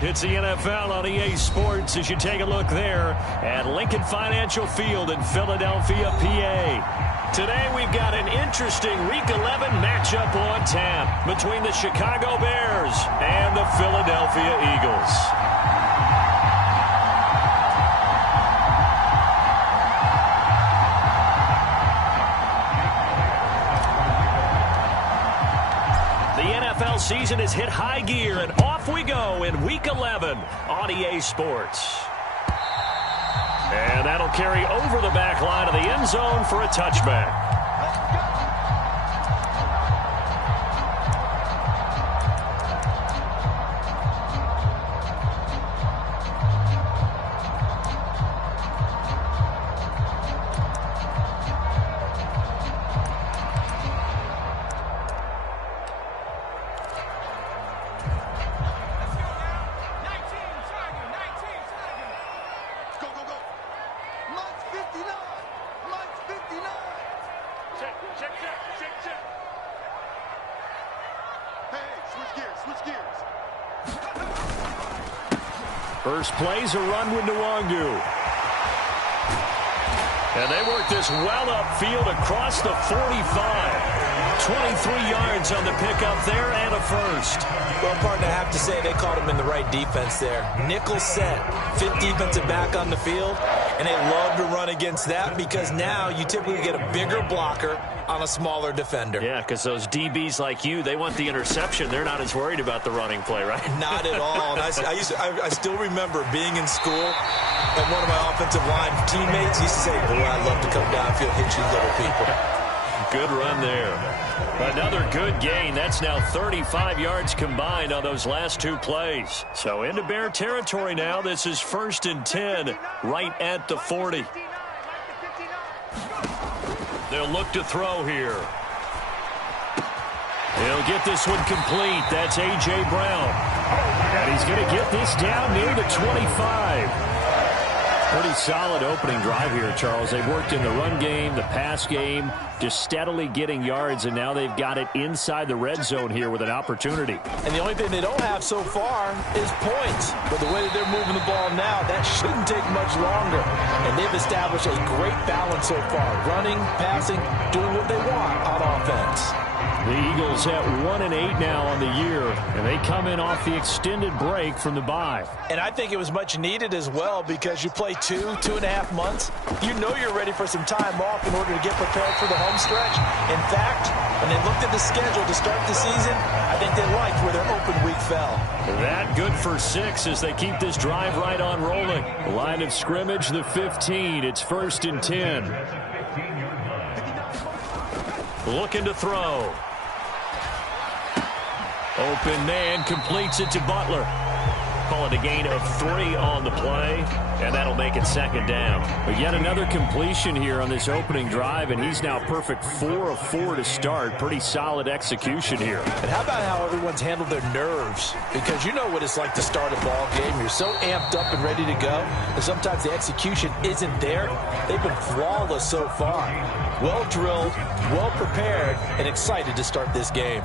It's the NFL on EA Sports as you take a look there at Lincoln Financial Field in Philadelphia, PA. Today we've got an interesting Week 11 matchup on tap between the Chicago Bears and the Philadelphia Eagles. NFL season has hit high gear, and off we go in Week 11 on EA Sports. And that'll carry over the back line of the end zone for a touchback. First plays a run with Nwangu. And they work this well upfield across the 45. 23 yards on the pickup there and a first. Well, partner, I have to say they caught him in the right defense there. Nickel set, fifth defensive back on the field, and they love to run against that because now you typically get a bigger blocker on a smaller defender. Yeah, because those DBs like you, they want the interception. They're not as worried about the running play, right? Not at all. And I still remember being in school, and one of my offensive line teammates used to say, boy, I'd love to come downfield, hit you little people. Good run there. Another good gain. That's now 35 yards combined on those last two plays. So into Bear territory now. This is 1st and 10 right at the 40. They'll look to throw here. He'll get this one complete. That's A.J. Brown. And he's going to get this down near the 25. Pretty solid opening drive here, Charles. They've worked in the run game, the pass game, just steadily getting yards, and now they've got it inside the red zone here with an opportunity. And the only thing they don't have so far is points. But the way that they're moving the ball now, that shouldn't take much longer. And they've established a great balance so far. Running, passing, doing what they want on offense. The Eagles at 1-8 now on the year, and they come in off the extended break from the bye. And I think it was much needed as well because you play 2.5 months. You know you're ready for some time off in order to get prepared for the home stretch. In fact, when they looked at the schedule to start the season, I think they liked where their open week fell. That good for 6 as they keep this drive right on rolling. The line of scrimmage, the 15. It's 1st and 10. Looking to throw. Open man completes it to Butler. Call it a gain of 3 on the play, and that'll make it 2nd down. But yet another completion here on this opening drive, and he's now perfect 4 of 4 to start. Pretty solid execution here. And how about how everyone's handled their nerves? Because you know what it's like to start a ball game. You're so amped up and ready to go, and sometimes the execution isn't there. They've been flawless so far. Well drilled, well prepared, and excited to start this game.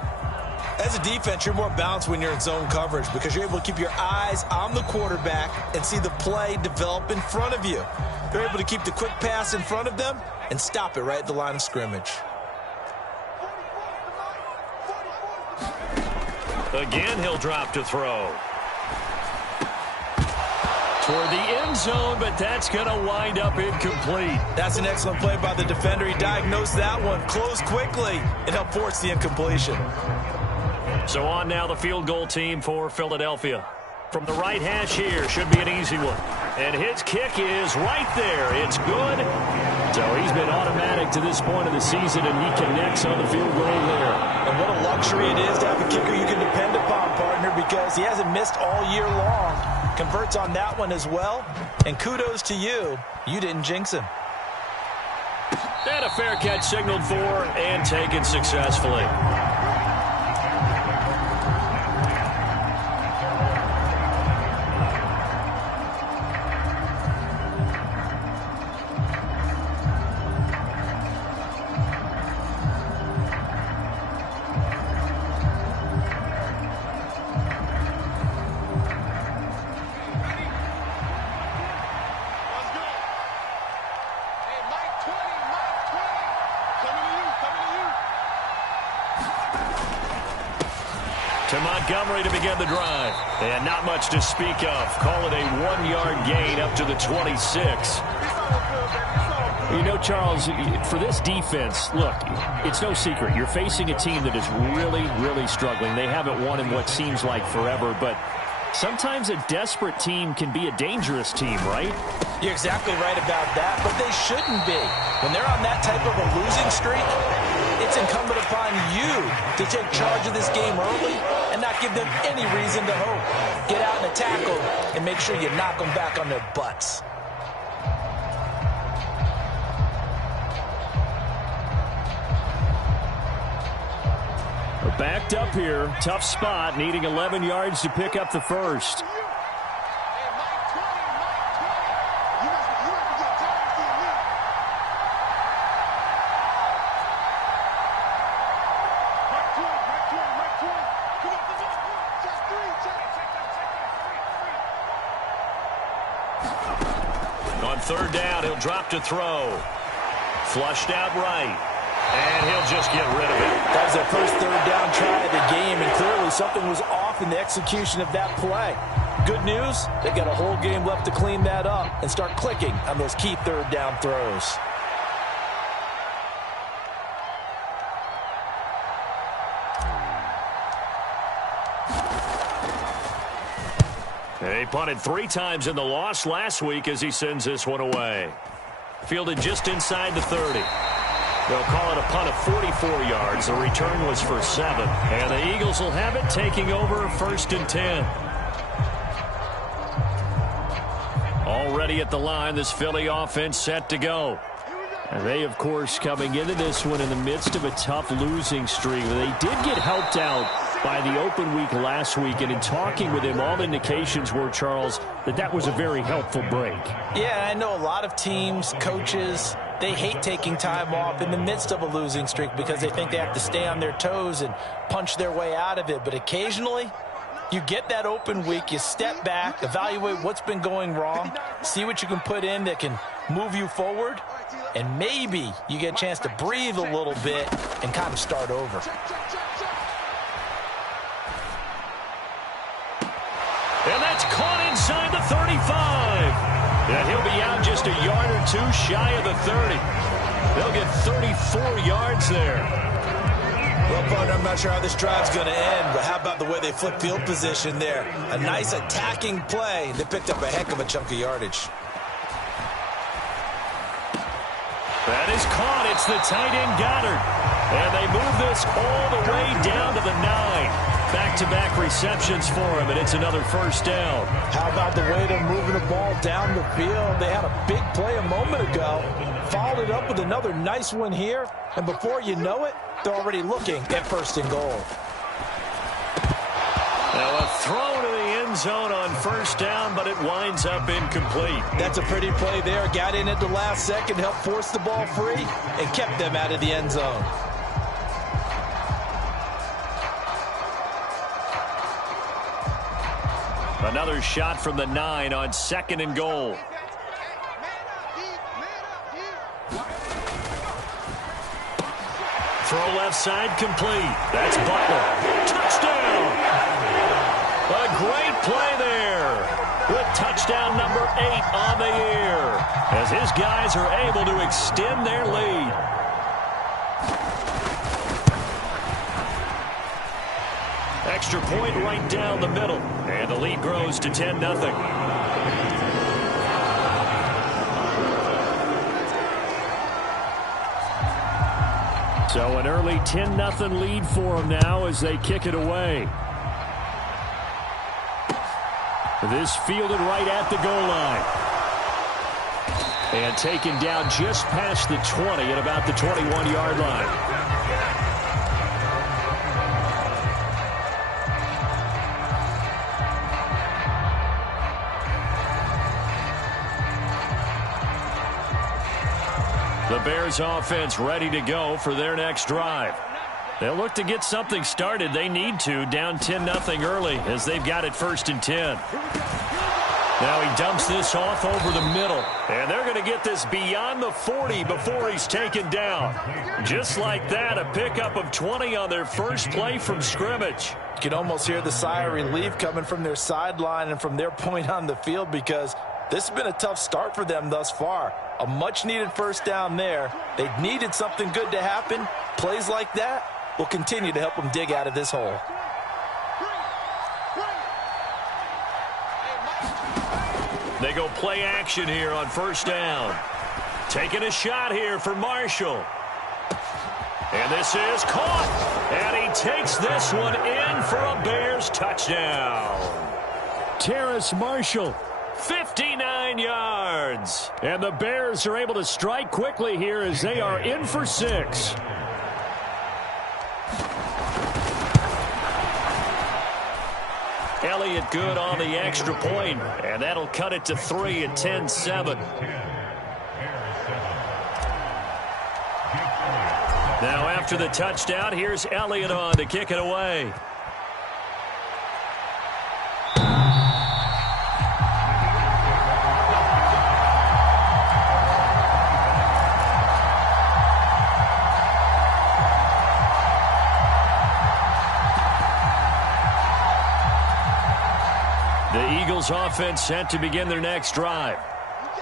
As a defense, you're more balanced when you're in zone coverage because you're able to keep your eyes on the quarterback and see the play develop in front of you. They're able to keep the quick pass in front of them and stop it right at the line of scrimmage. Again, he'll drop to throw. Toward the end zone, but that's going to wind up incomplete. That's an excellent play by the defender. He diagnosed that one, closed quickly, and helped force the incompletion. So on now the field goal team for Philadelphia. From the right hash here, should be an easy one. And his kick is right there. It's good. So he's been automatic to this point of the season, and he connects on the field goal there. And what a luxury it is to have a kicker you can depend upon, partner, because he hasn't missed all year long. Converts on that one as well. And kudos to you. You didn't jinx him. And a fair catch signaled for and taken successfully. To Montgomery to begin the drive. And not much to speak of. Call it a 1-yard gain up to the 26. You know, Charles, for this defense, look, it's no secret. You're facing a team that is really, really struggling. They haven't won in what seems like forever, but sometimes a desperate team can be a dangerous team, right? You're exactly right about that, but they shouldn't be. When they're on that type of a losing streak, it's incumbent upon you to take charge of this game early and not give them any reason to hope. Get out and attack them and make sure you knock them back on their butts. Backed up here. Tough spot. Needing 11 yards to pick up the first. On third down, he'll drop to throw. Flushed out right. And he'll just get rid of it. That was their first third down try of the game, and clearly something was off in the execution of that play. Good news, they got a whole game left to clean that up and start clicking on those key third down throws. He punted 3 times in the loss last week as he sends this one away. Fielded just inside the 30. They'll call it a punt of 44 yards. The return was for 7. And the Eagles will have it, taking over 1st and 10. Already at the line, this Philly offense set to go. And they, of course, coming into this one in the midst of a tough losing streak. They did get helped out by the open week last week, and in talking with him, all indications were, Charles, that was a very helpful break. Yeah, I know a lot of teams, coaches, they hate taking time off in the midst of a losing streak because they think they have to stay on their toes and punch their way out of it. But occasionally, you get that open week, you step back, evaluate what's been going wrong, see what you can put in that can move you forward, and maybe you get a chance to breathe a little bit and kind of start over. And that's caught inside the 35. And he'll be out just a yard or 2 shy of the 30. They'll get 34 yards there. Well, partner, I'm not sure how this drive's going to end, but how about the way they flip field position there? A nice attacking play. They picked up a heck of a chunk of yardage. That is caught. It's the tight end Goddard. And they move this all the way down to the 9. Back-to-back receptions for him, and it's another first down. How about the way they're moving the ball down the field? They had a big play a moment ago, followed it up with another nice one here, and before you know it, they're already looking at 1st and goal. Now a throw to the end zone on 1st down, but it winds up incomplete. That's a pretty play there. Got in at the last second, helped force the ball free, and kept them out of the end zone. Another shot from the 9 on 2nd and goal. Throw left side complete. That's Butler. Touchdown! A great play there. With touchdown number 8 on the year. As his guys are able to extend their lead. Extra point right down the middle. And the lead grows to 10-0. So an early 10-0 lead for them now as they kick it away. This fielded right at the goal line. And taken down just past the 20 at about the 21-yard line. The Bears offense ready to go for their next drive. They'll look to get something started. They need to, down 10-0 early as they've got it 1st and 10. Now he dumps this off over the middle. And they're going to get this beyond the 40 before he's taken down. Just like that, a pickup of 20 on their first play from scrimmage. You can almost hear the sigh of relief coming from their sideline and from their point on the field, because this has been a tough start for them thus far. A much-needed first down there. They needed something good to happen. Plays like that will continue to help them dig out of this hole. They go play action here on first down. Taking a shot here for Marshall. And this is caught. And he takes this one in for a Bears touchdown. Terrace Marshall, 59 yards. And the Bears are able to strike quickly here as they are in for 6. Elliott good on the extra point, and that'll cut it to 3 at 10-7. Now after the touchdown, here's Elliott on to kick it away. Offense set to begin their next drive.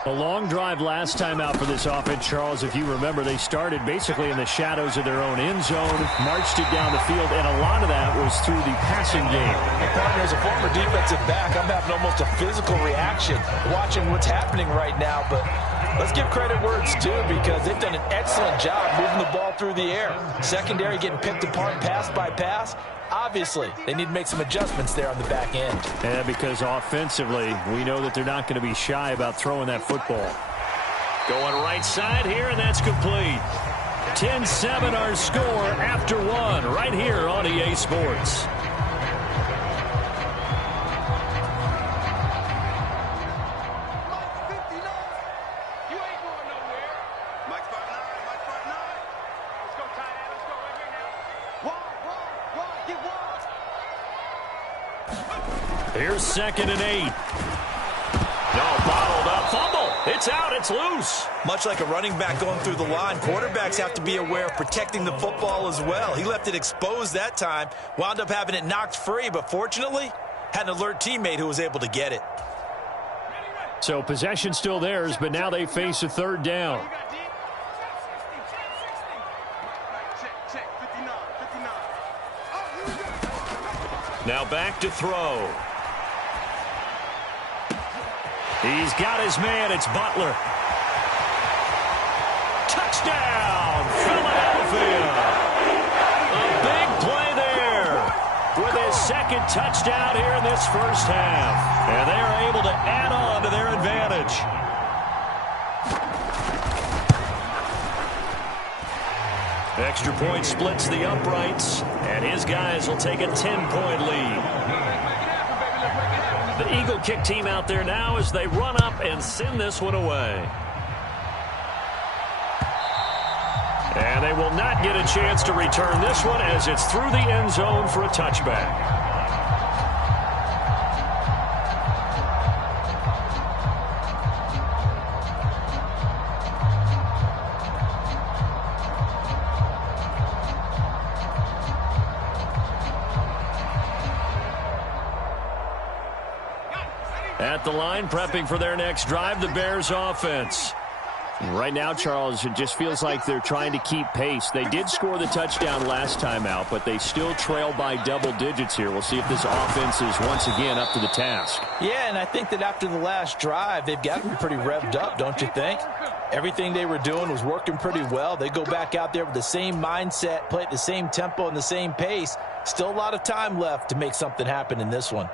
A long drive last time out for this offense, Charles. If you remember, they started basically in the shadows of their own end zone, marched it down the field, and a lot of that was through the passing game. Hey, partner, as a former defensive back, I'm having almost a physical reaction watching what's happening right now, but let's give credit where it's due, because they've done an excellent job moving the ball through the air. Secondary getting picked apart pass by pass. Obviously, they need to make some adjustments there on the back end. Yeah, because offensively, we know that they're not going to be shy about throwing that football. Going right side here, and that's complete. 10-7 our score after 1 right here on EA Sports. Here's 2nd and 8. No, bottled up. Fumble. It's out. It's loose. Much like a running back going through the line, quarterbacks have to be aware of protecting the football as well. He left it exposed that time, wound up having it knocked free, but fortunately, had an alert teammate who was able to get it. So possession still theirs, but now they face a 3rd down. Now back to throw. He's got his man. It's Butler. Touchdown, Philadelphia. A big play there with his 2nd touchdown here in this first half. And they are able to add on to their advantage. Extra point splits the uprights, and his guys will take a 10-point lead. The Eagle kick team out there now as they run up and send this one away. And they will not get a chance to return this one as it's through the end zone for a touchback. At the line, prepping for their next drive, the Bears offense. Right now, Charles, it just feels like they're trying to keep pace. They did score the touchdown last time out, but they still trail by double digits here. We'll see if this offense is once again up to the task. Yeah, and I think that after the last drive, they've got to be pretty revved up, don't you think? Everything they were doing was working pretty well. They go back out there with the same mindset, play at the same tempo and the same pace. Still a lot of time left to make something happen in this one.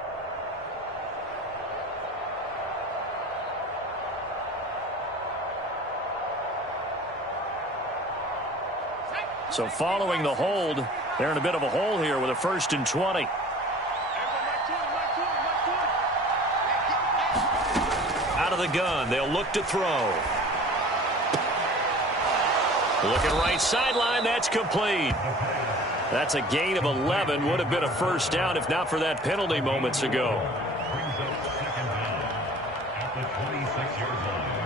So following the hold, they're in a bit of a hole here with a 1st and 20. Out of the gun, they'll look to throw. Looking right sideline, that's complete. That's a gain of 11. Would have been a first down if not for that penalty moments ago. the 26-yard line.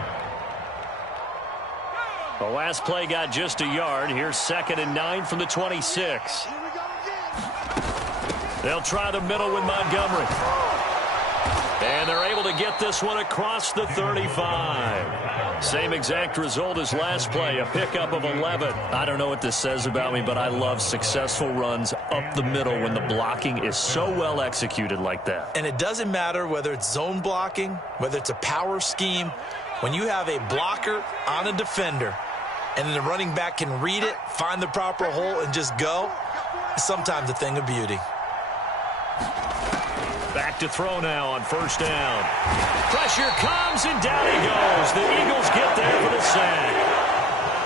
The last play got just a yard. Here's 2nd and 9 from the 26. They'll try the middle with Montgomery. And they're able to get this one across the 35. Same exact result as last play, a pickup of 11. I don't know what this says about me, but I love successful runs up the middle when the blocking is so well executed like that. And it doesn't matter whether it's zone blocking, whether it's a power scheme. When you have a blocker on a defender, and then the running back can read it, find the proper hole, and just go, it's sometimes a thing of beauty. Back to throw now on 1st down. Pressure comes, and down he goes. The Eagles get there for the sack.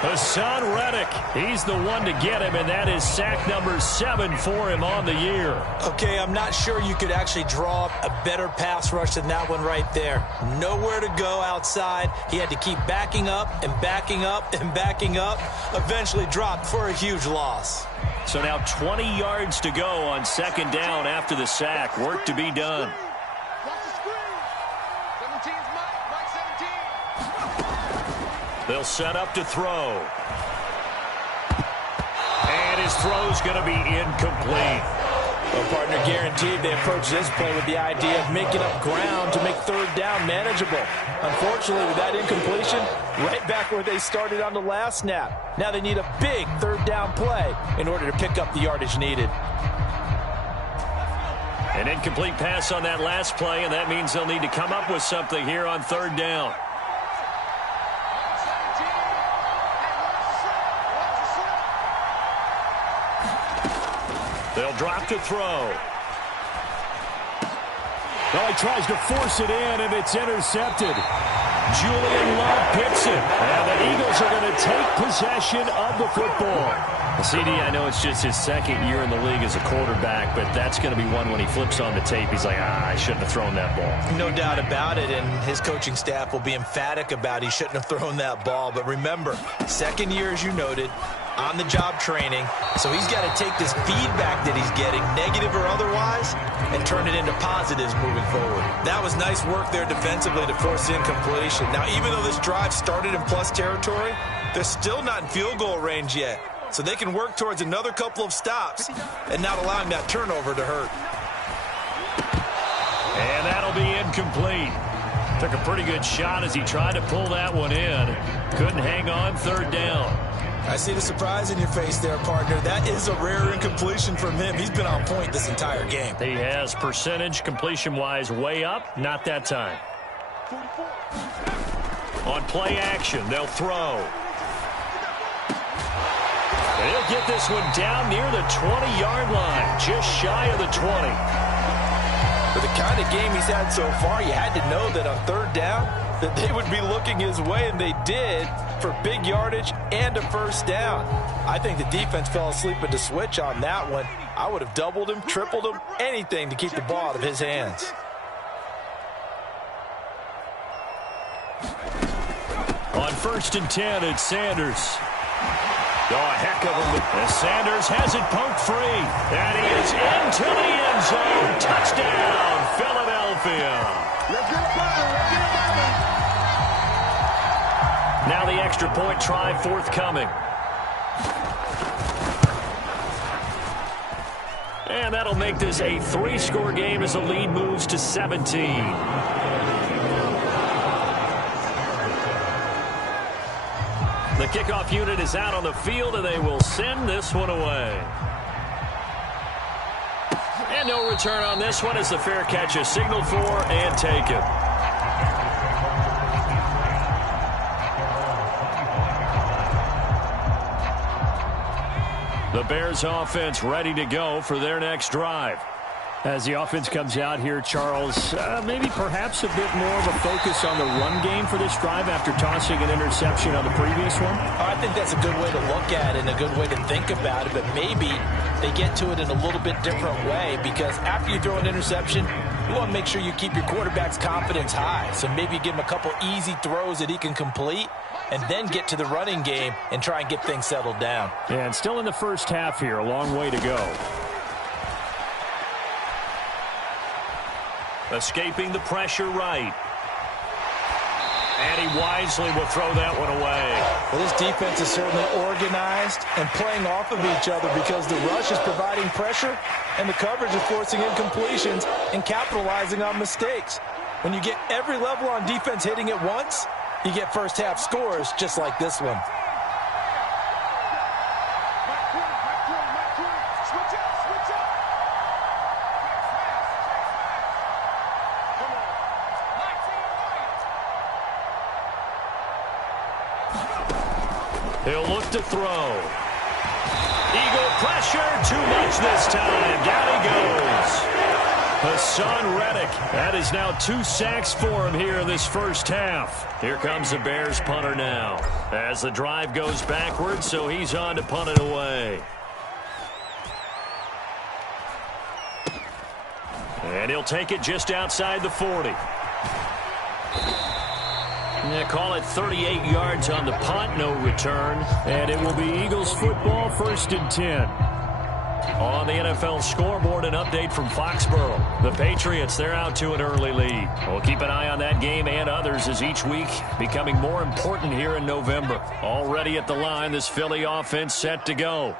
Hassan Reddick, he's the one to get him, and that is sack number 7 for him on the year. Okay, I'm not sure you could actually draw up a better pass rush than that one right there. Nowhere to go outside. He had to keep backing up and backing up and backing up. Eventually dropped for a huge loss. So now 20 yards to go on 2nd down after the sack. Work to be done. They'll set up to throw. And his throw's going to be incomplete. Well, partner, guaranteed they approach this play with the idea of making up ground to make 3rd down manageable. Unfortunately, with that incompletion, right back where they started on the last snap. Now they need a big 3rd down play in order to pick up the yardage needed. An incomplete pass on that last play, and that means they'll need to come up with something here on 3rd down. They'll drop to throw. Well, he tries to force it in, and it's intercepted. Julian Love picks it. And the Eagles are going to take possession of the football. CD, I know it's just his 2nd year in the league as a quarterback, but that's going to be one when he flips on the tape. He's like, I shouldn't have thrown that ball. No doubt about it, and his coaching staff will be emphatic about he shouldn't have thrown that ball. But remember, 2nd year, as you noted, on-the-job training. So he's got to take this feedback that he's getting, negative or otherwise, and turn it into positives moving forward. That was nice work there defensively to force incompletion. Now, even though this drive started in plus territory, they're still not in field goal range yet. So they can work towards another couple of stops and not allowing that turnover to hurt. And that'll be incomplete. Took a pretty good shot as he tried to pull that one in. Couldn't hang on 3rd down. I see the surprise in your face there, partner. That is a rare incompletion from him. He's been on point this entire game. He has percentage completion-wise way up. Not that time. On play action, they'll throw. They'll get this one down near the 20-yard line, just shy of the 20. With the kind of game he's had so far, you had to know that on 3rd down that they would be looking his way, and they did, for big yardage and a 1st down. I think the defense fell asleep at the switch on that one. I would have doubled him, tripled him, anything to keep the ball out of his hands. On 1st and 10, it's Sanders. Oh, a heck of a look. As Sanders has it poked free. And he is into the end zone. Touchdown, Philadelphia. Let's get it running. Let's get it running. Now the extra point try forthcoming. And that'll make this a 3-score game as the lead moves to 17. The kickoff unit is out on the field, and they will send this one away. And no return on this one as the fair catch is signaled for and taken. The Bears offense ready to go for their next drive. As the offense comes out here, Charles, maybe perhaps a bit more of a focus on the run game for this drive after tossing an interception on the previous one? I think that's a good way to look at it and a good way to think about it, but maybe they get to it in a little bit different way, because after you throw an interception, you want to make sure you keep your quarterback's confidence high. So maybe give him a couple easy throws that he can complete, and then get to the running game and try and get things settled down. Yeah, and still in the first half here, a long way to go. Escaping the pressure right. And he wisely will throw that one away. Well, this defense is certainly organized and playing off of each other because the rush is providing pressure and the coverage is forcing incompletions and capitalizing on mistakes. When you get every level on defense hitting at once, you get first half scores just like this one. He'll look to throw. Eagle pressure, too much this time. Down he goes. Hassan Reddick. That is now 2 sacks for him here in this first half. Here comes the Bears punter now. As the drive goes backwards, so he's on to punt it away. And he'll take it just outside the 40. Yeah, call it 38 yards on the punt, no return. And it will be Eagles football, 1st and 10. On the NFL scoreboard, an update from Foxborough. The Patriots, they're out to an early lead. We'll keep an eye on that game and others as each week becoming more important here in November. Already at the line, this Philly offense set to go.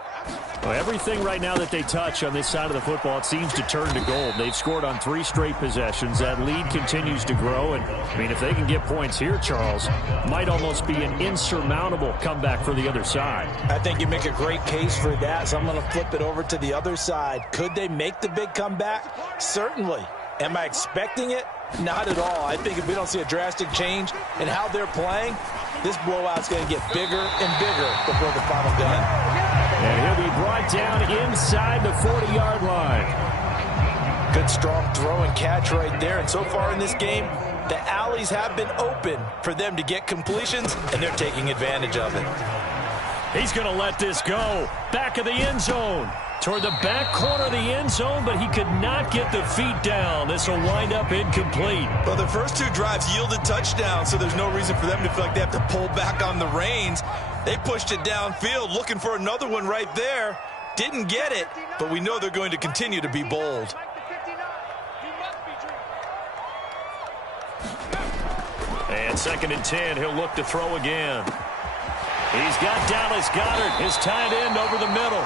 Well, everything right now that they touch on this side of the football, it seems to turn to gold. They've scored on 3 straight possessions. That lead continues to grow. And, I mean, if they can get points here, Charles, might almost be an insurmountable comeback for the other side. I think you make a great case for that, so I'm going to flip it over to the other side. Could they make the big comeback? Certainly. Am I expecting it? Not at all. I think if we don't see a drastic change in how they're playing, this blowout's going to get bigger and bigger before the final gun. And he'll be brought down inside the 40-yard line. Good strong throw and catch right there. And so far in this game, the alleys have been open for them to get completions, and they're taking advantage of it. He's going to let this go. Back of the end zone. Toward the back corner of the end zone, but he could not get the feet down. This will wind up incomplete. Well, the first 2 drives yielded touchdowns, so there's no reason for them to feel like they have to pull back on the reins. They pushed it downfield, looking for another one right there. Didn't get it, but we know they're going to continue to be bold. And 2nd and 10, he'll look to throw again. He's got Dallas Goedert, his tight end, over the middle.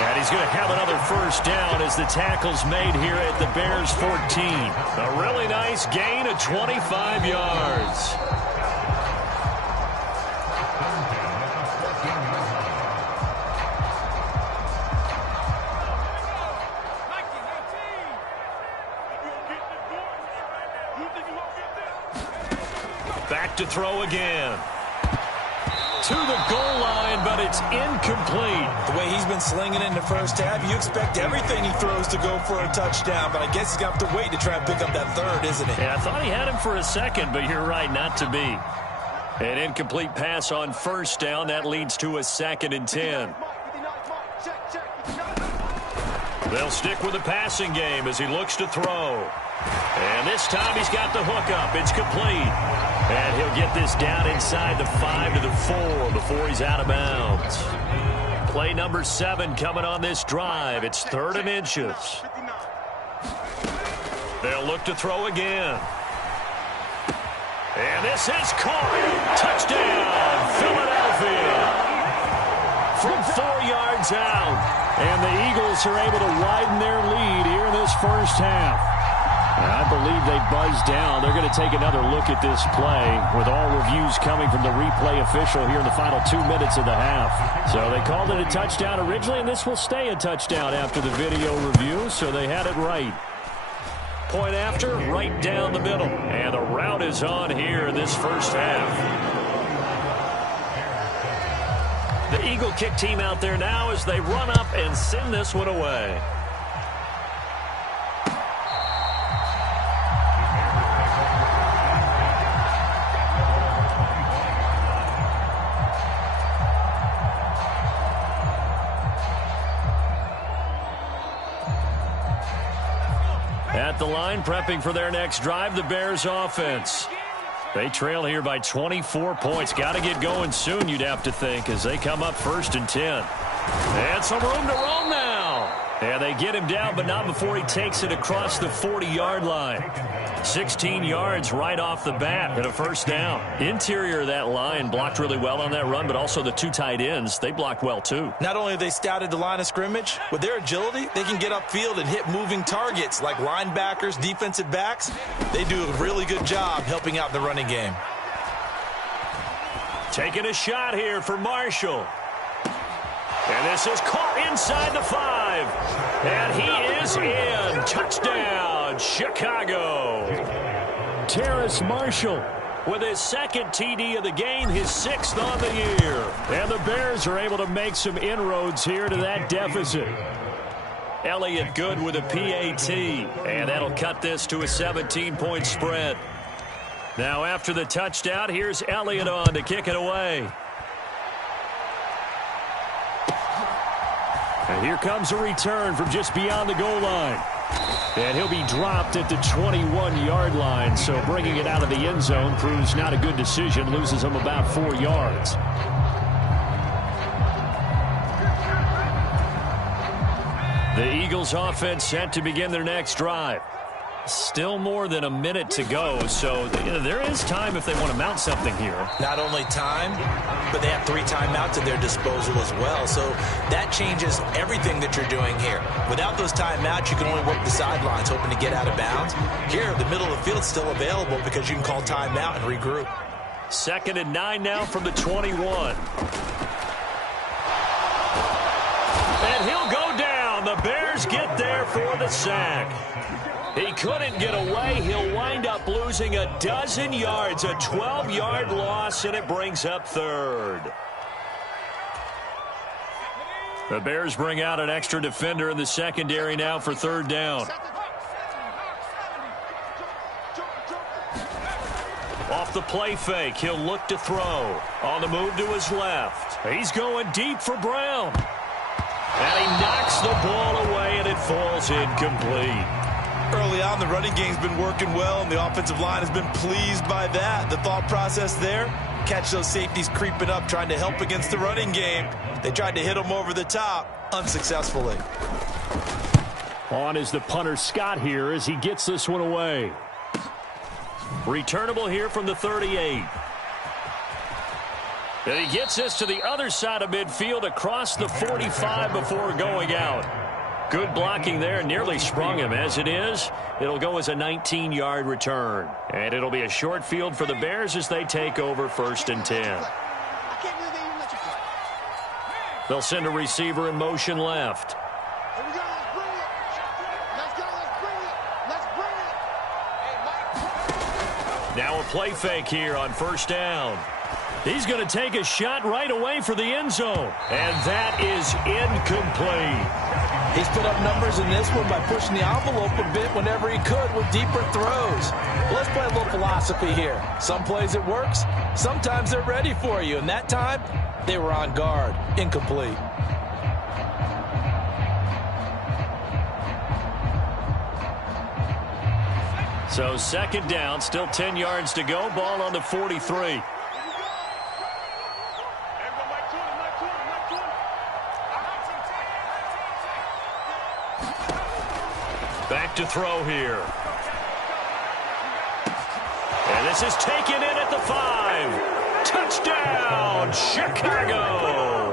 And he's going to have another first down as the tackle's made here at the Bears 14. A really nice gain of 25 yards. Back to throw again. To the goal line, but it's incomplete. The way he's been slinging it in the first half, you expect everything he throws to go for a touchdown, but I guess he's going to have to wait to try and pick up that 3rd, isn't it? Yeah, I thought he had him for a second, but you're right, not to be. An incomplete pass on first down. That leads to a 2nd and 10. They'll stick with the passing game as he looks to throw. And this time he's got the hook up. It's complete. And he'll get this down inside the 5 to the 4 before he's out of bounds. Play number 7 coming on this drive. It's 3rd and inches. They'll look to throw again. And this is caught. Touchdown, Philadelphia. From 4 yards out. And the Eagles are able to widen their lead here in this first half. I believe they buzzed down. They're going to take another look at this play with all reviews coming from the replay official here in the final 2 minutes of the half. So they called it a touchdown originally, and this will stay a touchdown after the video review, so they had it right. Point after, right down the middle. And the route is on here in this first half. The Eagle kick team out there now as they run up and send this one away. At the line, prepping for their next drive, the Bears offense. They trail here by 24 points. Got to get going soon, you'd have to think, as they come up 1st and 10. And some room to roam now. And they get him down, but not before he takes it across the 40-yard line. 16 yards right off the bat and a first down. Interior of that line blocked really well on that run, but also the two tight ends, they blocked well too. Not only have they scouted the line of scrimmage, with their agility, they can get upfield and hit moving targets like linebackers, defensive backs. They do a really good job helping out the running game. Taking a shot here for Marshall. And this is caught inside the 5. And he is in. Touchdown, Chicago. Terrace Marshall with his second TD of the game, his 6th on the year. And the Bears are able to make some inroads here to that deficit. Elliott Good with a PAT. And that'll cut this to a 17-point spread. Now after the touchdown, here's Elliott on to kick it away. And here comes a return from just beyond the goal line. And he'll be dropped at the 21-yard line, so bringing it out of the end zone proves not a good decision, loses him about 4 yards. The Eagles offense set to begin their next drive. Still more than a minute to go, so there is time if they want to mount something here. Not only time, but they have 3 timeouts at their disposal as well, so that changes everything that you're doing here. Without those timeouts, you can only work the sidelines, hoping to get out of bounds. Here, the middle of the field is still available because you can call timeout and regroup. 2nd and 9 now from the 21. And he'll go down. The Bears get there for the sack. He couldn't get away. He'll wind up losing a dozen yards, a 12-yard loss, and it brings up 3rd. The Bears bring out an extra defender in the secondary now for 3rd down. Off the play fake, he'll look to throw. On the move to his left. He's going deep for Brown. And he knocks the ball away, and it falls incomplete. Early on, the running game's been working well, and the offensive line has been pleased by that. The thought process there, catch those safeties creeping up, trying to help against the running game. They tried to hit them over the top, unsuccessfully. On is the punter Scott here as he gets this one away. Returnable here from the 38. And he gets this to the other side of midfield across the 45 before going out. Good blocking there, nearly sprung him. As it is, it'll go as a 19-yard return. And it'll be a short field for the Bears as they take over 1st and 10. They'll send a receiver in motion left. Now a play fake here on 1st down. He's going to take a shot right away for the end zone. And that is incomplete. He's put up numbers in this one by pushing the envelope a bit whenever he could with deeper throws. Well, let's play a little philosophy here. Some plays it works. Sometimes they're ready for you. And that time, they were on guard. Incomplete. So 2nd down, still 10 yards to go. Ball on the 43. Back to throw here. And this is taken in at the 5. Touchdown, Chicago.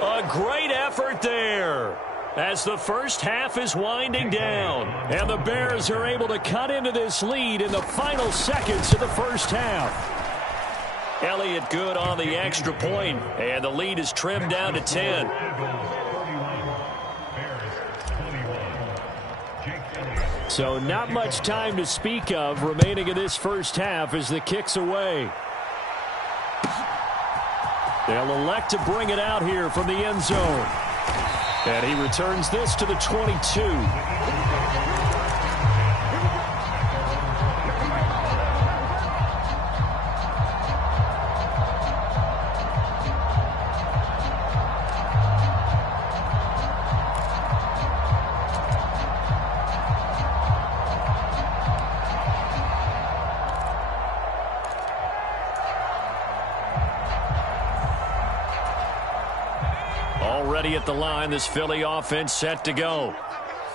A great effort there as the first half is winding down. And the Bears are able to cut into this lead in the final seconds of the first half. Elliott Good on the extra point, and the lead is trimmed down to 10. So not much time to speak of remaining in this first half as the kick's away. They'll elect to bring it out here from the end zone. And he returns this to the 22. at the line. This Philly offense set to go.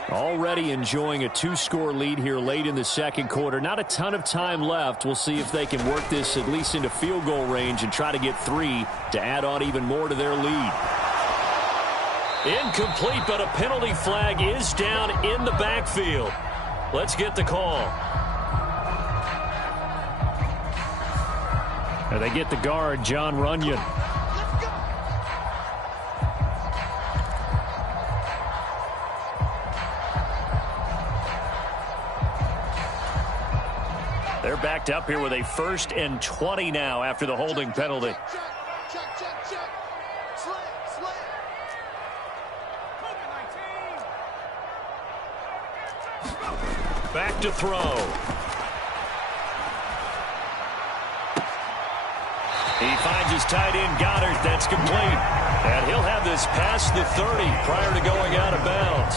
Already enjoying a 2-score lead here late in the second quarter. Not a ton of time left. We'll see if they can work this at least into field goal range and try to get 3 to add on even more to their lead. Incomplete, but a penalty flag is down in the backfield. Let's get the call. And they get the guard, Jon Runyan. They're backed up here with a 1st and 20 now after the holding penalty. Back to throw. He finds his tight end, Goddard. That's complete. And he'll have this past the 30 prior to going out of bounds.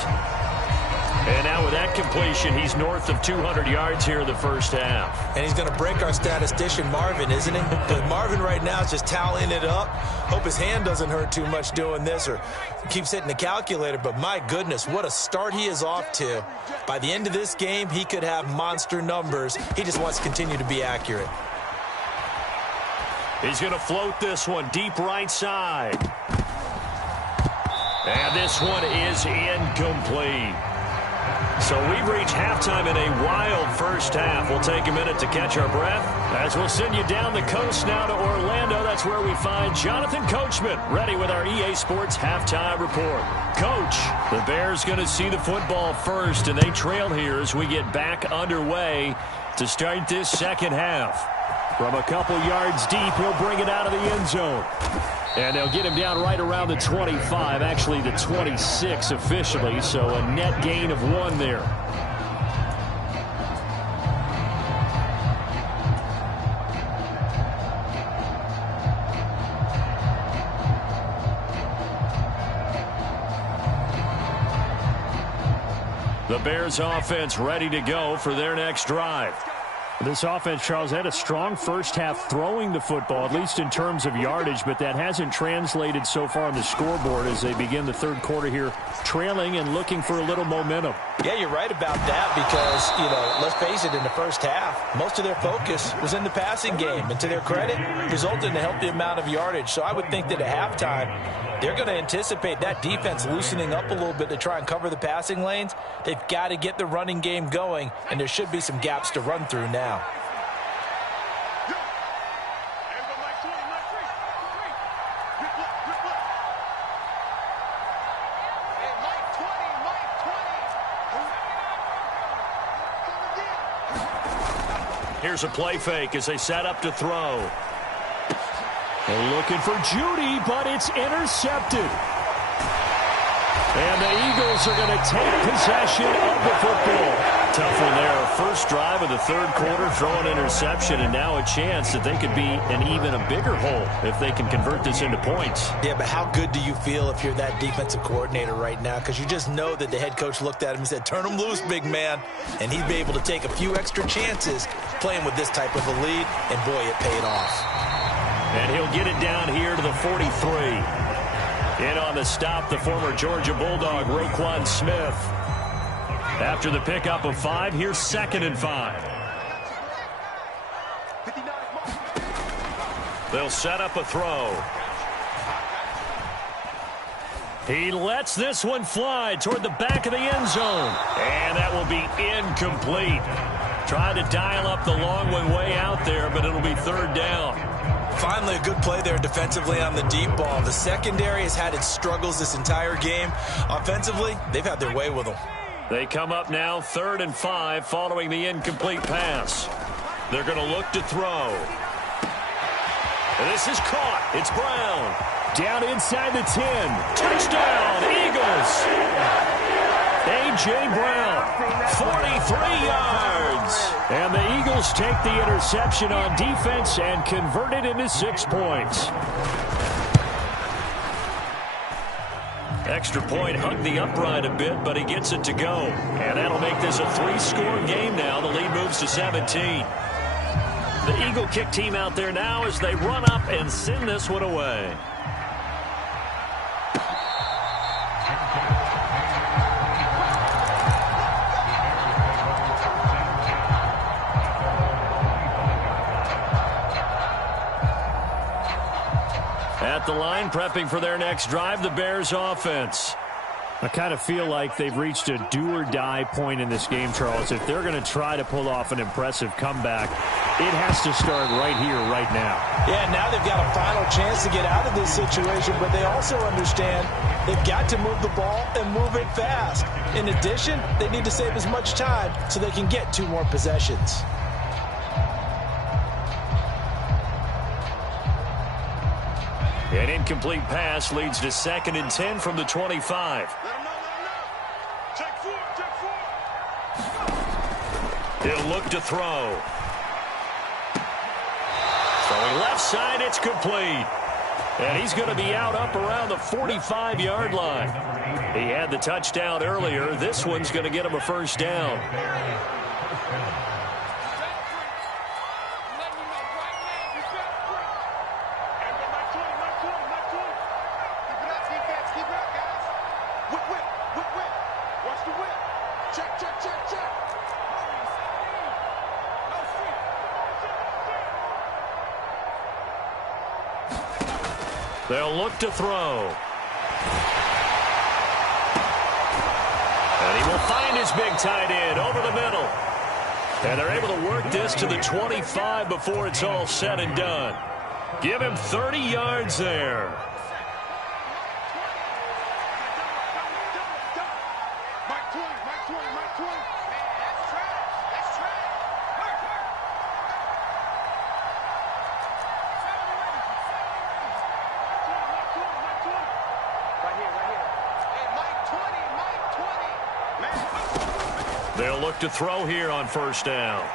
And now with that completion, he's north of 200 yards here in the first half. And he's going to break our statistician, Marvin, isn't he? Because Marvin right now is just tallying it up. Hope his hand doesn't hurt too much doing this or keeps hitting the calculator. But my goodness, what a start he is off to. By the end of this game, he could have monster numbers. He just wants to continue to be accurate. He's going to float this one deep right side. And this one is incomplete. So we've reached halftime in a wild first half. We'll take a minute to catch our breath as we'll send you down the coast now to Orlando. That's where we find Jonathan Coachman ready with our EA Sports halftime report. Coach, the Bears going to see the football first, and they trail here as we get back underway to start this second half. From a couple yards deep, he'll bring it out of the end zone. And they'll get him down right around the 25, actually the 26 officially, so a net gain of 1 there. The Bears offense ready to go for their next drive. This offense, Charles, had a strong first half throwing the football, at least in terms of yardage, but that hasn't translated so far on the scoreboard as they begin the third quarter here, trailing and looking for a little momentum. Yeah, you're right about that because, let's face it, in the first half, most of their focus was in the passing game. And to their credit, resulted in a healthy amount of yardage. So I would think that at halftime, they're going to anticipate that defense loosening up a little bit to try and cover the passing lanes. They've got to get the running game going, and there should be some gaps to run through now. Here's a play fake as they set up to throw. They're looking for Judy, but it's intercepted. And the Eagles are going to take possession of the football. Tough one there. First drive of the third quarter, throw an interception, and now a chance that they could be in even a bigger hole if they can convert this into points. Yeah, but how good do you feel if you're that defensive coordinator right now? Because you just know that the head coach looked at him and said, turn him loose, big man. And he'd be able to take a few extra chances playing with this type of a lead, and boy, it paid off. And he'll get it down here to the 43. In on the stop, the former Georgia Bulldog, Roquan Smith. After the pickup of 5, here's 2nd and 5. They'll set up a throw. He lets this one fly toward the back of the end zone. And that will be incomplete. Tried to dial up the long one way out there, but it'll be 3rd down. Finally, a good play there defensively on the deep ball. The secondary has had its struggles this entire game. Offensively, they've had their way with them. They come up now 3rd and 5 following the incomplete pass. They're going to look to throw. And this is caught. It's Brown. Down inside the 10. Touchdown, Eagles. A.J. Brown, 43 yards. And the Eagles take the interception on defense and convert it into 6 points. Extra point hugged the upright a bit, but he gets it to go. And that'll make this a 3-score game now. The lead moves to 17. The Eagle kick team out there now as they run up and send this one away. At the line, prepping for their next drive, the Bears offense. I kind of feel like they've reached a do-or-die point in this game, Charles. If they're going to try to pull off an impressive comeback, it has to start right here, right now. Yeah, now they've got a final chance to get out of this situation, but they also understand they've got to move the ball and move it fast. In addition, they need to save as much time so they can get 2 more possessions. An incomplete pass leads to 2nd and 10 from the 25. He'll look to throw. Throwing left side, it's complete. And he's going to be out up around the 45-yard line. He had the touchdown earlier. This one's going to get him a first down. They'll look to throw. And he will find his big tight end over the middle. And they're able to work this to the 25 before it's all said and done. Give him 30 yards there. They'll look to throw here on first down.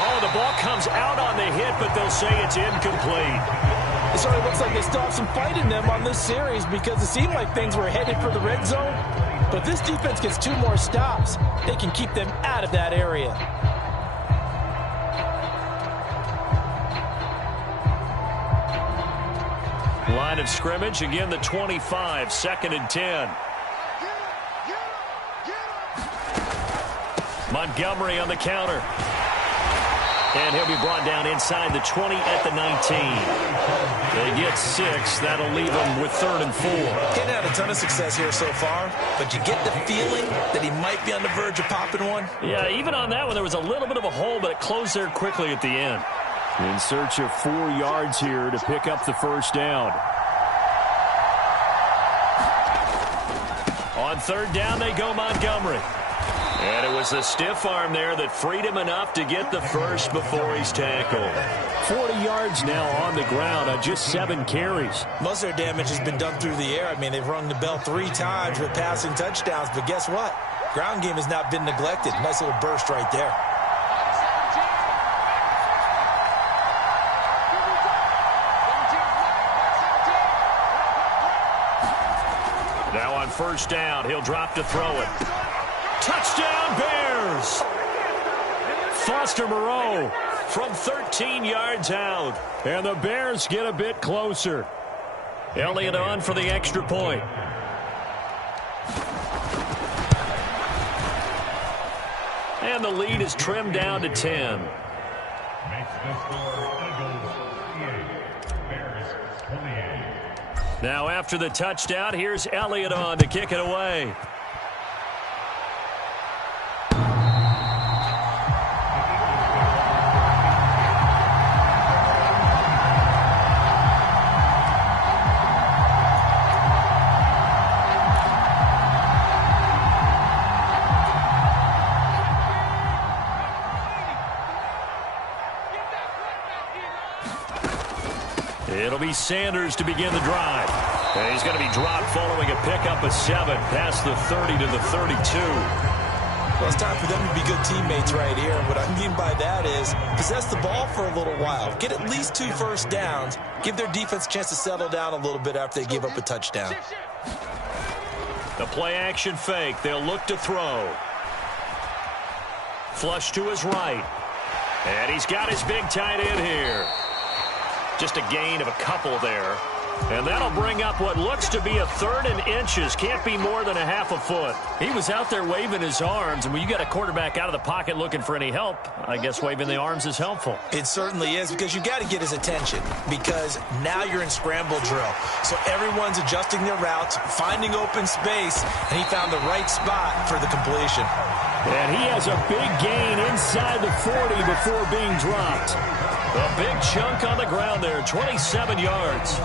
Oh, the ball comes out on the hit, but they'll say it's incomplete. It sort of looks like they still have some fight in them on this series because it seemed like things were headed for the red zone. But this defense gets 2 more stops. They can keep them out of that area. Line of scrimmage, again the 25, 2nd and 10. Montgomery on the counter. And he'll be brought down inside the 20 at the 19. They get 6. That'll leave them with 3rd and 4. Getting had a ton of success here so far, but you get the feeling that he might be on the verge of popping one. Yeah, even on that one, there was a little bit of a hole, but it closed there quickly at the end. In search of 4 yards here to pick up the first down. On 3rd down, they go Montgomery. And it was the stiff arm there that freed him enough to get the first before he's tackled. 40 yards now on the ground on just 7 carries. Most of their damage has been done through the air. I mean, they've rung the bell 3 times with passing touchdowns, but guess what? Ground game has not been neglected. Nice little burst right there. Now on first down, he'll drop to throw it. Touchdown, Bears! Foster Moreau from 13 yards out. And the Bears get a bit closer. Elliott on for the extra point. And the lead is trimmed down to 10. Now after the touchdown, here's Elliott on to kick it away. It'll be Sanders to begin the drive. And he's going to be dropped following a pickup of 7 past the 30 to the 32. Well, it's time for them to be good teammates right here. And what I mean by that is possess the ball for a little while. Get at least 2 first downs. Give their defense a chance to settle down a little bit after they give up a touchdown. The play action fake. They'll look to throw. Flush to his right. And he's got his big tight end here. Just a gain of a couple there. And that'll bring up what looks to be a 3rd and inches. Can't be more than a half a foot. He was out there waving his arms, and when you got a quarterback out of the pocket looking for any help, I guess waving the arms is helpful. It certainly is, because you got to get his attention, because now you're in scramble drill. So everyone's adjusting their routes, finding open space, and he found the right spot for the completion. And he has a big gain inside the 40 before being dropped. A big chunk on the ground there, 27 yards.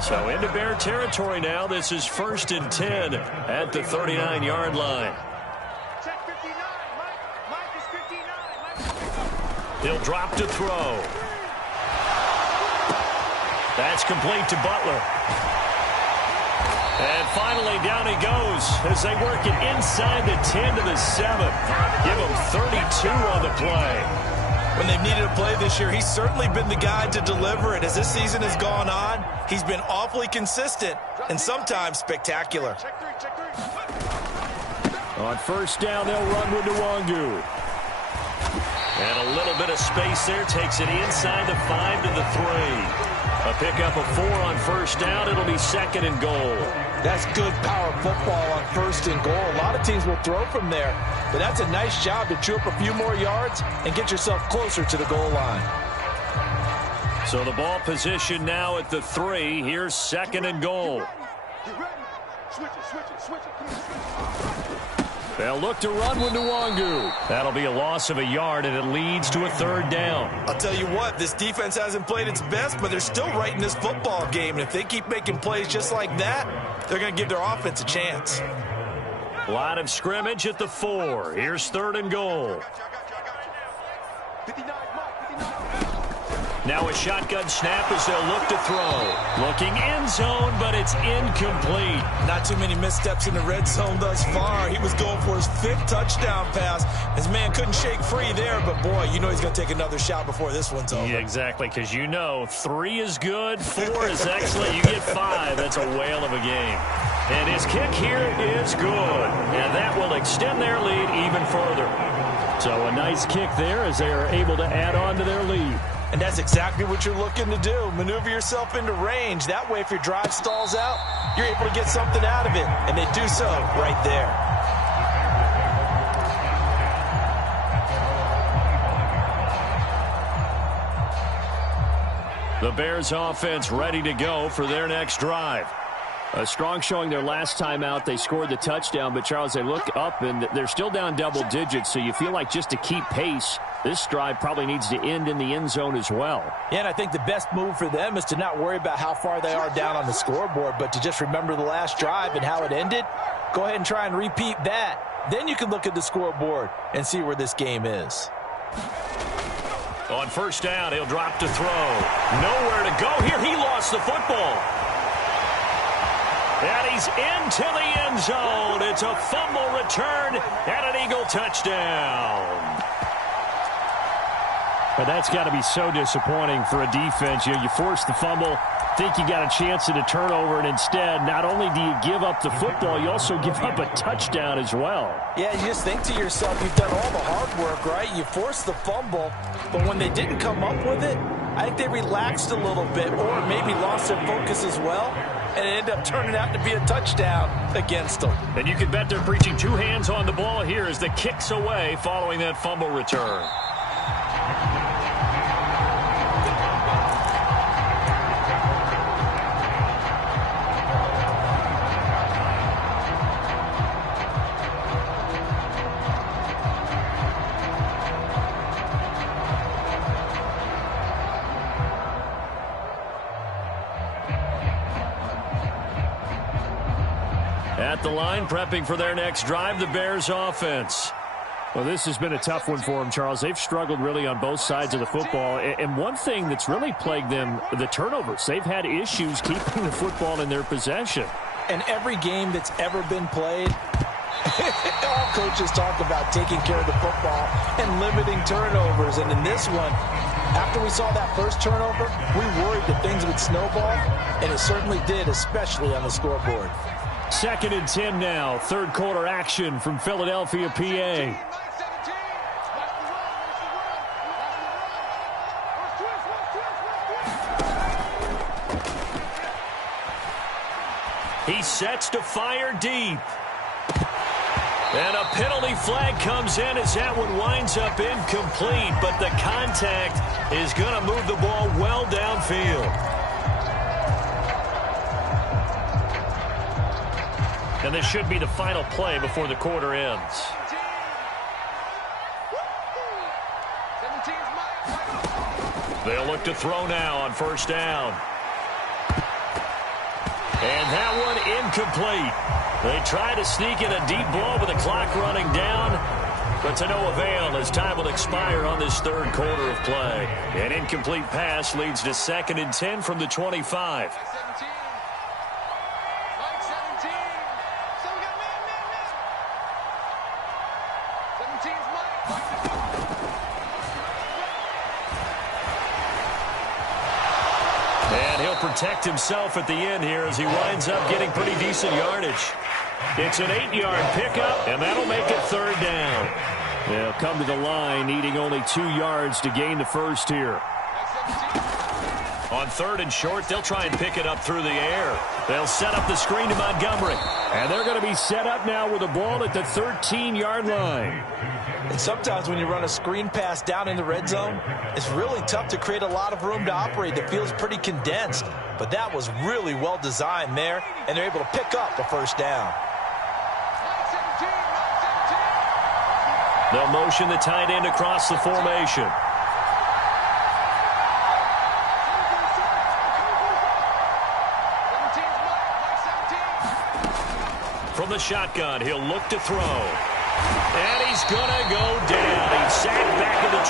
So into Bear territory now. This is 1st and 10 at the 39-yard line. Check 59. Mike is 59. He'll drop to throw. That's complete to Butler. And finally, down he goes as they work it inside the 10 to the 7. Give him 32 on the play. When they've needed a play this year, he's certainly been the guy to deliver it. As this season has gone on, he's been awfully consistent and sometimes spectacular. Check three. On 1st down, they'll run with Nwangu. And a little bit of space there. Takes it inside the 5 to the 3. A pickup of 4 on 1st down. It'll be 2nd and goal. That's good power football on 1st and goal. A lot of teams will throw from there, but that's a nice job to chew up a few more yards and get yourself closer to the goal line. So the ball position now at the 3. Here's 2nd and goal. Get ready. Switch it. They'll look to run with Nwangu. That'll be a loss of a yard, and it leads to a 3rd down. I'll tell you what, this defense hasn't played its best, but they're still right in this football game. And if they keep making plays just like that, they're going to give their offense a chance. Line of scrimmage at the 4. Here's 3rd and goal. 59, Mike, 59. Now a shotgun snap as they'll look to throw. Looking end zone, but it's incomplete. Not too many missteps in the red zone thus far. He was going for his 5th touchdown pass. His man couldn't shake free there, but boy, you know he's going to take another shot before this one's over. Yeah, exactly, because you know 3 is good, 4 is excellent. You get 5. That's a whale of a game. And his kick here is good, and that will extend their lead even further. So a nice kick there as they are able to add on to their lead. And that's exactly what you're looking to do. Maneuver yourself into range. That way, if your drive stalls out, you're able to get something out of it. And they do so right there. The Bears offense ready to go for their next drive. A strong showing their last time out. They scored the touchdown, but Charles, they look up and they're still down double digits, so you feel like just to keep pace, this drive probably needs to end in the end zone as well. Yeah, and I think the best move for them is to not worry about how far they are down on the scoreboard, but to just remember the last drive and how it ended. Go ahead and try and repeat that. Then you can look at the scoreboard and see where this game is. On 1st down, he'll drop to throw. Nowhere to go here. He lost the football. And he's into the end zone. It's a fumble return and an Eagle touchdown. But that's got to be so disappointing for a defense. You force the fumble, think you got a chance at a turnover, and instead, not only do you give up the football, you also give up a touchdown as well. Yeah, you just think to yourself, you've done all the hard work, right? You forced the fumble, but when they didn't come up with it, I think they relaxed a little bit or maybe lost their focus as well, and it ended up turning out to be a touchdown against them. And you can bet they're preaching 2 hands on the ball here as the kick's away following that fumble return. At the line, prepping for their next drive, the Bears offense. Well, this has been a tough one for them, Charles. They've struggled really on both sides of the football. And one thing that's really plagued them, the turnovers. They've had issues keeping the football in their possession. And every game that's ever been played, all coaches talk about taking care of the football and limiting turnovers. And in this one, after we saw that first turnover, we worried that things would snowball, and it certainly did, especially on the scoreboard. 2nd and 10 now. 3rd quarter action from Philadelphia, PA. sets to fire deep. And a penalty flag comes in as that one winds up incomplete, but the contact is going to move the ball well downfield. And this should be the final play before the quarter ends. They'll look to throw now on first down. And that one incomplete. They try to sneak in a deep ball with the clock running down, but to no avail as time will expire on this third quarter of play. An incomplete pass leads to 2nd and 10 from the 25. And he'll protect himself at the end here as he winds up getting pretty decent yardage. It's an 8-yard pickup, and that'll make it third down. They'll come to the line needing only 2 yards to gain the first here. On 3rd and short, they'll try and pick it up through the air. They'll set up the screen to Montgomery. And they're going to be set up now with the ball at the 13-yard line. And sometimes when you run a screen pass down in the red zone, it's really tough to create a lot of room to operate. The field's pretty condensed. But that was really well designed there, and they're able to pick up the first down. They'll motion the tight end across the formation. From the shotgun, he'll look to throw. And he's going to go down. He's sacked back at the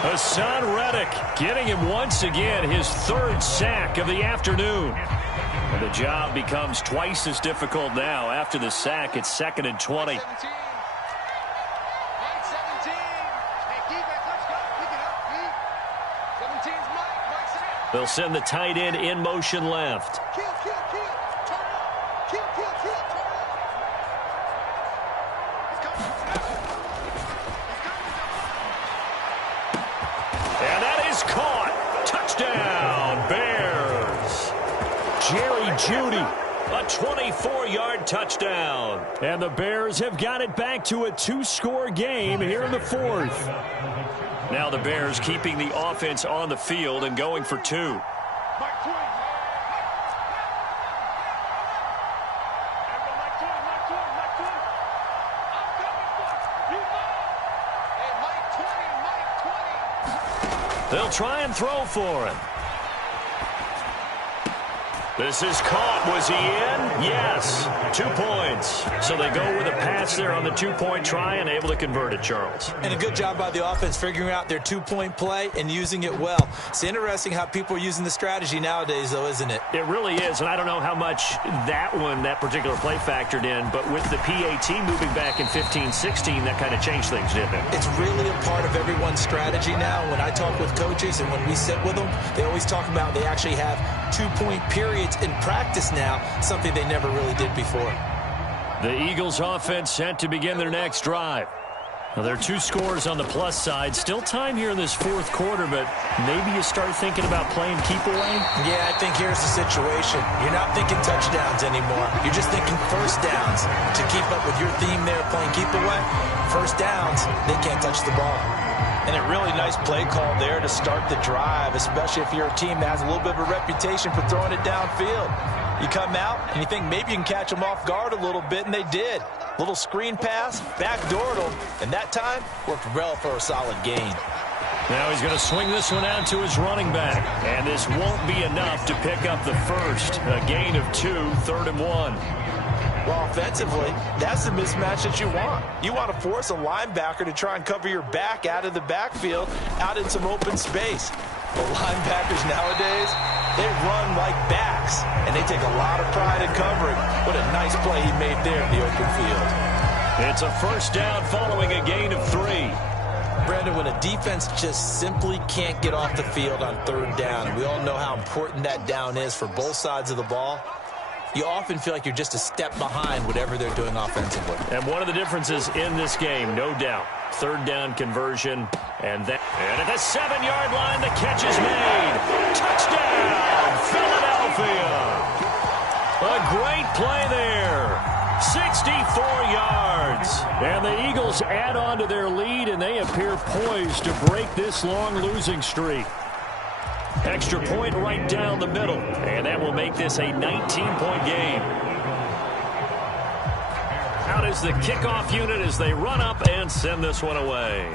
24. Hassan Reddick getting him once again his 3rd sack of the afternoon. And the job becomes twice as difficult now after the sack. It's 2nd and 20. They'll send the tight end in motion left. And that is caught. Touchdown, Bears. Jerry Jeudy, a 24-yard touchdown. And the Bears have got it back to a 2-score game here in the 4th. Now the Bears keeping the offense on the field and going for 2. They'll try and throw for him. This is caught. Was he in? Yes. 2 points. So they go with a pass there on the 2-point try and able to convert it, Charles. And a good job by the offense figuring out their 2-point play and using it well. It's interesting how people are using the strategy nowadays, though, isn't it? It really is, and I don't know how much that particular play factored in, but with the PAT moving back in 15-16, that kind of changed things, didn't it? It's really a part of everyone's strategy now. When I talk with coaches and when we sit with them, they always talk about they actually have 2-point periods in practice now, something they never really did before. The Eagles offense set to begin their next drive. Well, there are 2 scores on the plus side. Still time here in this 4th quarter, but maybe you start thinking about playing keep away? Yeah, I think here's the situation. You're not thinking touchdowns anymore. You're just thinking first downs. To keep up with your theme there, playing keep away, first downs, they can't touch the ball. And a really nice play call there to start the drive, especially if you're a team that has a little bit of a reputation for throwing it downfield. You come out and you think maybe you can catch them off guard a little bit, and they did. Little screen pass, backdoored them, and that time worked well for a solid gain. Now he's going to swing this one out to his running back. And this won't be enough to pick up the first. A gain of 2, 3rd and 1. Well, offensively, that's the mismatch that you want. You want to force a linebacker to try and cover your back out of the backfield, out in some open space. The linebackers nowadays, they run like backs, and they take a lot of pride in covering. What a nice play he made there in the open field. It's a first down following a gain of 3. Brandon, when a defense just simply can't get off the field on 3rd down, and we all know how important that down is for both sides of the ball, you often feel like you're just a step behind whatever they're doing offensively. And one of the differences in this game, no doubt, 3rd down conversion. And at the 7-yard line, the catch is made. Touchdown, Philadelphia. A great play there. 64 yards. And the Eagles add on to their lead, and they appear poised to break this long losing streak. Extra point right down the middle, and that will make this a 19-point game. Out is the kickoff unit as they run up and send this one away.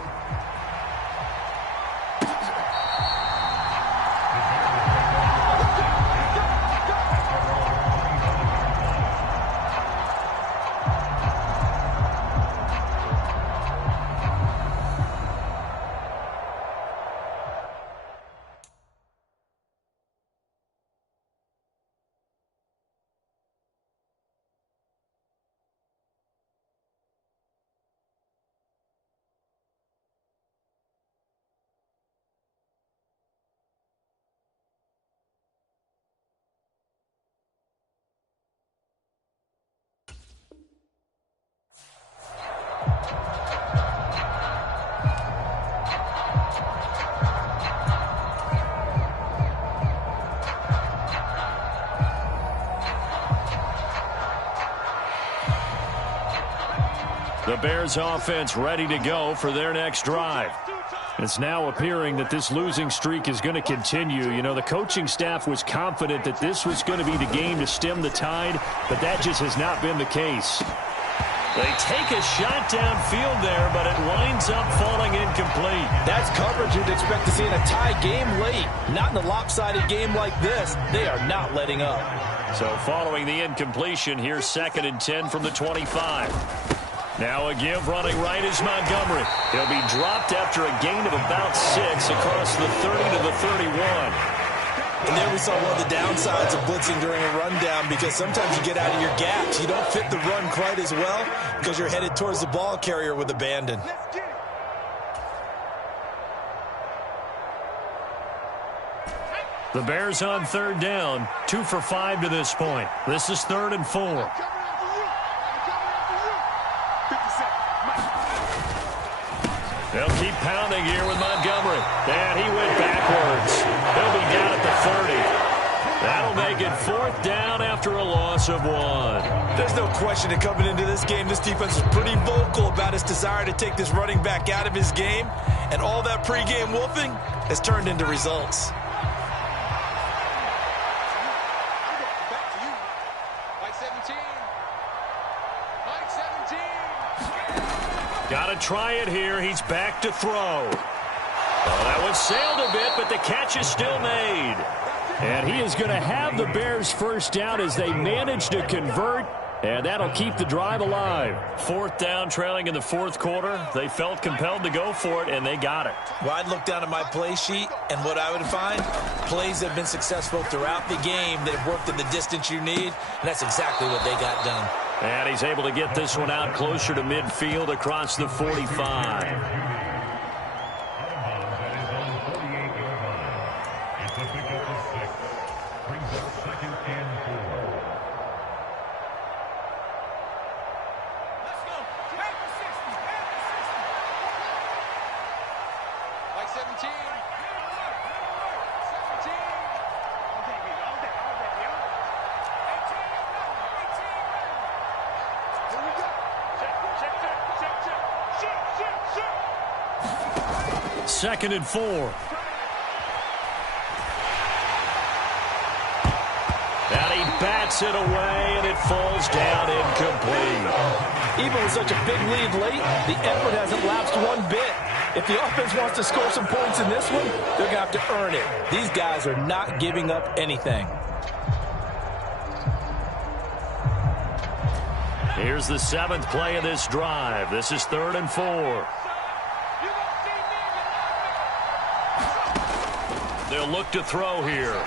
The Bears offense ready to go for their next drive. It's now appearing that this losing streak is going to continue. You know, the coaching staff was confident that this was going to be the game to stem the tide, but that just has not been the case. They take a shot downfield there, but it winds up falling incomplete. That's coverage you'd expect to see in a tie game late. Not in a lopsided game like this. They are not letting up. So following the incompletion, here's 2nd and 10 from the 25. Now a give running right is Montgomery. He'll be dropped after a gain of about 6 across the 30 to the 31. And there we saw one of the downsides of blitzing during a rundown, because sometimes you get out of your gaps. You don't fit the run quite as well because you're headed towards the ball carrier with abandon. The Bears on 3rd down, 2 for 5 to this point. This is 3rd and 4. They'll keep pounding here with Montgomery. And he went backwards. He'll be down at the 30. That'll make it 4th down after a loss of 1. There's no question that coming into this game, this defense is pretty vocal about its desire to take this running back out of his game. And all that pregame wolfing has turned into results. Got to try it here. He's back to throw. Well, that one sailed a bit, but the catch is still made. And he is going to have the Bears first down as they manage to convert, and that'll keep the drive alive. 4th down, trailing in the 4th quarter. They felt compelled to go for it, and they got it. Well, I'd look down at my play sheet, and what I would find, plays that have been successful throughout the game that have worked in the distance you need, and that's exactly what they got done. And he's able to get this one out closer to midfield across the 45. Second and 4. And he bats it away, and it falls down incomplete. Even with such a big lead late, the effort hasn't lapsed one bit. If the offense wants to score some points in this one, they're going to have to earn it. These guys are not giving up anything. Here's the 7th play of this drive. This is 3rd and 4. They'll look to throw here.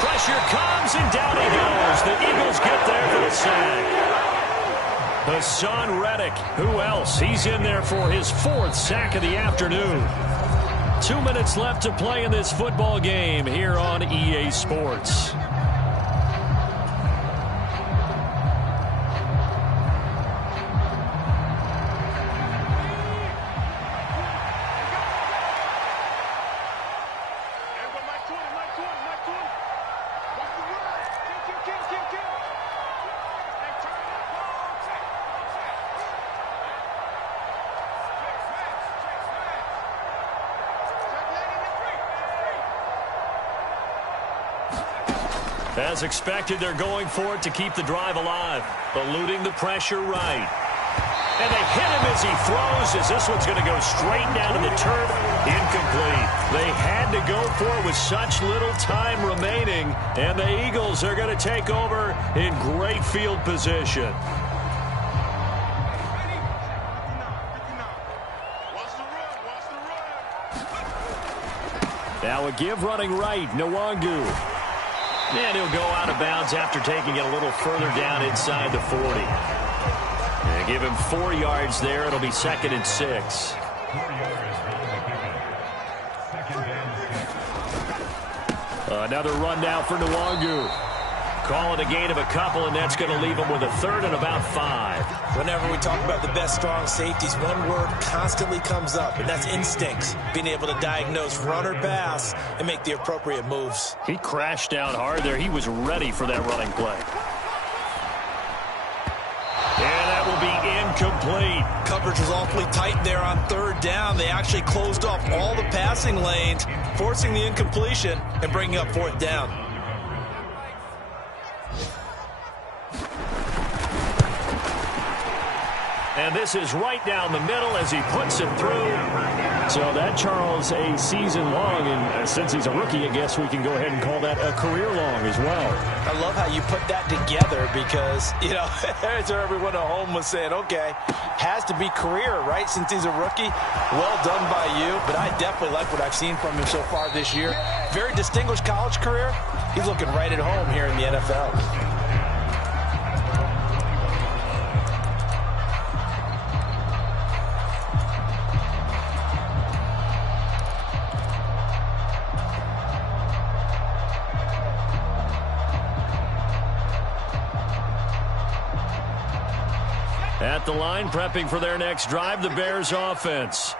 Pressure comes, and down he goes. The Eagles get there for the sack. Hassan Reddick, who else? He's in there for his 4th sack of the afternoon. 2 minutes left to play in this football game here on EA Sports. As expected, they're going for it to keep the drive alive. Eluding the pressure right. And they hit him as he throws, as this one's going to go straight down to the turf. Incomplete. They had to go for it with such little time remaining. And the Eagles are going to take over in great field position. Now a give running right, Nwangu. And he'll go out of bounds after taking it a little further down inside the 40. And give him 4 yards there. It'll be 2nd and 6. 4 yards from the pickup. Another run now for Nwangu. Call it a gain of a couple, and that's going to leave him with a 3rd and about 5. Whenever we talk about the best strong safeties, one word constantly comes up, and that's instincts. Being able to diagnose run or pass and make the appropriate moves. He crashed down hard there. He was ready for that running play. And that will be incomplete. Coverage was awfully tight there on 3rd down. They actually closed off all the passing lanes, forcing the incompletion and bringing up 4th down. And this is right down the middle as he puts it through. So that, Charles, a season long, and since he's a rookie, I guess we can go ahead and call that a career long as well. I love how you put that together because, you know, so everyone at home was saying, okay, has to be career, right, since he's a rookie. Well done by you, but I definitely like what I've seen from him so far this year. Very distinguished college career. He's looking right at home here in the NFL. At the line, prepping for their next drive, the Bears offense.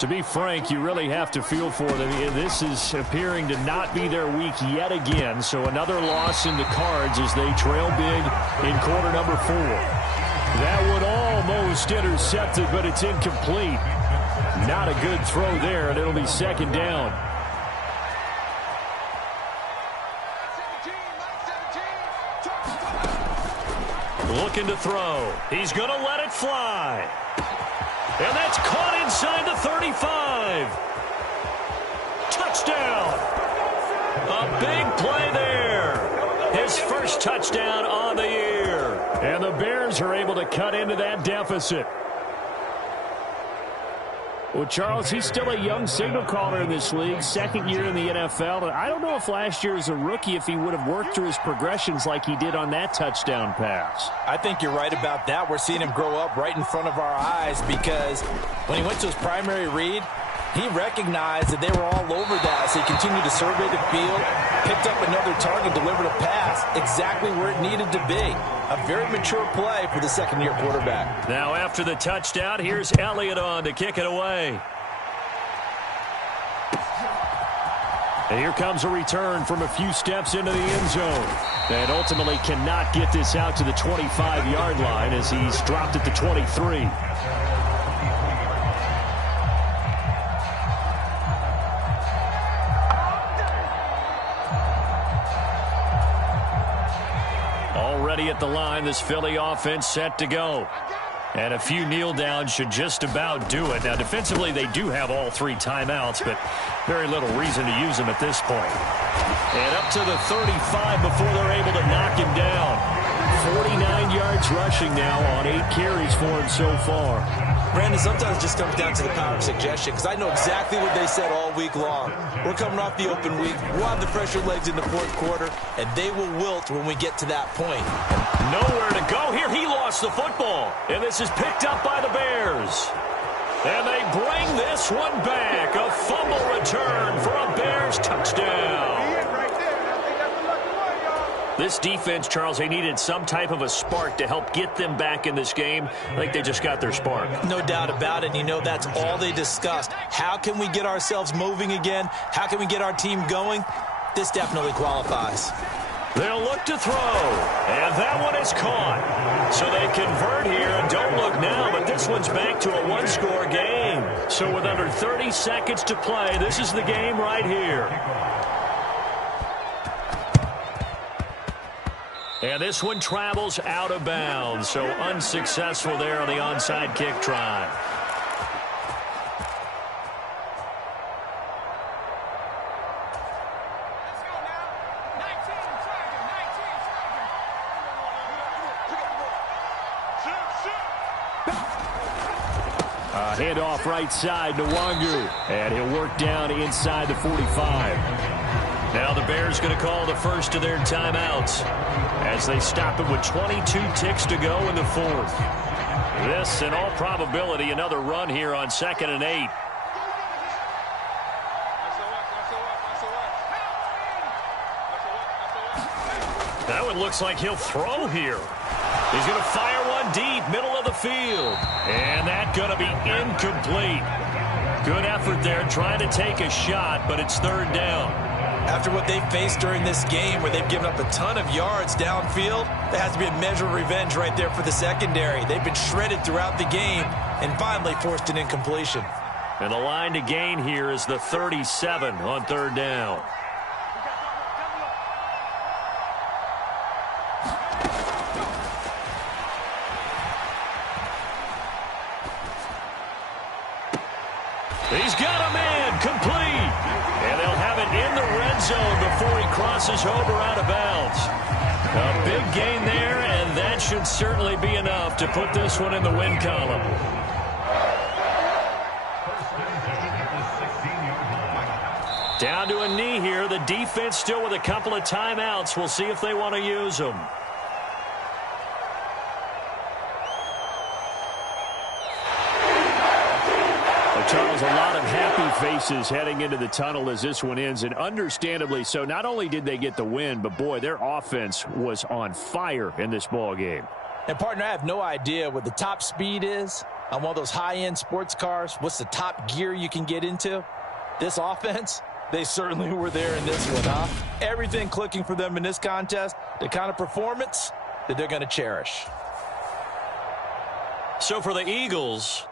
To be frank, you really have to feel for them. This is appearing to not be their week yet again. So another loss in the cards as they trail big in quarter number 4. That one almost intercepted, but it's incomplete. Not a good throw there, and it'll be 2nd down. Looking to throw. He's going to let it fly. And that's caught inside the 35. Touchdown. A big play there. His first touchdown on the year. And the Bears are able to cut into that deficit. Well, Charles, he's still a young signal caller in this league, 2nd year in the NFL. And I don't know if last year as a rookie, if he would have worked through his progressions like he did on that touchdown pass. I think you're right about that. We're seeing him grow up right in front of our eyes because when he went to his primary read, he recognized that they were all over that. So he continued to survey the field, picked up another target, delivered a pass exactly where it needed to be. A very mature play for the 2nd-year quarterback. Now after the touchdown, here's Elliott on to kick it away. And here comes a return from a few steps into the end zone. And ultimately cannot get this out to the 25-yard line as he's dropped at the 23. Already at the line, this Philly offense set to go. And a few kneel downs should just about do it. Now, defensively, they do have all 3 timeouts, but very little reason to use them at this point. And up to the 35 before they're able to knock him down. 49 yards rushing now on 8 carries for him so far. Brandon, sometimes it just comes down to the power of suggestion because I know exactly what they said all week long. We're coming off the open week. We'll have the fresher legs in the 4th quarter, and they will wilt when we get to that point. Nowhere to go here. He lost the football, and this is picked up by the Bears. And they bring this one back. A fumble return for a Bears touchdown. This defense, Charles, they needed some type of a spark to help get them back in this game. I think they just got their spark. No doubt about it. And you know that's all they discussed. How can we get ourselves moving again? How can we get our team going? This definitely qualifies. They'll look to throw, and that one is caught. So they convert here, and don't look now, but this one's back to a 1-score game. So with under 30 seconds to play, this is the game right here. And this one travels out of bounds, so unsuccessful there on the onside kick try. Handoff right side to Wangu, and he'll work down inside the 45. Now the Bears going to call the first of their timeouts as they stop it with 22 ticks to go in the fourth. This, in all probability, another run here on 2nd and 8. That one looks like he'll throw here. He's going to fire one deep, middle of the field. And that's going to be incomplete. Good effort there trying to take a shot, but it's 3rd down. After what they've faced during this game where they've given up a ton of yards downfield, there has to be a measure of revenge right there for the secondary. They've been shredded throughout the game and finally forced an incompletion. And the line to gain here is the 37 on 3rd down. He's got a man complete. And they'll have it in the red zone before he crosses over out of bounds. A big gain there, and that should certainly be enough to put this one in the win column. Down to a knee here. The defense still with a couple of timeouts. We'll see if they want to use them. Charles, a lot of happy faces heading into the tunnel as this one ends, and understandably so. Not only did they get the win, but, boy, their offense was on fire in this ball game. And, partner, I have no idea what the top speed is on one of those high-end sports cars. What's the top gear you can get into? This offense, they certainly were there in this one, huh? Everything clicking for them in this contest, the kind of performance that they're going to cherish. So for the Eagles,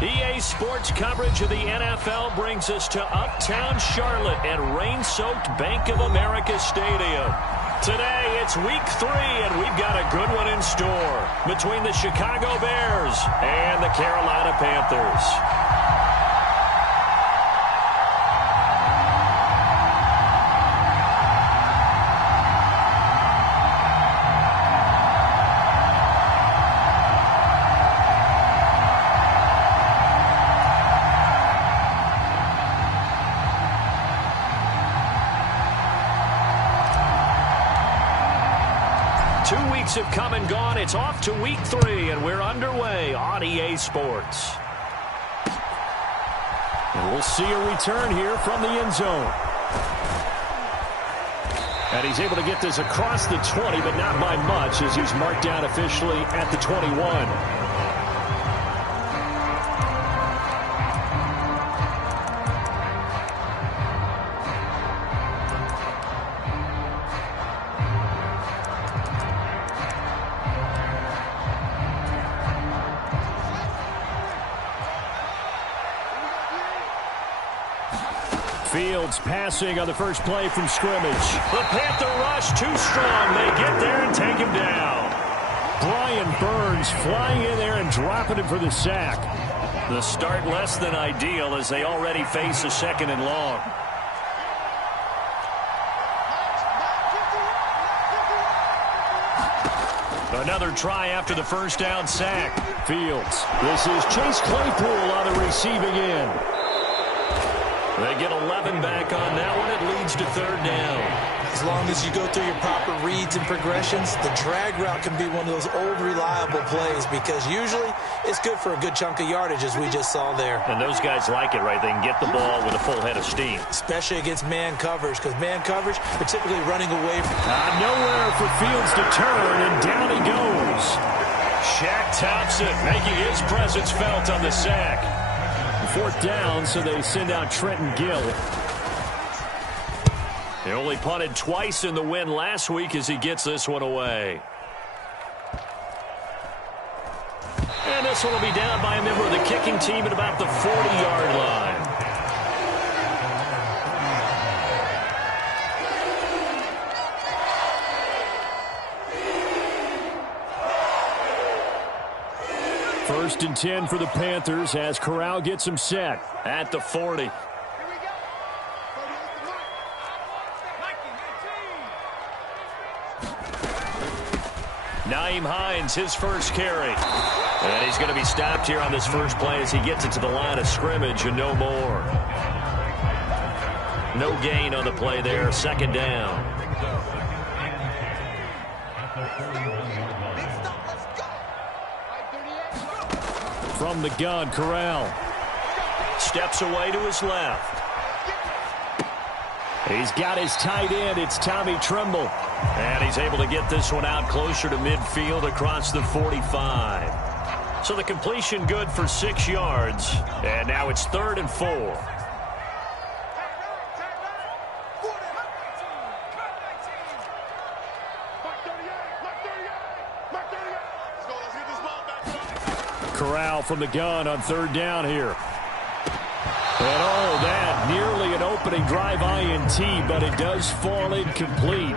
EA Sports coverage of the NFL brings us to Uptown Charlotte at rain-soaked Bank of America Stadium. Today, it's week 3, and we've got a good one in store between the Chicago Bears and the Carolina Panthers. Have come and gone. It's off to week 3, and we're underway on EA Sports. And we'll see a return here from the end zone. And he's able to get this across the 20, but not by much, as he's marked down officially at the 21. Fields passing on the first play from scrimmage. The Panther rush too strong. They get there and take him down. Brian Burns flying in there and dropping him for the sack. The start less than ideal as they already face a 2nd and long. Another try after the first down sack. Fields. This is Chase Claypool on the receiving end. They get 11 back on that one. It leads to 3rd down. As long as you go through your proper reads and progressions, the drag route can be one of those old reliable plays because usually it's good for a good chunk of yardage, as we just saw there. And those guys like it, right? They can get the ball with a full head of steam. Especially against man coverage, because man coverage, they're typically running away from. Nowhere for Fields to turn, and down he goes. Shaq Thompson making his presence felt on the sack. 4th down, so they send out Trenton Gill. He only punted twice in the win last week as he gets this one away. And this one will be down by a member of the kicking team at about the 40-yard line. First and 10 for the Panthers as Corral gets him set at the 40. Here we go. Nyheim Hines, his first carry. And he's going to be stopped here on this first play as he gets it to the line of scrimmage and no more. No gain on the play there. 2nd down. From the gun, Corral steps away to his left. He's got his tight end. It's Tommy Tremble. And he's able to get this one out closer to midfield across the 45. So the completion good for 6 yards. And now it's 3rd and 4. Corral from the gun on 3rd down here. And all that, nearly an opening drive INT, but it does fall incomplete.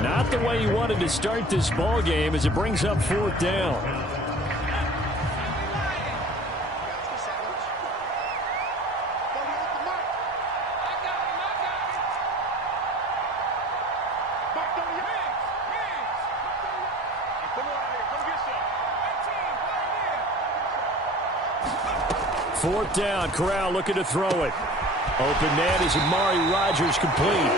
Not the way he wanted to start this ball game as it brings up 4th down. Fourth down, Corral looking to throw it. Open man is Amari Rodgers complete.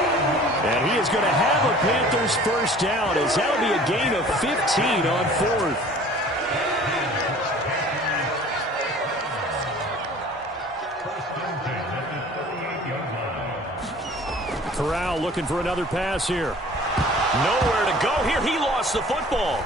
And he is going to have a Panthers first down as that'll be a gain of 15 on 4th. Corral looking for another pass here. Nowhere to go here. He lost the football.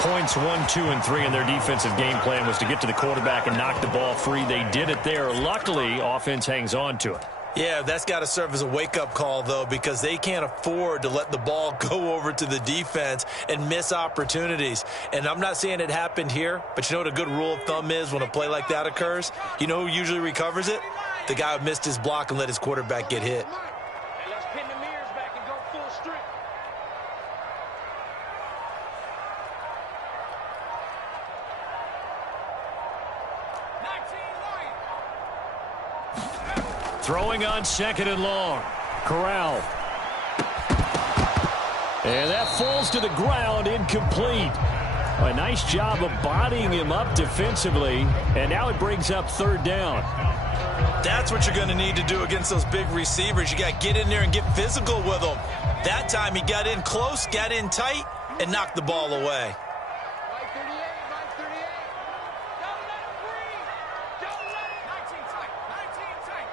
Points 1, 2, and 3 in their defensive game plan was to get to the quarterback and knock the ball free. They did it there. Luckily, offense hangs on to it. Yeah, that's got to serve as a wake-up call, though, because they can't afford to let the ball go over to the defense and miss opportunities. And I'm not saying it happened here, but you know what a good rule of thumb is when a play like that occurs? You know who usually recovers it? The guy who missed his block and let his quarterback get hit. Hey, let's pin the mirrors back and go full strength. Throwing on 2nd and long. Corral. And that falls to the ground, incomplete. A nice job of bodying him up defensively, and now it brings up 3rd down. That's what you're going to need to do against those big receivers. You got to get in there and get physical with them. That time he got in close, got in tight, and knocked the ball away. Mike 38, Mike 38. Don't let him breathe. Don't let him. 19 tight, 19 tight.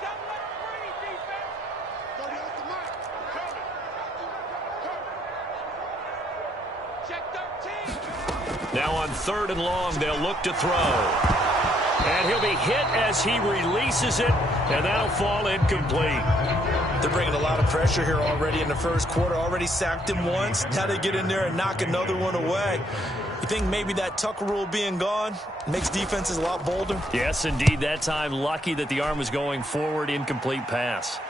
Don't let him breathe, defense. 30 off the mark. Cover. Check 13. Now on 3rd and long, they'll look to throw. And he'll be hit as he releases it, and that'll fall incomplete. They're bringing a lot of pressure here already in the first quarter. Already sacked him once. Now they get in there and knock another one away. You think maybe that Tucker rule being gone makes defenses a lot bolder? Yes, indeed. That time, lucky that the arm was going forward. Incomplete pass.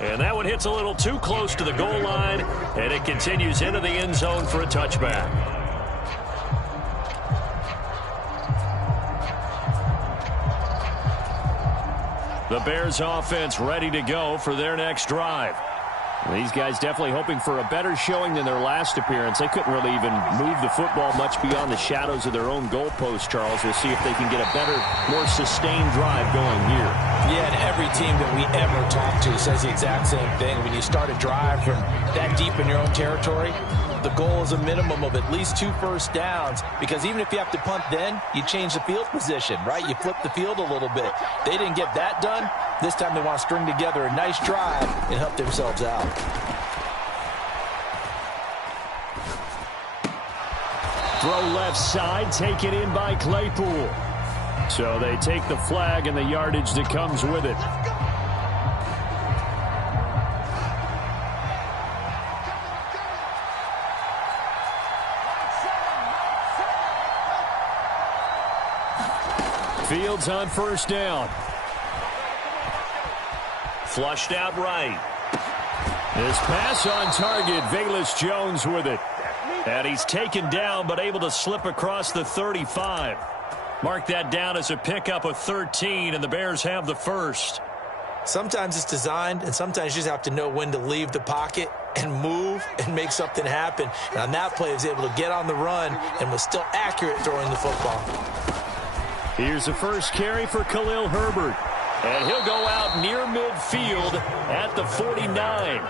And that one hits a little too close to the goal line, and it continues into the end zone for a touchback. The Bears offense ready to go for their next drive. These guys definitely hoping for a better showing than their last appearance. They couldn't really even move the football much beyond the shadows of their own goalpost, Charles. We'll see if they can get a better, more sustained drive going here. Yeah, and every team that we ever talk to says the exact same thing. When you start a drive from that deep in your own territory, the goal is a minimum of at least 2 first downs, because even if you have to punt then, you change the field position, right? You flip the field a little bit. They didn't get that done. This time they want to string together a nice drive and help themselves out. Throw left side, taken in by Claypool. So they take the flag and the yardage that comes with it. Fields on 1st down. Flushed out right. This pass on target. Velus Jones with it. And he's taken down but able to slip across the 35. Mark that down as a pickup of 13, and the Bears have the first. Sometimes it's designed, and sometimes you just have to know when to leave the pocket and move and make something happen. And on that play, he was able to get on the run and was still accurate throwing the football. Here's the first carry for Khalil Herbert. And he'll go out near midfield at the 49.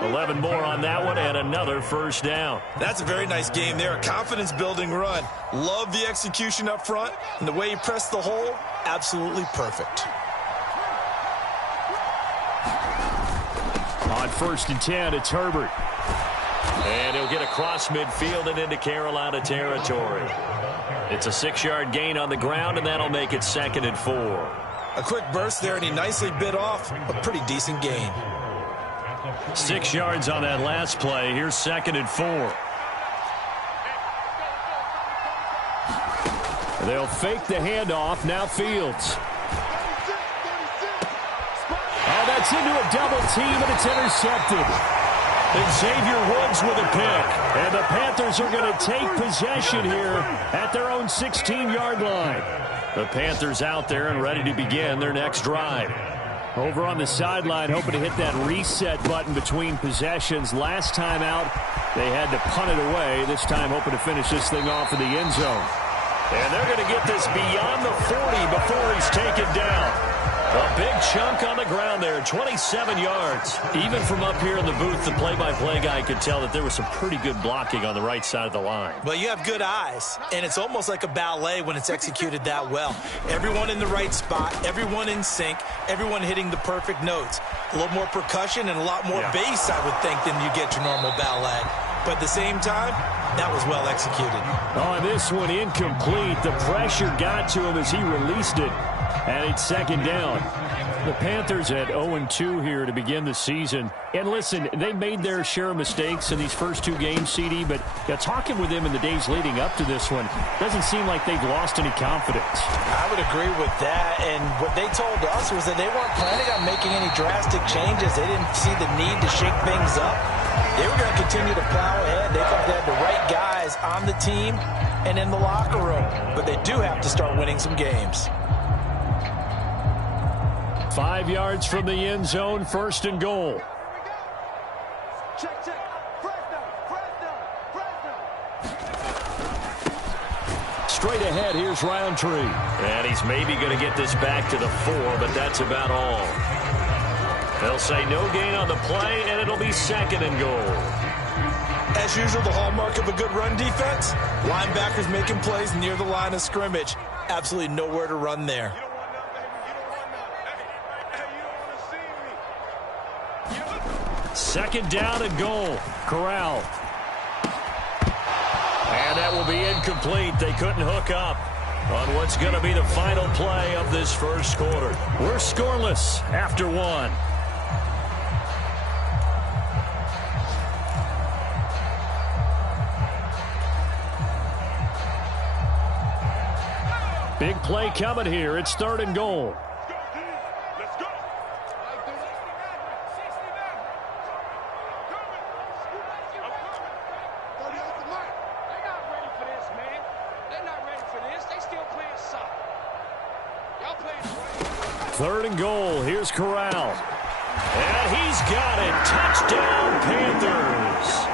11 more on that one, and another first down. That's a very nice game there. A confidence-building run. Love the execution up front, and the way he pressed the hole, absolutely perfect. On 1st and 10, it's Herbert. And he'll get across midfield and into Carolina territory. It's a 6-yard gain on the ground, and that'll make it 2nd and 4. A quick burst there, and he nicely bit off a pretty decent gain. 6 yards on that last play. Here's 2nd and 4. They'll fake the handoff. Now Fields. Oh, that's into a double team, and it's intercepted. And Xavier Woods with a pick. And the Panthers are going to take possession here at their own 16-yard line. The Panthers out there and ready to begin their next drive. Over on the sideline, hoping to hit that reset button between possessions. Last time out, they had to punt it away. This time, hoping to finish this thing off in the end zone. And they're going to get this beyond the 40 before he's taken down. A big chunk on the ground there, 27 yards. Even from up here in the booth, the play-by-play guy could tell that there was some pretty good blocking on the right side of the line. Well, you have good eyes, and it's almost like a ballet when it's executed that well. Everyone in the right spot, everyone in sync, everyone hitting the perfect notes. A little more percussion and a lot more bass, I would think, than you get your normal ballet. But at the same time, That was well executed. On this one, incomplete. The pressure got to him as he released it. And it's second down. The Panthers at 0-2 here to begin the season. And listen, they made their share of mistakes in these first two games, CD, but talking with them in the days leading up to this one, doesn't seem like they've lost any confidence. I would agree with that, and what they told us was that they weren't planning on making any drastic changes. They didn't see the need to shake things up. They were going to continue to plow ahead. They thought they had the right guys on the team and in the locker room, but they do have to start winning some games. 5 yards from the end zone, first and goal. Check, check. Fresno. Straight ahead, here's Roundtree. And he's maybe going to get this back to the 4, but that's about all. They'll say no gain on the play, and it'll be second and goal. As usual, the hallmark of a good run defense, linebackers making plays near the line of scrimmage. Absolutely nowhere to run there. Second down and goal. Corral. And that will be incomplete. They couldn't hook up on what's going to be the final play of this first quarter. We're scoreless after one. Big play coming here. It's third and goal. Third and goal. Here's Corral. And he's got it. Touchdown, Panthers.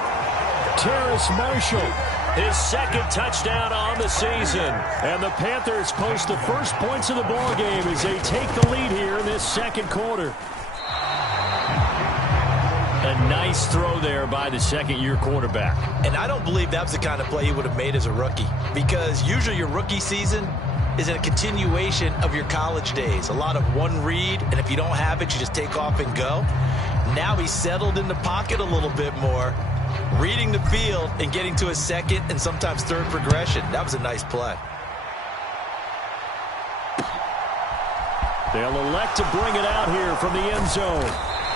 Terrace Marshall, his second touchdown on the season. And the Panthers post the first points of the ball game as they take the lead here in this second quarter. A nice throw there by the second-year quarterback. And I don't believe that was the kind of play he would have made as a rookie, because usually your rookie season is a continuation of your college days. A lot of one read, and if you don't have it, you just take off and go. Now he's settled in the pocket a little bit more, reading the field and getting to a second and sometimes third progression. That was a nice play. They'll elect to bring it out here from the end zone.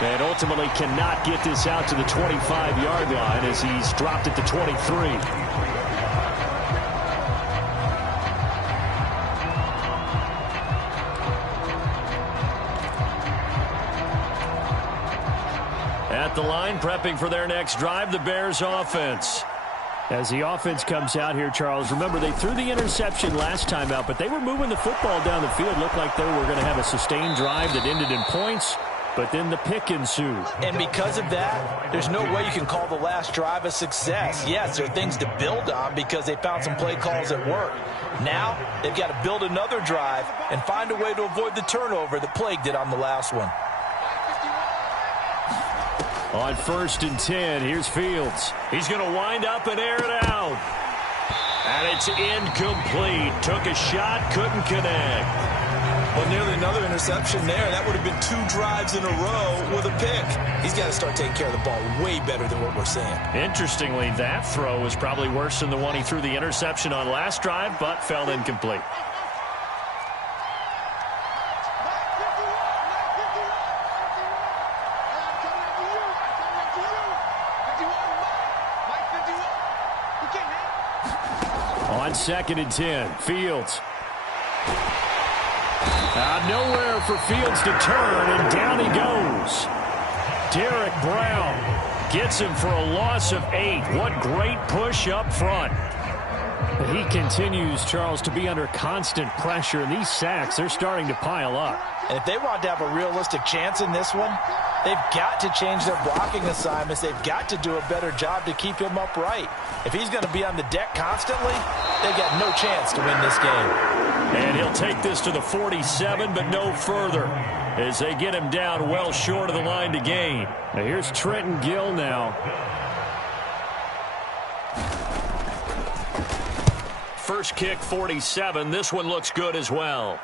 And ultimately cannot get this out to the 25-yard line as he's dropped it to 23. At the line, prepping for their next drive, the Bears offense. As the offense comes out here, Charles, remember they threw the interception last time out, but they were moving the football down the field. Looked like they were going to have a sustained drive that ended in points, but then the pick ensued. And because of that, there's no way you can call the last drive a success. Yes, there are things to build on because they found some play calls that work. Now, they've got to build another drive and find a way to avoid the turnover that plagued it on the last one. On 1st and 10, here's Fields. He's going to wind up and air it out. And it's incomplete. Took a shot, couldn't connect. Well, nearly another interception there. That would have been 2 drives in a row with a pick. He's got to start taking care of the ball way better than what we're seeing. Interestingly, that throw was probably worse than the one he threw the interception on last drive, but fell incomplete. On 2nd and 10, Fields. Nowhere for Fields to turn, and down he goes. Derek Brown gets him for a loss of 8. What great push up front. He continues, Charles, to be under constant pressure, and these sacks, they're starting to pile up. And if they want to have a realistic chance in this one, they've got to change their blocking assignments. They've got to do a better job to keep him upright. If he's going to be on the deck constantly, they've got no chance to win this game. And he'll take this to the 47, but no further, as they get him down well short of the line to gain. Now here's Trenton Gill now. First kick, 47. This one looks good as well.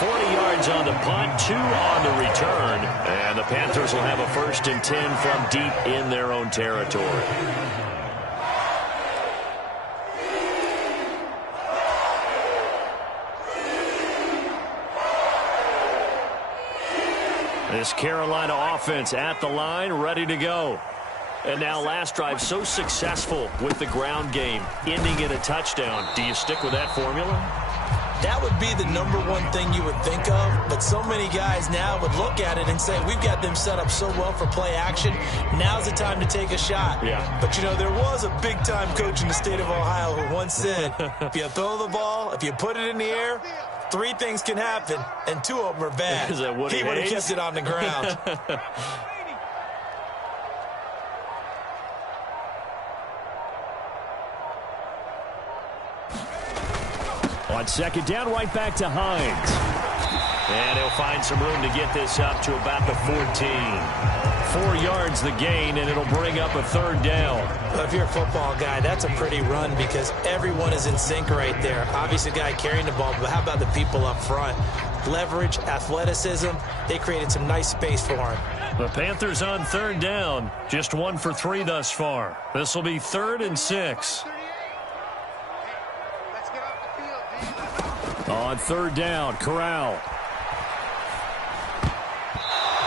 40 yards on the punt, 2 on the return. And the Panthers will have a 1st and 10 from deep in their own territory. This Carolina offense at the line, ready to go. And now last drive so successful with the ground game, ending in a touchdown. Do you stick with that formula? That would be the #1 thing you would think of, but so many guys now would look at it and say, we've got them set up so well for play action. Now's the time to take a shot. Yeah. But, you know, there was a big-time coach in the state of Ohio who once said, if you throw the ball, if you put it in the air, 3 things can happen, and 2 of them are bad. Is that Woody He would have Hayes? kept it on the ground. On 2nd down, right back to Hines. And he'll find some room to get this up to about the 14. 4 yards the gain, and it'll bring up a 3rd down. Well, if you're a football guy, that's a pretty run because everyone is in sync right there. Obviously, the guy carrying the ball, but how about the people up front? Leverage, athleticism, they created some nice space for him. The Panthers on 3rd down, just 1 for 3 thus far. This will be 3rd and 6. Let's get off the field, D. On 3rd down, Corral.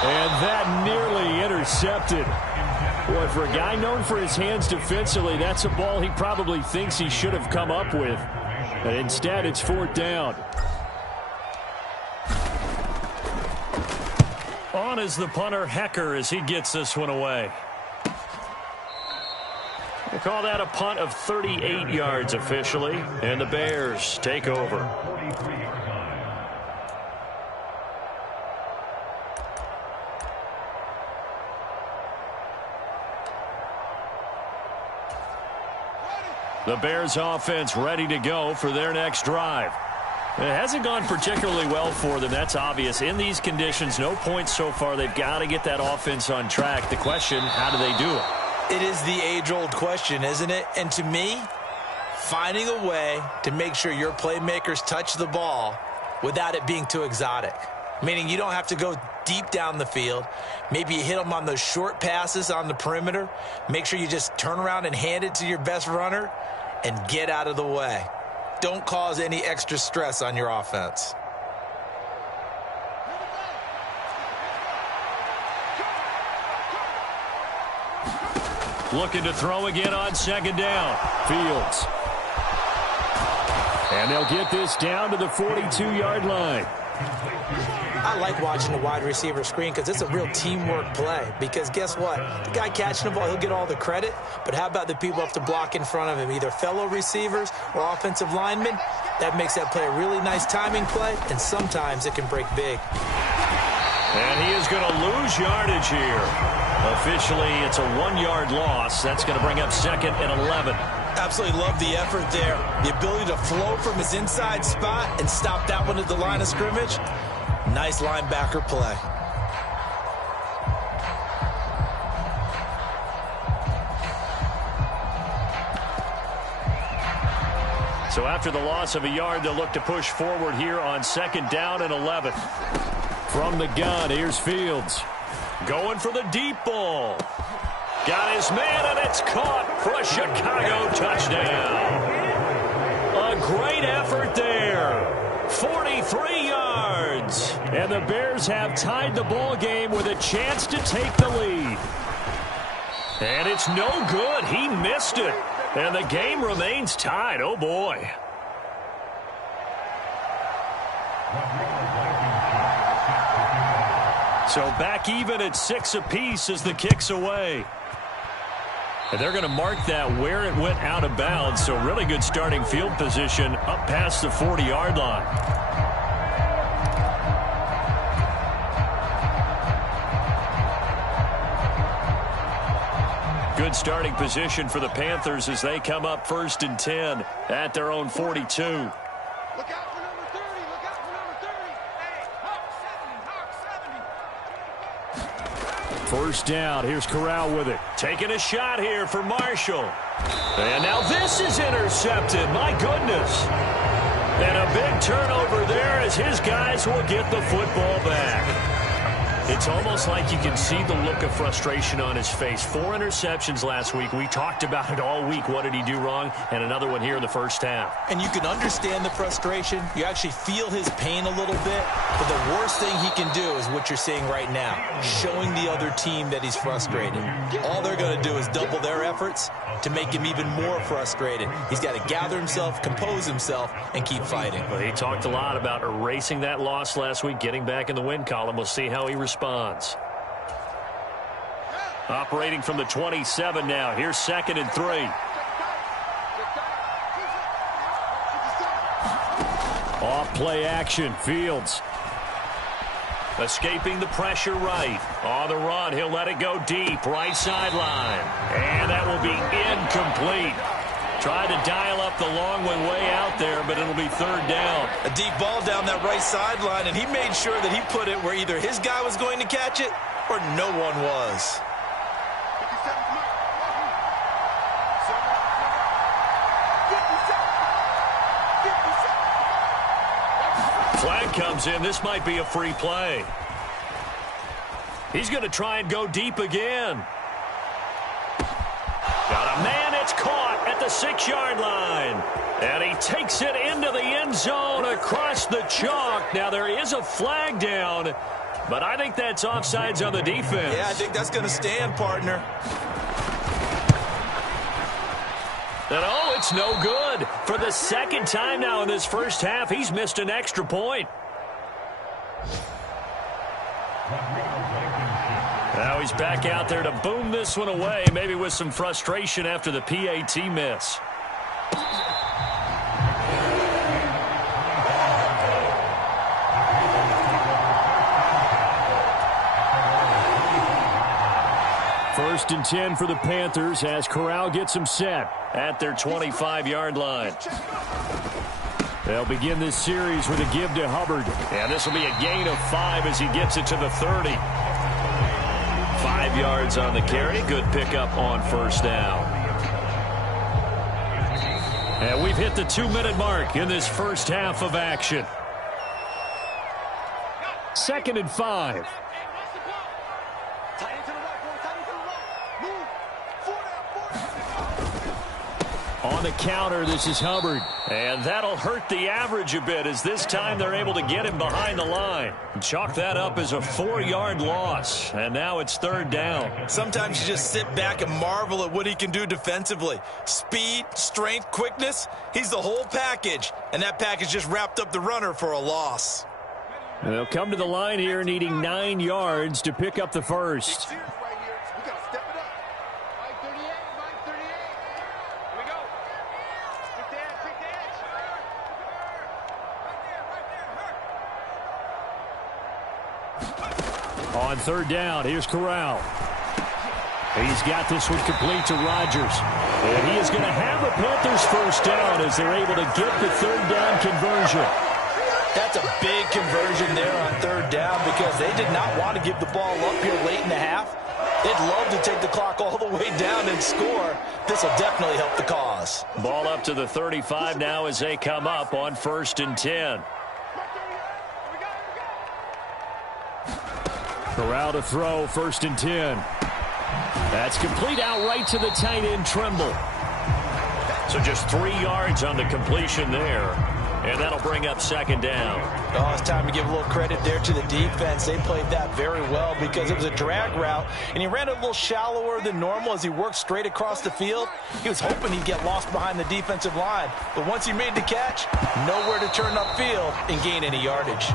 And that nearly intercepted. Boy, for a guy known for his hands defensively, that's a ball he probably thinks he should have come up with. And instead, it's 4th down. On is the punter, Hecker, as he gets this one away. We'll call that a punt of 38 yards officially, and the Bears take over. The Bears offense ready to go for their next drive. It hasn't gone particularly well for them. That's obvious. In these conditions, no points so far. They've got to get that offense on track. The question, how do they do it? It is the age-old question, isn't it? And to me, finding a way to make sure your playmakers touch the ball without it being too exotic. Meaning you don't have to go deep down the field. Maybe you hit them on those short passes on the perimeter. Make sure you just turn around and hand it to your best runner and get out of the way. Don't cause any extra stress on your offense. Looking to throw again on 2nd down. Fields. And they'll get this down to the 42-yard line. I like watching the wide receiver screen because it's a real teamwork play. Because guess what? The guy catching the ball, he'll get all the credit. But how about the people up to block in front of him, either fellow receivers or offensive linemen? That makes that play a really nice timing play, and sometimes it can break big. And he is going to lose yardage here. Officially, it's a 1-yard loss. That's going to bring up 2nd and 11. Absolutely love the effort there. The ability to flow from his inside spot and stop that one at the line of scrimmage. Nice linebacker play. So after the loss of a yard, they'll look to push forward here on 2nd down and 11. From the gun, here's Fields. Going for the deep ball. Got his man, and it's caught for a Chicago touchdown. A great effort there. 43 yards. And the Bears have tied the ball game with a chance to take the lead. And it's no good. He missed it. And the game remains tied. Oh, boy. So back even at 6 apiece as the kick's away. And they're going to mark that where it went out of bounds. So really good starting field position up past the 40-yard line. Good starting position for the Panthers as they come up 1st and 10 at their own 42. Look out for number 30. Look out for number 30. Hey, Hawk 70. Hawk 70. 1st down. Here's Corral with it. Taking a shot here for Marshall. And now this is intercepted. My goodness. And a big turnover there as as his guys will get the football back. It's almost like you can see the look of frustration on his face. 4 interceptions last week. We talked about it all week. What did he do wrong? And another one here in the first half. And you can understand the frustration. You actually feel his pain a little bit. But the worst thing he can do is what you're seeing right now, showing the other team that he's frustrated. All they're going to do is double their efforts to make him even more frustrated. He's got to gather himself, compose himself, and keep fighting. Well, he talked a lot about erasing that loss last week, getting back in the win column. We'll see how he responds. Operating from the 27 now. Here's 2nd and 3. Off play action. Fields escaping the pressure right. On the run, he'll let it go deep. Right sideline. And that will be incomplete. Tried to dial up the long one way out there, but it'll be 3rd down. A deep ball down that right sideline, and he made sure that he put it where either his guy was going to catch it or no one was. Flag comes in. This might be a free play. He's going to try and go deep again. Got a man. It's caught at the 6-yard line. And he takes it into the end zone across the chalk. Now, there is a flag down, but I think that's offsides on the defense. Yeah, I think that's going to stand, partner. And oh, it's no good. For the 2nd time now in this first half, he's missed an extra point. Now he's back out there to boom this one away, maybe with some frustration after the PAT miss. First and 10 for the Panthers as Corral gets them set at their 25-yard line. They'll begin this series with a give to Hubbard. And this will be a gain of 5 as he gets it to the 30. 5 yards on the carry. Good pickup on first down. And we've hit the 2-minute mark in this first half of action. 2nd and 5. On the counter, this is Hubbard. And that'll hurt the average a bit as this time they're able to get him behind the line. Chalk that up as a 4-yard loss. And now it's 3rd down. Sometimes you just sit back and marvel at what he can do defensively. Speed, strength, quickness. He's the whole package. And that package just wrapped up the runner for a loss. And they'll come to the line here needing 9 yards to pick up the first. On 3rd down, here's Corral. He's got this one complete to Rodgers. And he is going to have the Panthers first down as they're able to get the 3rd down conversion. That's a big conversion there on 3rd down because they did not want to give the ball up here late in the half. They'd love to take the clock all the way down and score. This will definitely help the cause. Ball up to the 35 now as they come up on 1st and 10. Corral to throw, 1st and 10. That's complete out right to the tight end, Trimble. So just 3 yards on the completion there. And that'll bring up 2nd down. Oh, it's time to give a little credit there to the defense. They played that very well because it was a drag route, and he ran it a little shallower than normal as he worked straight across the field. He was hoping he'd get lost behind the defensive line, but once he made the catch, nowhere to turn upfield and gain any yardage.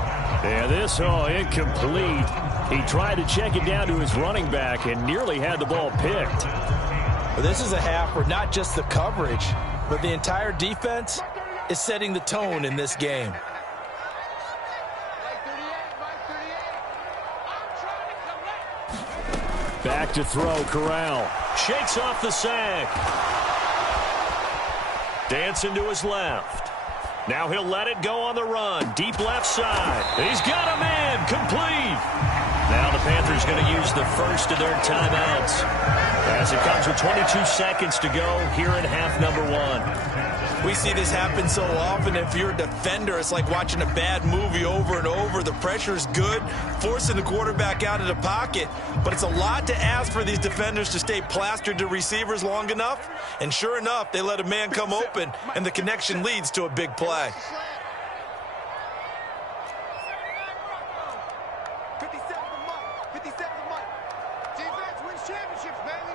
And this, incomplete. He tried to check it down to his running back and nearly had the ball picked. Well, this is a half where not just the coverage, but the entire defense is setting the tone in this game. Back to throw, Corral. Shakes off the sack. Dancing to his left. Now he'll let it go on the run. Deep left side. He's got a man. Complete. Now the Panthers going to use the first of their timeouts as it comes with 22 seconds to go here in half number 1. We see this happen so often. If you're a defender, it's like watching a bad movie over and over. The pressure is good, forcing the quarterback out of the pocket. But it's a lot to ask for these defenders to stay plastered to receivers long enough. And sure enough, they let a man come open, and the connection leads to a big play. 57 for Mike. 57 for Mike. Defense wins championships, baby.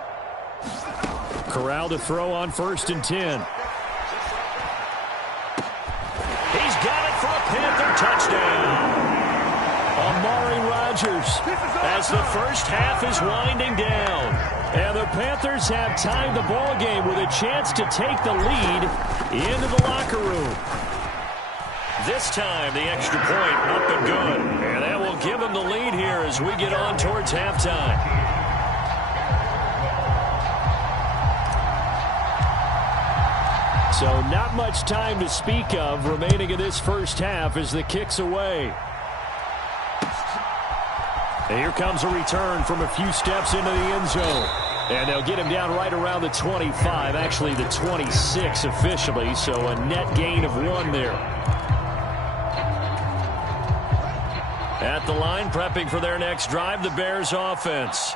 Corral to throw on 1st and 10. He's got it for a Panther touchdown. Amari Rodgers as the first half is winding down. And the Panthers have tied the ball game with a chance to take the lead into the locker room. This time the extra point up and good. And that will give them the lead here as we get on towards halftime. So not much time to speak of remaining in this first half as the kick's away. And here comes a return from a few steps into the end zone. And they'll get him down right around the 25, actually the 26 officially, so a net gain of 1 there. At the line, prepping for their next drive, the Bears offense.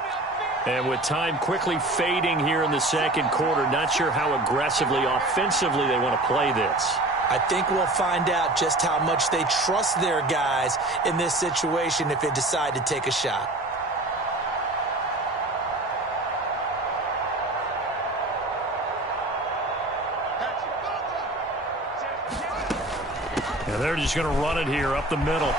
And with time quickly fading here in the second quarter, not sure how aggressively, offensively they want to play this. I think we'll find out just how much they trust their guys in this situation if they decide to take a shot. And they're just going to run it here up the middle.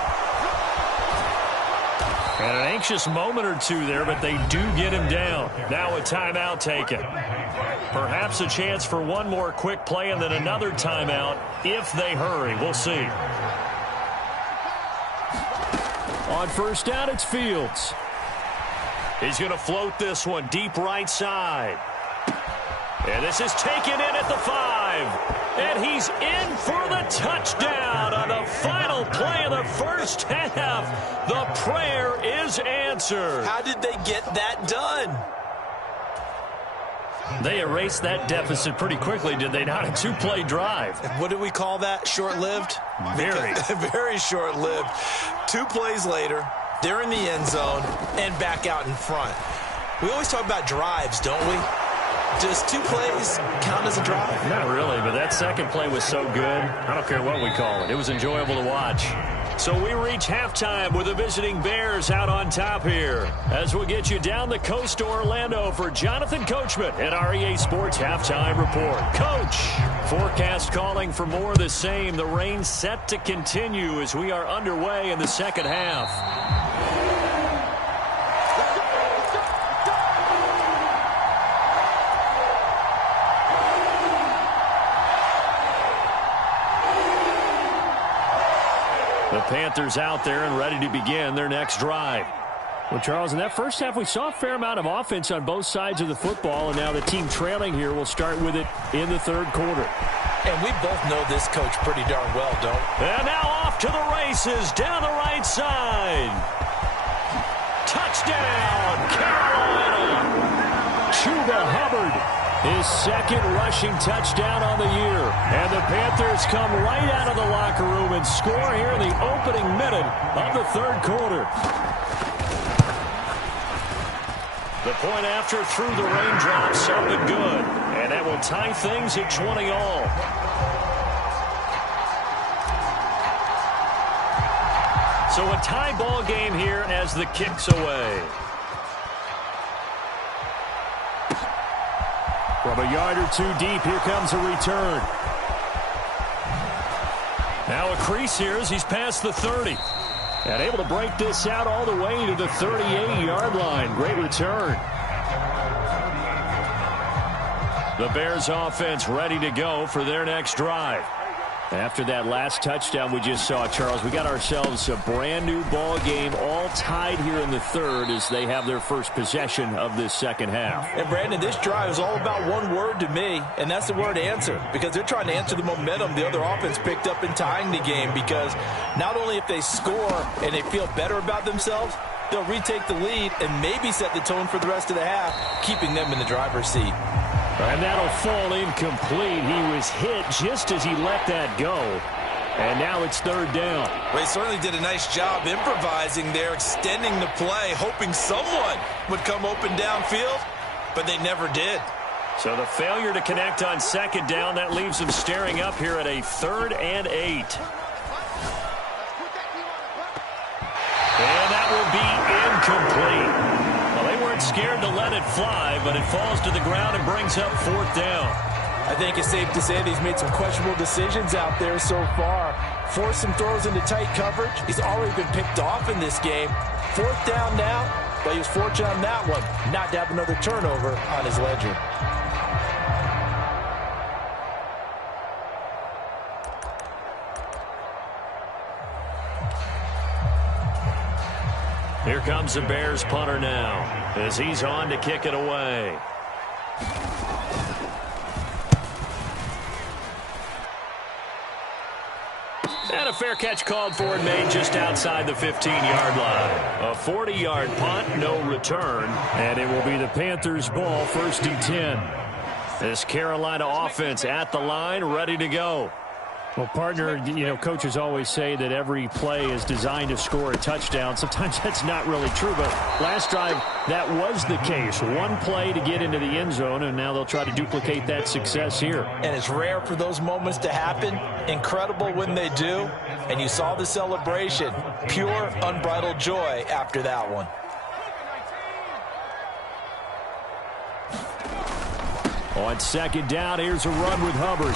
And an anxious moment or two there, but they do get him down. Now a timeout taken. Perhaps a chance for one more quick play and then another timeout if they hurry. We'll see. On 1st down, it's Fields. He's going to float this one deep right side. And this is taken in at the 5. And he's in for the touchdown on the final play of the first half. The prayer is answered. How did they get that done? They erased that deficit pretty quickly, did they not? A 2-play drive. What do we call that? Short-lived? Very. Very short-lived. 2 plays later, they're in the end zone and back out in front. We always talk about drives, don't we? Does 2 plays count as a drive? Not really, but that second play was so good. I don't care what we call it. It was enjoyable to watch. So we reach halftime with the visiting Bears out on top here. As we'll get you down the coast to Orlando for Jonathan Coachman at REA Sports Halftime Report. Coach, forecast calling for more of the same. The rain set to continue as we are underway in the second half. The Panthers out there and ready to begin their next drive. Well, Charles, in that first half, we saw a fair amount of offense on both sides of the football, and now the team trailing here will start with it in the third quarter. And we both know this coach pretty darn well, don't we? And now off to the races down the right side. Touchdown, Carolina. Chuba Hubbard. His second rushing touchdown on the year. And the Panthers come right out of the locker room and score here in the opening minute of the third quarter. The point after through the raindrops, up and good. And that will tie things at 20 all. So a tie ball game here as the kick's away. From a yard or 2 deep, here comes a return. Now a crease here as he's past the 30. And able to break this out all the way to the 38-yard line. Great return. The Bears offense ready to go for their next drive. After that last touchdown we just saw, Charles, we got ourselves a brand new ball game, all tied here in the third as they have their first possession of this second half. And Brandon, this drive is all about one word to me, and that's the word answer, because they're trying to answer the momentum the other offense picked up in tying the game, because not only if they score and they feel better about themselves, they'll retake the lead and maybe set the tone for the rest of the half, keeping them in the driver's seat. And that'll fall incomplete. He was hit just as he let that go. And now it's third down. Well, he certainly did a nice job improvising there, extending the play, hoping someone would come open downfield, but they never did. So the failure to connect on second down, that leaves them staring up here at a 3rd and 8. And that will be incomplete. Well, they weren't scared to let it fly, but it falls to the ground and brings up 4th down. I think it's safe to say that he's made some questionable decisions out there so far. Forced some throws into tight coverage. He's already been picked off in this game. 4th down now, but he was fortunate on that one not to have another turnover on his ledger. Here comes the Bears punter now as he's on to kick it away. And a fair catch called for and made just outside the 15-yard line. A 40-yard punt, no return, and it will be the Panthers' ball, 1st and 10. This Carolina offense at the line, ready to go. Well, partner, coaches always say that every play is designed to score a touchdown. Sometimes that's not really true, but last drive, that was the case. One play to get into the end zone, and now they'll try to duplicate that success here. And it's rare for those moments to happen. Incredible when they do. And you saw the celebration. Pure, unbridled joy after that one. On second down, here's a run with Hubbard.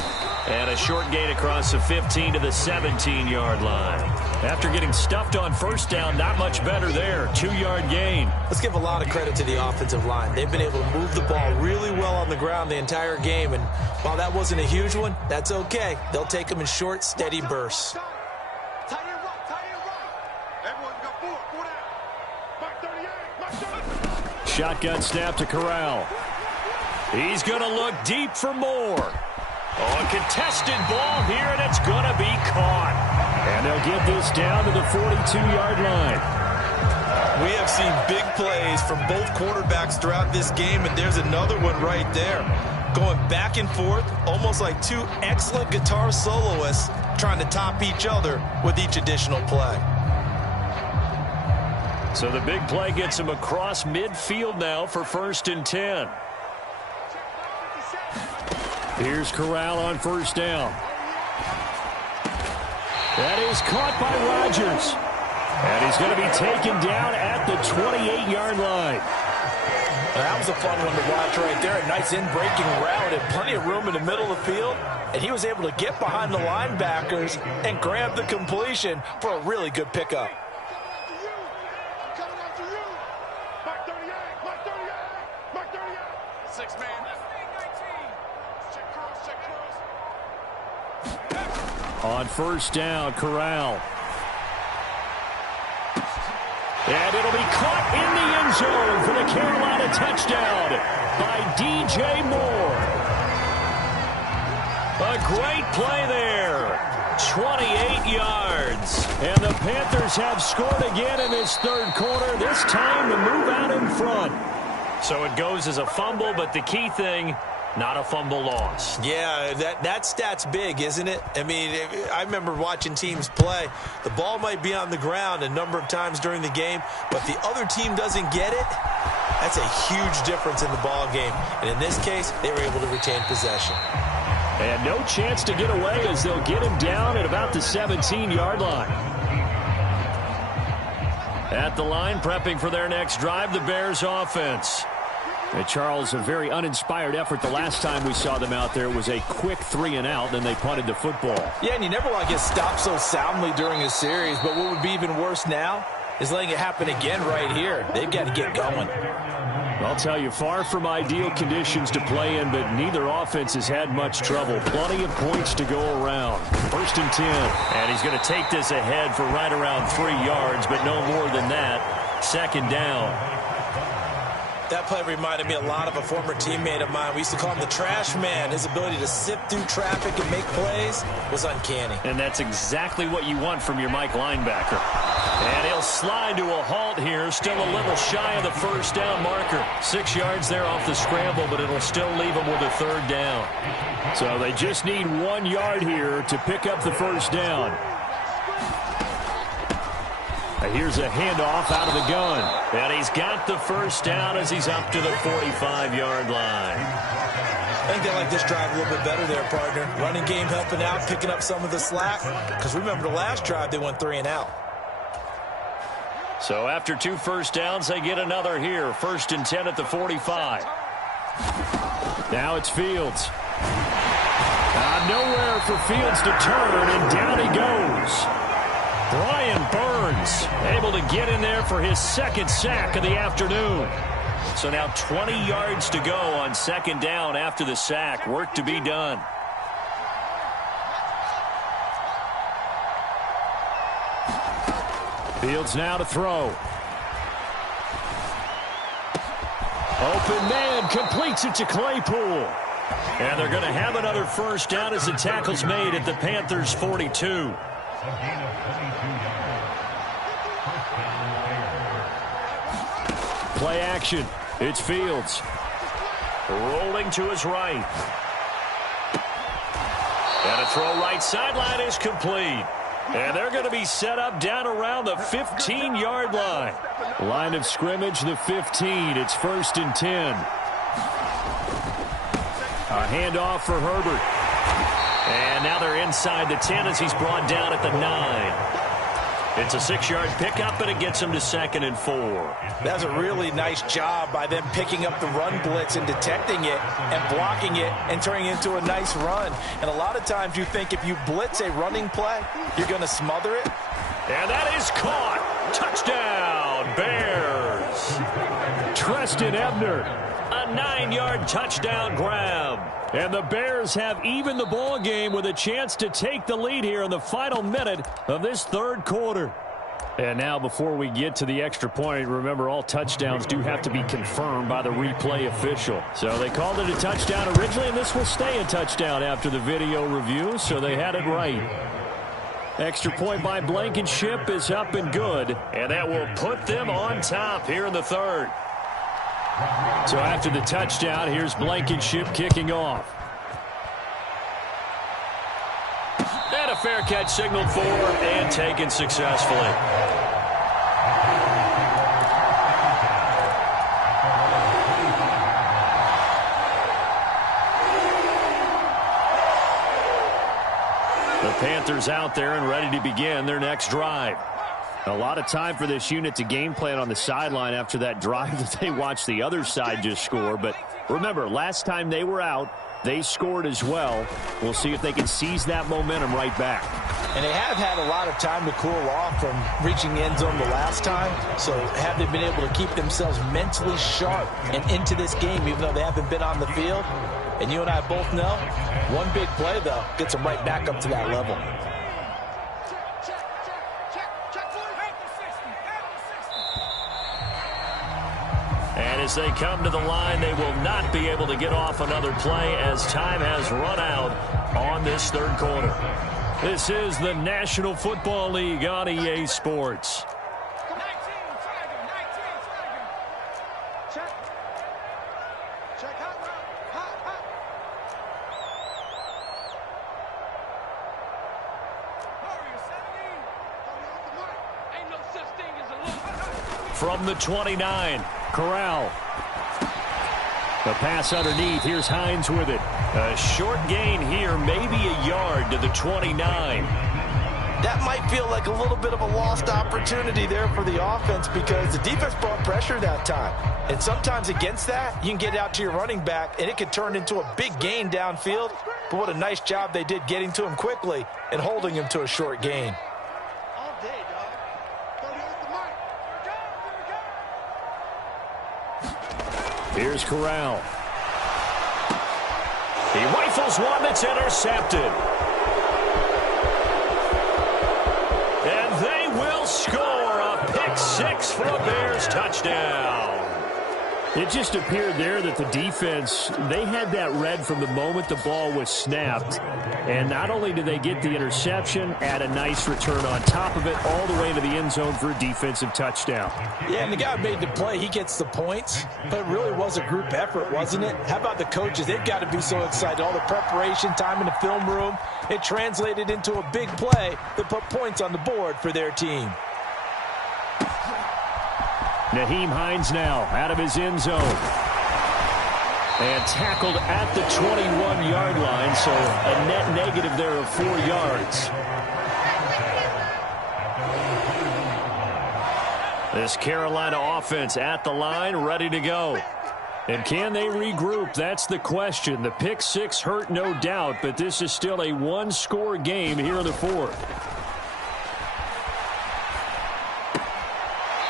And a short gain across the 15 to the 17-yard line. After getting stuffed on first down, not much better there. 2-yard gain. Let's give a lot of credit to the offensive line. They've been able to move the ball really well on the ground the entire game. And while that wasn't a huge one, that's okay. They'll take them in short, steady bursts. Shotgun snap to Corral. He's going to look deep for more. Oh, a contested ball here, and it's going to be caught. And they'll get this down to the 42-yard line. We have seen big plays from both quarterbacks throughout this game, and there's another one right there. Going back and forth, almost like two excellent guitar soloists trying to top each other with each additional play. So the big play gets him across midfield now for 1st and 10. Here's Corral on first down. That is caught by Rodgers. And he's going to be taken down at the 28-yard line. That was a fun one to watch right there. A nice in-breaking route and plenty of room in the middle of the field. And he was able to get behind the linebackers and grab the completion for a really good pickup. On first down, Corral. And it'll be caught in the end zone for the Carolina touchdown by DJ Moore. A great play there. 28 yards. And the Panthers have scored again in this third quarter, this time to move out in front. So it goes as a fumble, but the key thing, not a fumble loss. Yeah, that stat's big, isn't it? I mean, I remember watching teams play. The ball might be on the ground a number of times during the game, but the other team doesn't get it. That's a huge difference in the ball game. And in this case, they were able to retain possession. And no chance to get away as they'll get him down at about the 17-yard line. At the line, prepping for their next drive, the Bears offense. And Charles, a very uninspired effort the last time we saw them out there. It was a quick 3-and-out, then they punted the football. Yeah, and you never want to get stopped so soundly during a series, but what would be even worse now is letting it happen again right here. They've got to get going. I'll tell you, far from ideal conditions to play in, but neither offense has had much trouble. Plenty of points to go around. 1st and 10. And he's going to take this ahead for right around 3 yards, but no more than that. 2nd down. That play reminded me a lot of a former teammate of mine. We used to call him the trash man. His ability to sift through traffic and make plays was uncanny. And that's exactly what you want from your Mike linebacker. And he'll slide to a halt here, still a little shy of the first down marker. 6 yards there off the scramble, but it'll still leave him with a third down. So they just need 1 yard here to pick up the first down. Here's a handoff out of the gun. And he's got the first down as he's up to the 45-yard line. I think they like this drive a little bit better there, partner. Running game helping out, picking up some of the slack. Because remember the last drive, they went 3 and out. So after 2 first downs, they get another here. 1st and 10 at the 45. Now it's Fields. Nowhere for Fields to turn, and down he goes. Brian Burns able to get in there for his 2nd sack of the afternoon. So now 20 yards to go on 2nd down after the sack. Work to be done. Fields now to throw. Open man completes it to Claypool. And they're going to have another first down as the tackle's made at the Panthers' 42. Play action. It's Fields. Rolling to his right. And a throw right sideline is complete. And they're going to be set up down around the 15-yard line. Line of scrimmage, the 15. It's 1st and 10. A handoff for Herbert. And now they're inside the 10 as he's brought down at the 9. It's a 6-yard pickup, and it gets him to 2nd and 4. That's a really nice job by them picking up the run blitz and detecting it and blocking it and turning it into a nice run. And a lot of times you think if you blitz a running play, you're going to smother it. And that is caught. Touchdown, Bears. Treston Ebner, a 9-yard touchdown grab. And the Bears have evened the ball game with a chance to take the lead here in the final minute of this 3rd quarter. And now before we get to the extra point, remember all touchdowns do have to be confirmed by the replay official. So they called it a touchdown originally, and this will stay a touchdown after the video review, so they had it right. Extra point by Blankenship is up and good, and that will put them on top here in the 3rd. So after the touchdown, here's Blankenship kicking off. And a fair catch signaled for and taken successfully. The Panthers out there and ready to begin their next drive. A lot of time for this unit to game plan on the sideline after that drive that they watched the other side just score. But remember, last time they were out, they scored as well. We'll see if they can seize that momentum right back. And they have had a lot of time to cool off from reaching the end zone the last time. So have they been able to keep themselves mentally sharp and into this game, even though they haven't been on the field? And you and I both know, one big play, though, gets them right back up to that level. And as they come to the line, they will not be able to get off another play as time has run out on this 3rd quarter. This is the National Football League on EA Sports. From the 29, Corral. The pass underneath. Here's Hines with it. A short gain here, maybe a yard to the 29. That might feel like a little bit of a lost opportunity there for the offense because the defense brought pressure that time. And sometimes against that, you can get out to your running back, and it could turn into a big gain downfield. But what a nice job they did getting to him quickly and holding him to a short gain. Here's Corral. He rifles one that's intercepted. And they will score a pick six for a Bears touchdown. It just appeared there that the defense, they had that read from the moment the ball was snapped. And not only did they get the interception, add a nice return on top of it, all the way to the end zone for a defensive touchdown. Yeah, and the guy who made the play, he gets the points. But it really was a group effort, wasn't it? How about the coaches? They've got to be so excited. All the preparation, time in the film room, it translated into a big play that put points on the board for their team. Nyheim Hines now out of his end zone. And tackled at the 21-yard line, so a net negative there of 4 yards. This Carolina offense at the line, ready to go. And can they regroup? That's the question. The pick six hurt, no doubt, but this is still a one-score game here in the fourth.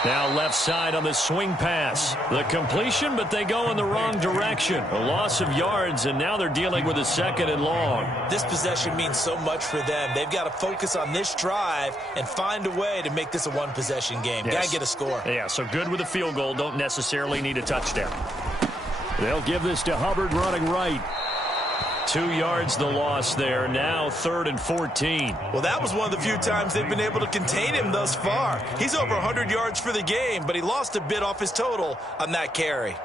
Now left side on the swing pass. The completion, but they go in the wrong direction. A loss of yards, and now they're dealing with a 2nd and long. This possession means so much for them. They've got to focus on this drive and find a way to make this a one-possession game. Yes. Got to get a score. Yeah, so good with a field goal. Don't necessarily need a touchdown. They'll give this to Hubbard running right. 2 yards the loss there. Now 3rd and 14. Well, that was one of the few times they've been able to contain him thus far. He's over 100 yards for the game, but he lost a bit off his total on that carry.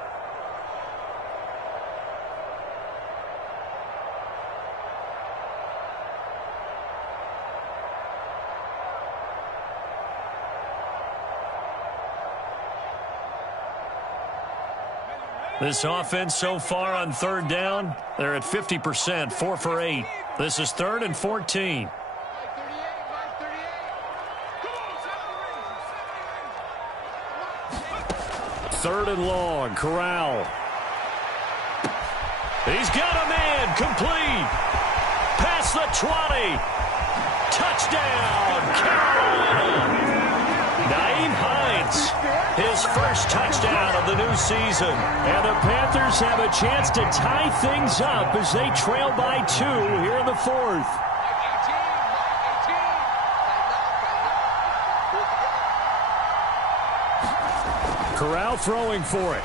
This offense so far on 3rd down, they're at 50%, 4 for 8. This is 3rd and 14. Third and long, Corral. He's got a man, complete. Past the 20. Touchdown, Carolina. Nyheim Hines, his first touchdown of the new season. And the Panthers have a chance to tie things up as they trail by 2 here in the fourth. Corral throwing for it.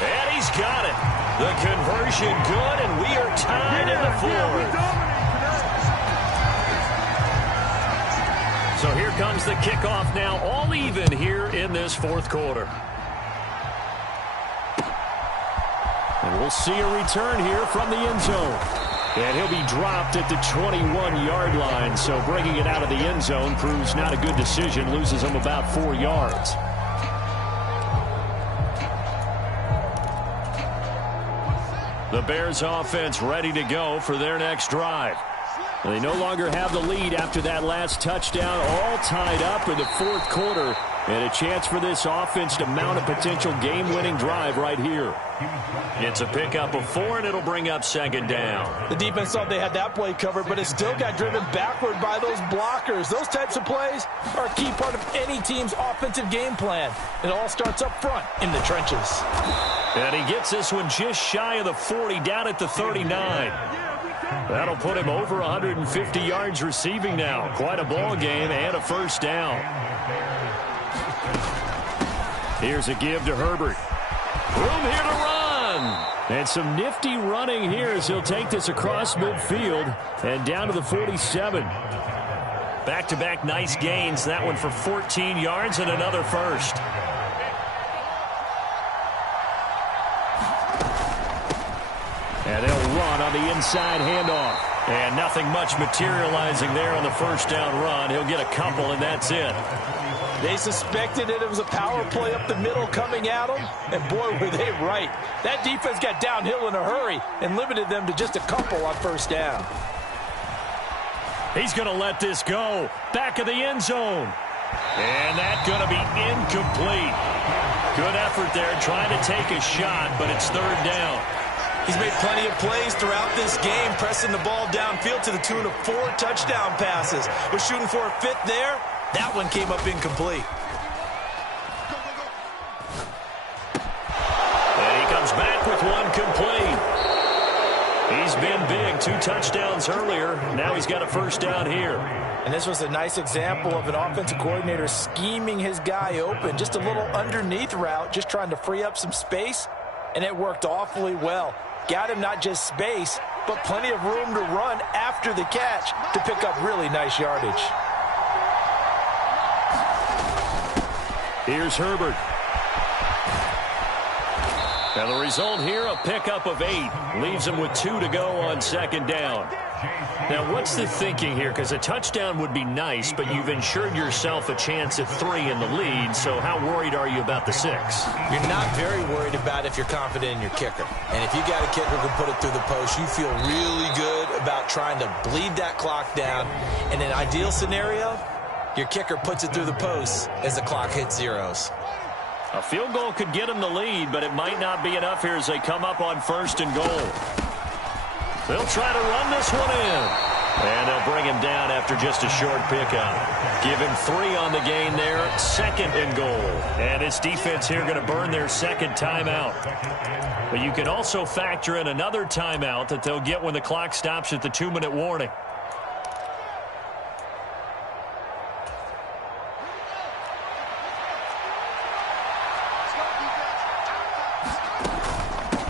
And he's got it. The conversion good, and we are tied in the fourth. So here comes the kickoff now, all even here in this fourth quarter. And we'll see a return here from the end zone. And he'll be dropped at the 21-yard line, so bringing it out of the end zone proves not a good decision, loses him about 4 yards. The Bears offense ready to go for their next drive. They no longer have the lead after that last touchdown, all tied up in the fourth quarter, and a chance for this offense to mount a potential game-winning drive right here. It's a pickup of 4, and it'll bring up 2nd down. The defense thought they had that play covered, but it still got driven backward by those blockers. Those types of plays are a key part of any team's offensive game plan. It all starts up front in the trenches. And he gets this one just shy of the 40, down at the 39. That'll put him over 150 yards receiving now. Quite a ball game and a first down. Here's a give to Herbert. Room here to run. And some nifty running here as he'll take this across midfield and down to the 47. Back-to-back nice gains. That one for 14 yards and another first. And they'll run on the inside handoff. And nothing much materializing there on the first down run. He'll get a couple, and that's it. They suspected it was a power play up the middle coming at them, and boy, were they right. That defense got downhill in a hurry and limited them to just a couple on first down. He's going to let this go. Back of the end zone. And that's going to be incomplete. Good effort there, trying to take a shot, but it's 3rd down. He's made plenty of plays throughout this game, pressing the ball downfield to the tune of 4 touchdown passes. Was shooting for a 5th there. That one came up incomplete. And he comes back with one complete. He's been big. 2 touchdowns earlier. Now he's got a first down here. And this was a nice example of an offensive coordinator scheming his guy open. Just a little underneath route, just trying to free up some space, and it worked awfully well. Got him not just space, but plenty of room to run after the catch to pick up really nice yardage. Here's Herbert. And the result here, a pickup of 8. Leaves him with 2 to go on second down. Now, what's the thinking here? Because a touchdown would be nice, but you've ensured yourself a chance at 3 in the lead, so how worried are you about the 6? You're not very worried about if you're confident in your kicker. And if you got a kicker who can put it through the post, you feel really good about trying to bleed that clock down. In an ideal scenario, your kicker puts it through the post as the clock hits zeros. A field goal could get them the lead, but it might not be enough here as they come up on 1st and goal. They'll try to run this one in. And they'll bring him down after just a short pickup. Give him 3 on the gain there. 2nd and goal. And his defense here going to burn their second timeout. But you can also factor in another timeout that they'll get when the clock stops at the 2-minute warning.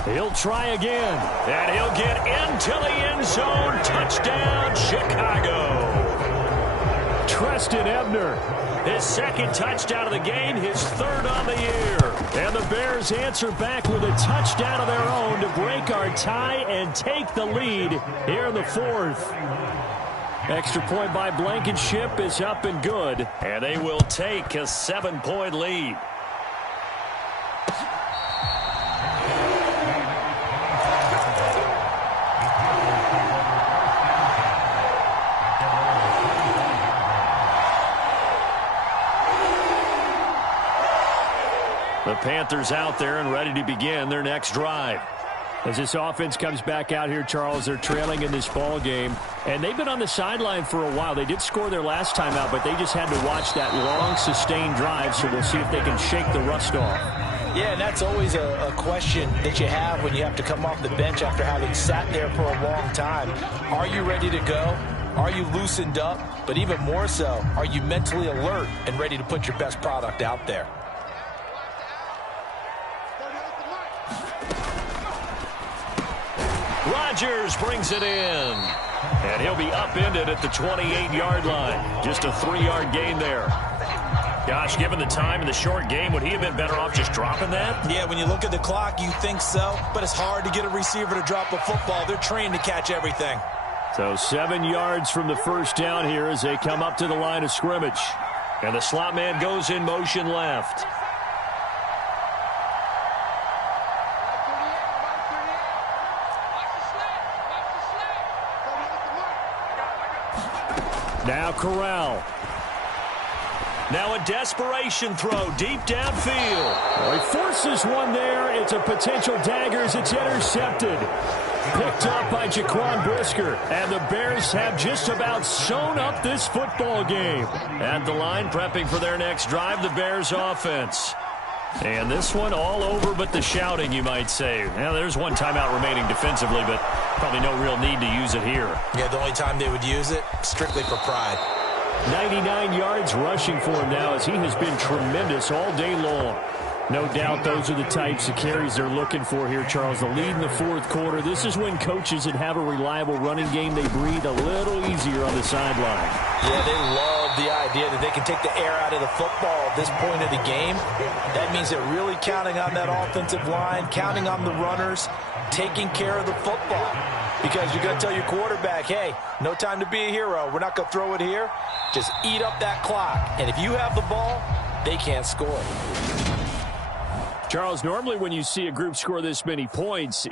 He'll try again, and he'll get into the end zone. Touchdown, Chicago. Treston Ebner, his 2nd touchdown of the game, his 3rd on the year. And the Bears answer back with a touchdown of their own to break our tie and take the lead here in the 4th. Extra point by Blankenship is up and good, and they will take a 7-point lead. The Panthers out there and ready to begin their next drive. As this offense comes back out here, Charles, they're trailing in this ball game, and they've been on the sideline for a while. They did score their last time out, but they just had to watch that long, sustained drive, so we'll see if they can shake the rust off. Yeah, and that's always a question that you have when you have to come off the bench after having sat there for a long time. Are you ready to go? Are you loosened up? But even more so, are you mentally alert and ready to put your best product out there? Rodgers brings it in. And he'll be upended at the 28-yard line. Just a 3-yard gain there. Gosh, given the time in the short game, would he have been better off just dropping that? Yeah, when you look at the clock, you think so. But it's hard to get a receiver to drop a football. They're trained to catch everything. So 7 yards from the first down here as they come up to the line of scrimmage. And the slot man goes in motion left. Now Corral. Now a desperation throw deep downfield. Well, he forces one there. It's a potential dagger as it's intercepted. Picked up by Jaquan Brisker. And the Bears have just about sewn up this football game. At the line, prepping for their next drive, the Bears offense. And this one all over but the shouting, you might say. Now, there's one timeout remaining defensively, but probably no real need to use it here. Yeah, the only time they would use it, strictly for pride. 99 yards rushing for him now as he has been tremendous all day long. No doubt those are the types of carries they're looking for here, Charles. The lead in the 4th quarter. This is when coaches that have a reliable running game, they breathe a little easier on the sideline. Yeah, they love the idea that they can take the air out of the football at this point of the game. That means they're really counting on that offensive line, counting on the runners, taking care of the football. Because you're going to tell your quarterback, hey, no time to be a hero. We're not going to throw it here. Just eat up that clock. And if you have the ball, they can't score. Charles, normally when you see a group score this many points,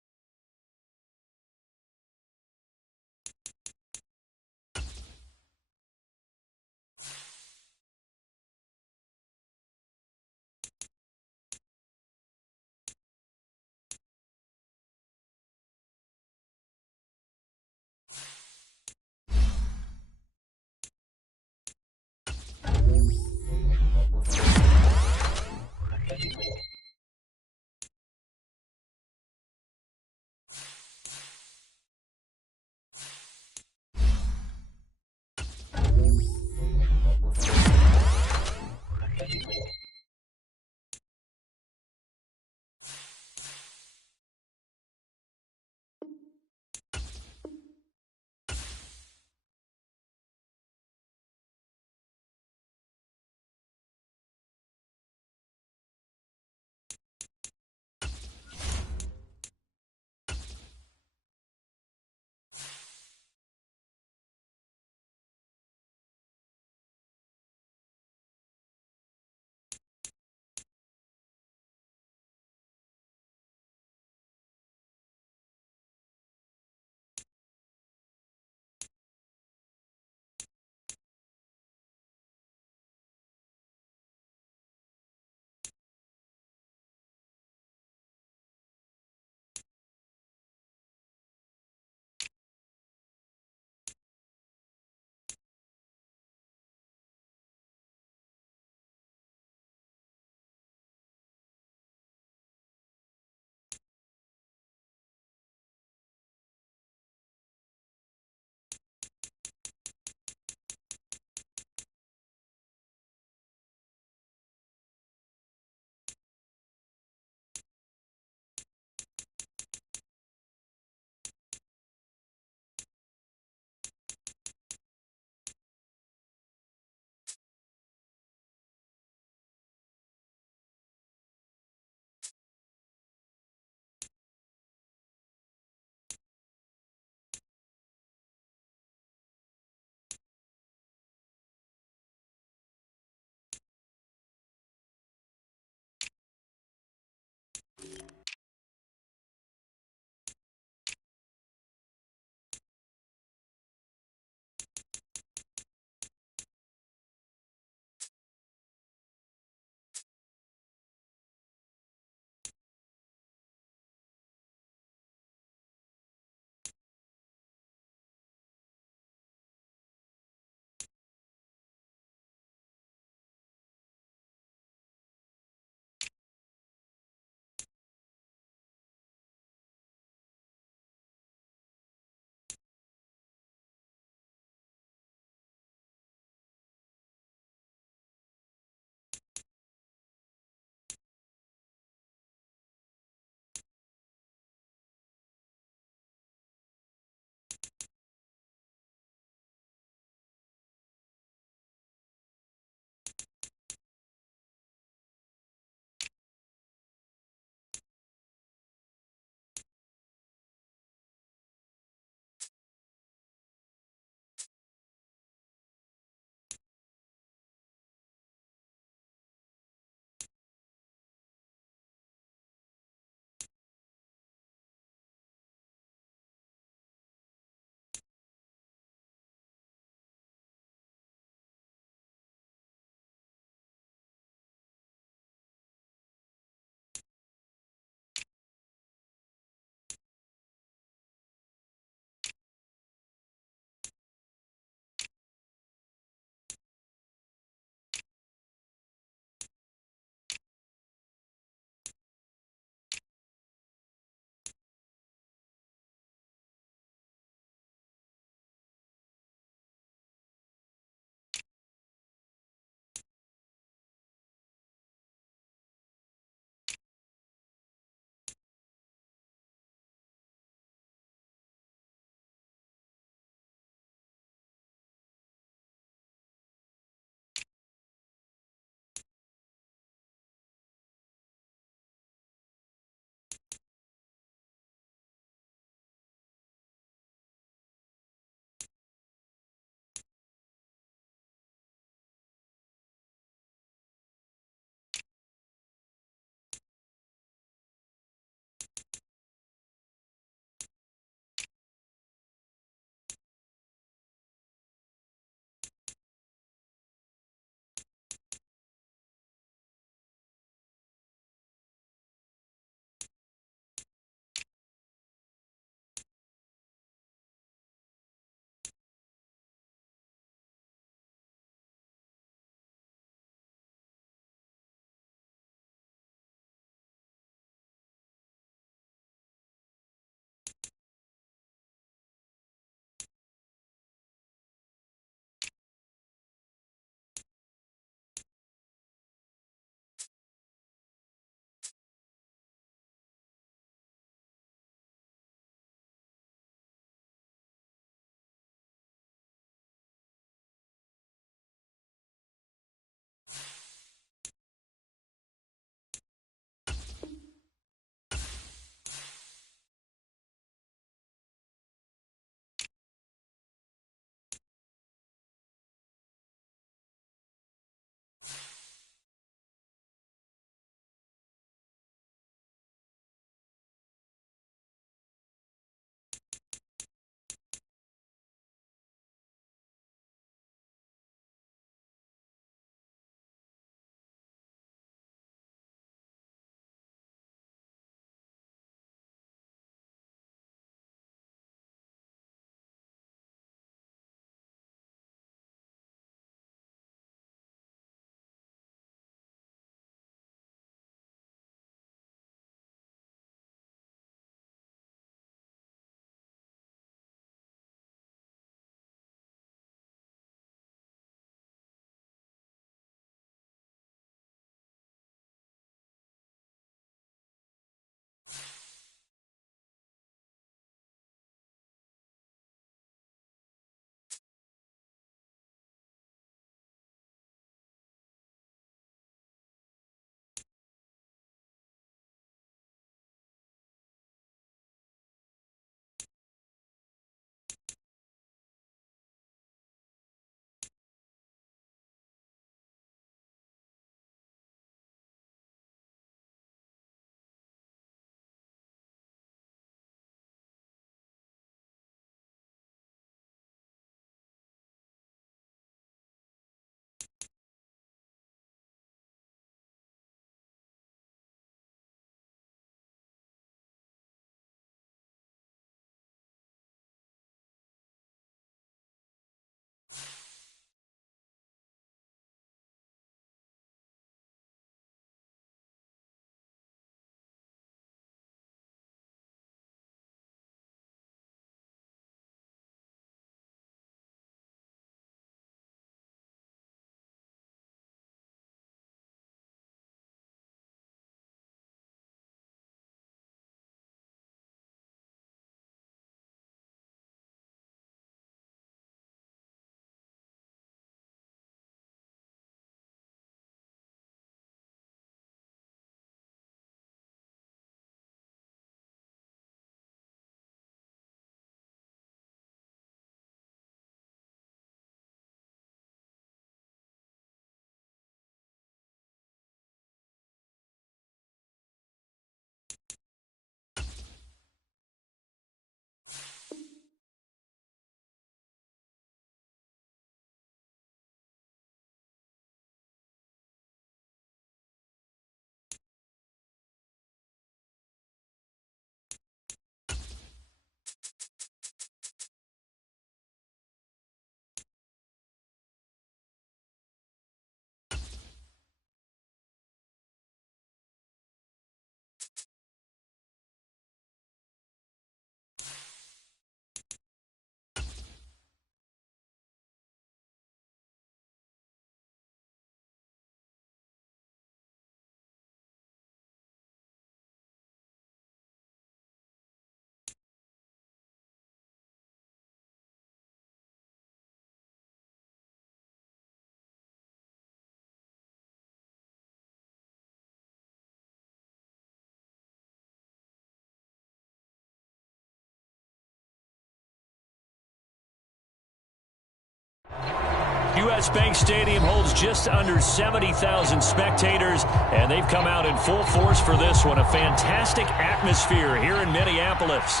U.S. Bank Stadium holds just under 70,000 spectators, and they've come out in full force for this one. A fantastic atmosphere here in Minneapolis.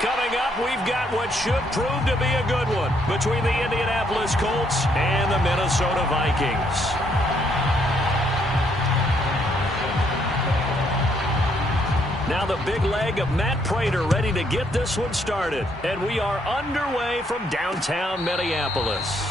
Coming up, we've got what should prove to be a good one between the Indianapolis Colts and the Minnesota Vikings. Now the big leg of Matt Prater ready to get this one started. And we are underway from downtown Minneapolis.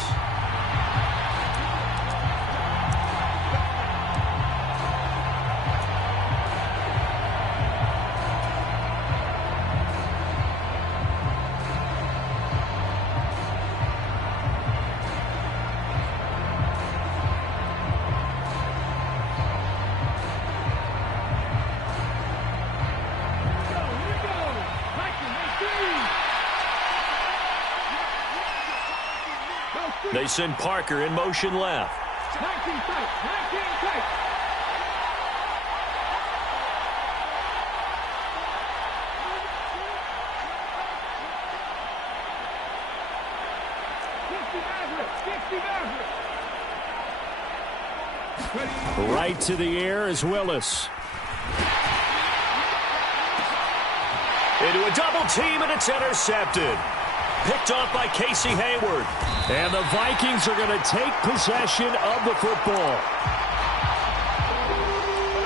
They send Parker in motion left. 19 tight, 19 tight. Right to the air is Willis. Into a double team, and it's intercepted. Picked off by Casey Hayward. And the Vikings are going to take possession of the football.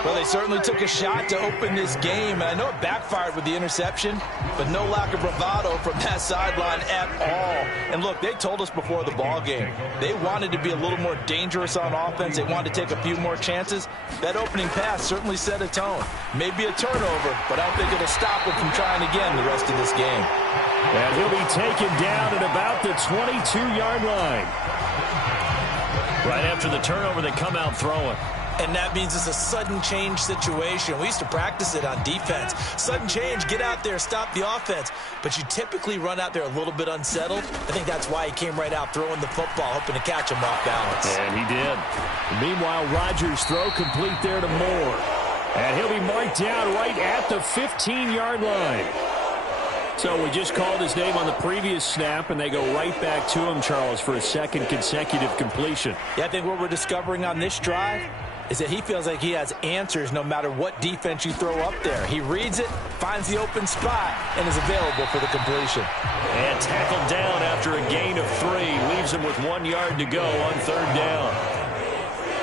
Well, they certainly took a shot to open this game. And I know it backfired with the interception, but no lack of bravado from that sideline at all. And look, they told us before the ball game, they wanted to be a little more dangerous on offense. They wanted to take a few more chances. That opening pass certainly set a tone. Maybe a turnover, but I don't think it'll stop them from trying again the rest of this game. And he'll be taken down at about the 22-yard line. Right after the turnover, they come out throwing. And that means it's a sudden change situation. We used to practice it on defense. Sudden change, get out there, stop the offense. But you typically run out there a little bit unsettled. I think that's why he came right out throwing the football, hoping to catch him off balance. And he did. Meanwhile, Rodgers' throw complete there to Moore. And he'll be marked down right at the 15-yard line. So we just called his name on the previous snap, and they go right back to him, Charles, for a second consecutive completion. Yeah, I think what we're discovering on this drive is that he feels like he has answers no matter what defense you throw up there. He reads it, finds the open spot, and is available for the completion. And tackled down after a gain of 3. Leaves him with 1 yard to go on third down.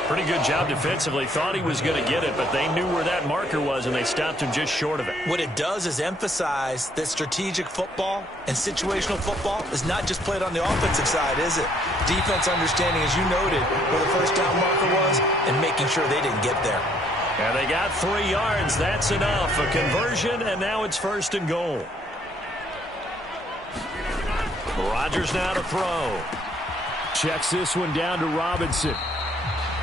Pretty good job defensively. Thought he was going to get it, but they knew where that marker was, and they stopped him just short of it. What it does is emphasize that strategic football and situational football is not just played on the offensive side, is it? Defense understanding, as you noted, where the first down marker was and making sure they didn't get there. And they got 3 yards. That's enough. A conversion, and now it's 1st and goal. Rodgers now to throw. Checks this one down to Robinson.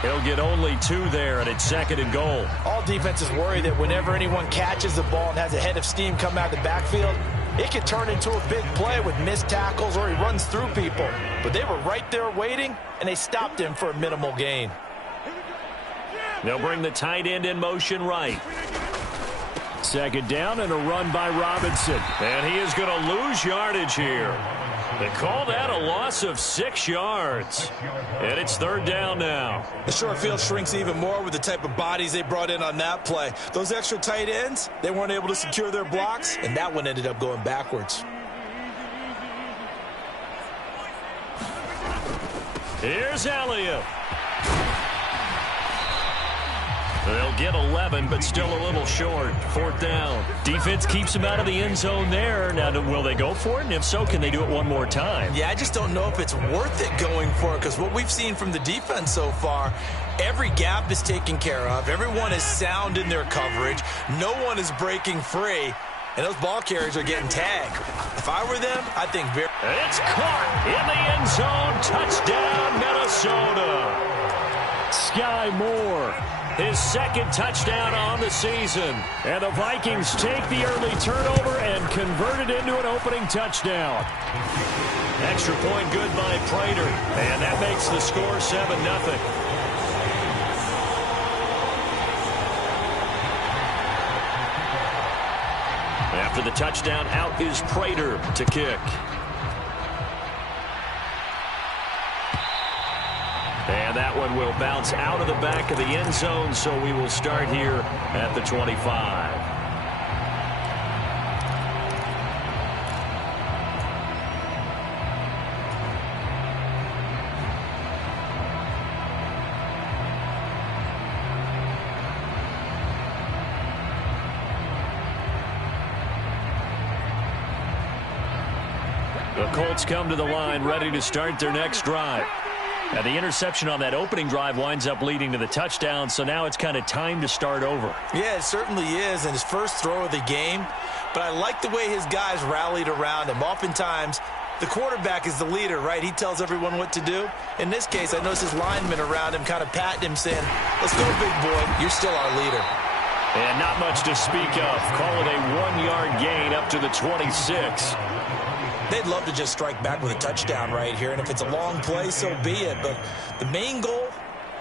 He'll get only 2 there, and it's 2nd and goal. All defenses worry that whenever anyone catches the ball and has a head of steam come out of the backfield, it could turn into a big play with missed tackles or he runs through people. But they were right there waiting, and they stopped him for a minimal gain. They'll bring the tight end in motion right. 2nd down and a run by Robinson. And he is going to lose yardage here. They call that a loss of 6 yards. And it's 3rd down now. The short field shrinks even more with the type of bodies they brought in on that play. Those extra tight ends, they weren't able to secure their blocks, and that one ended up going backwards. Here's Elliott. They'll get 11, but still a little short. 4th down. Defense keeps him out of the end zone there. Now, will they go for it? And if so, can they do it one more time? Yeah, I just don't know if it's worth it going for it, because what we've seen from the defense so far, every gap is taken care of. Everyone is sound in their coverage. No one is breaking free. And those ball carriers are getting tagged. If I were them, I think very... It's caught in the end zone. Touchdown, Minnesota. Sky Moore. His 2nd touchdown on the season. And the Vikings take the early turnover and convert it into an opening touchdown. Extra point good by Prater. And that makes the score 7-0. After the touchdown, out is Prater to kick. that one will bounce out of the back of the end zone, so we will start here at the 25. The Colts come to the line ready to start their next drive. And the interception on that opening drive winds up leading to the touchdown, so now it's kind of time to start over. Yeah, it certainly is, and his first throw of the game. But I like the way his guys rallied around him. Oftentimes, the quarterback is the leader, right? He tells everyone what to do. In this case, I noticed his linemen around him kind of patting him, saying, "Let's go, big boy. You're still our leader." And not much to speak of. Call it a 1-yard gain up to the 26. They'd love to just strike back with a touchdown right here, and if it's a long play, so be it. But the main goal,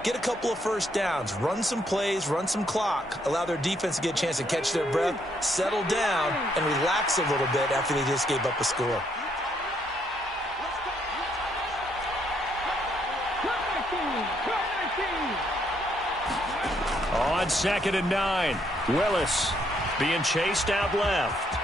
get a couple of first downs, run some plays, run some clock, allow their defense to get a chance to catch their breath, settle down, and relax a little bit after they just gave up a score. On 2nd and 9, Willis being chased out left.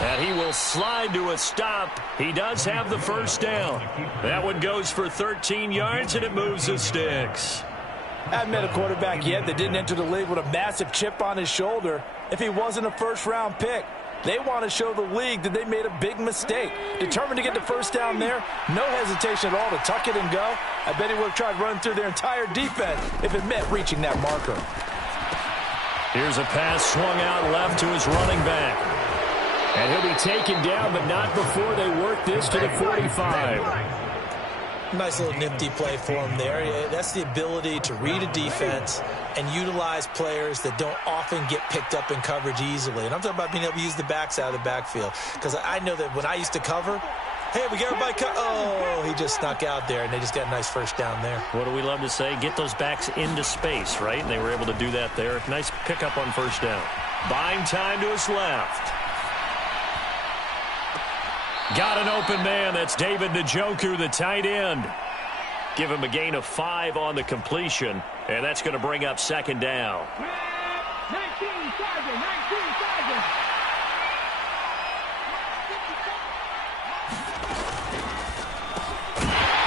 And he will slide to a stop. He does have the first down. That one goes for 13 yards, and it moves the sticks. I haven't met a quarterback yet that didn't enter the league with a massive chip on his shoulder if he wasn't a first-round pick. They want to show the league that they made a big mistake. Determined to get the first down there, no hesitation at all to tuck it and go. I bet he would have tried running through their entire defense if it meant reaching that marker. Here's a pass swung out left to his running back. And he'll be taken down, but not before they work this to the 45. Nice little nifty play for him there. That's the ability to read a defense and utilize players that don't often get picked up in coverage easily. And I'm talking about being able to use the backs out of the backfield. Because I know that when I used to cover, hey, we got everybody oh, he just snuck out there, and they just got a nice first down there. What do we love to say? Get those backs into space, right? And they were able to do that there. Nice pickup on first down. Buying time to his left. Got an open man. That's David Njoku, the tight end. Give him a gain of 5 on the completion, and that's going to bring up 2nd down. 19 Sergeant.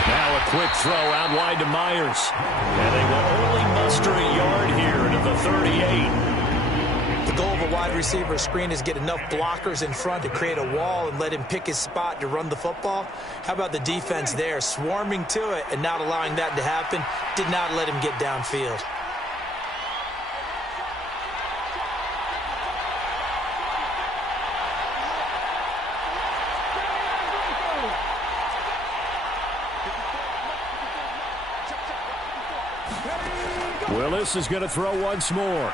Now a quick throw out wide to Myers. And they will only muster a yard here to the 38. The goal of a wide receiver screen is get enough blockers in front to create a wall and let him pick his spot to run the football. How about the defense there, swarming to it and not allowing that to happen? Did not let him get downfield. Willis is going to throw once more.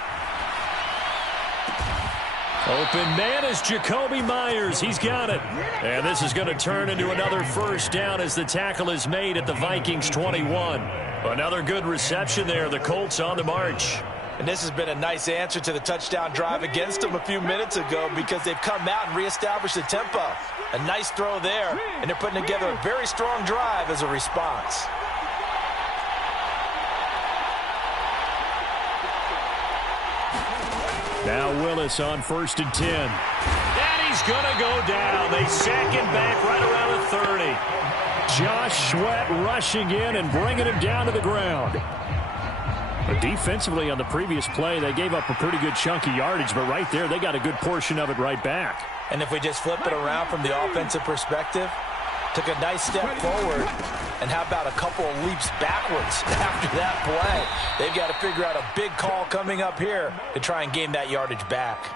Open man is Jakobi Meyers. He's got it. And this is going to turn into another first down as the tackle is made at the Vikings 21. Another good reception there. The Colts on the march. And this has been a nice answer to the touchdown drive against them a few minutes ago because they've come out and reestablished the tempo. A nice throw there, and they're putting together a very strong drive as a response. Now Willis on 1st and 10. And he's going to go down. They sack him back right around the 30. Josh Sweat rushing in and bringing him down to the ground. But defensively on the previous play, they gave up a pretty good chunk of yardage, but right there, they got a good portion of it right back. And if we just flip it around from the offensive perspective, took a nice step forward, and how about a couple of leaps backwards after that play? They've got to figure out a big call coming up here to try and gain that yardage back.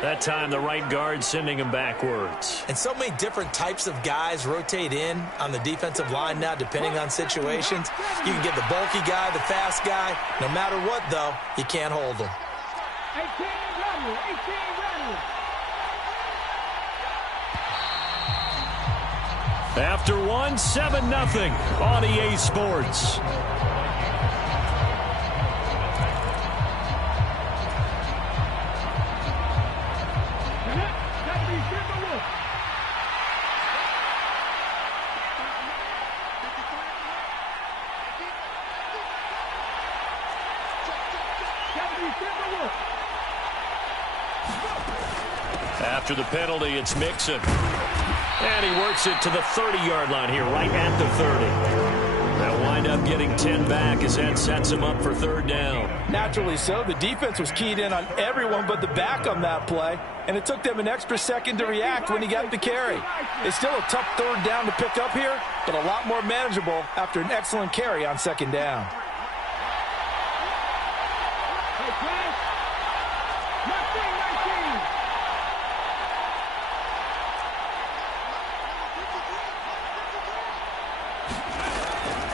That time, the right guard sending him backwards. And so many different types of guys rotate in on the defensive line now, depending on situations. You can get the bulky guy, the fast guy. No matter what, though, you can't hold them. 18 ready. After one, 7-0 on EA Sports. After the penalty, it's Mixon. And he works it to the 30-yard line here, right at the 30. They'll wind up getting 10 back as that sets him up for third down. Naturally so. The defense was keyed in on everyone but the back on that play, and it took them an extra second to react when he got the carry. It's still a tough third down to pick up here, but a lot more manageable after an excellent carry on second down.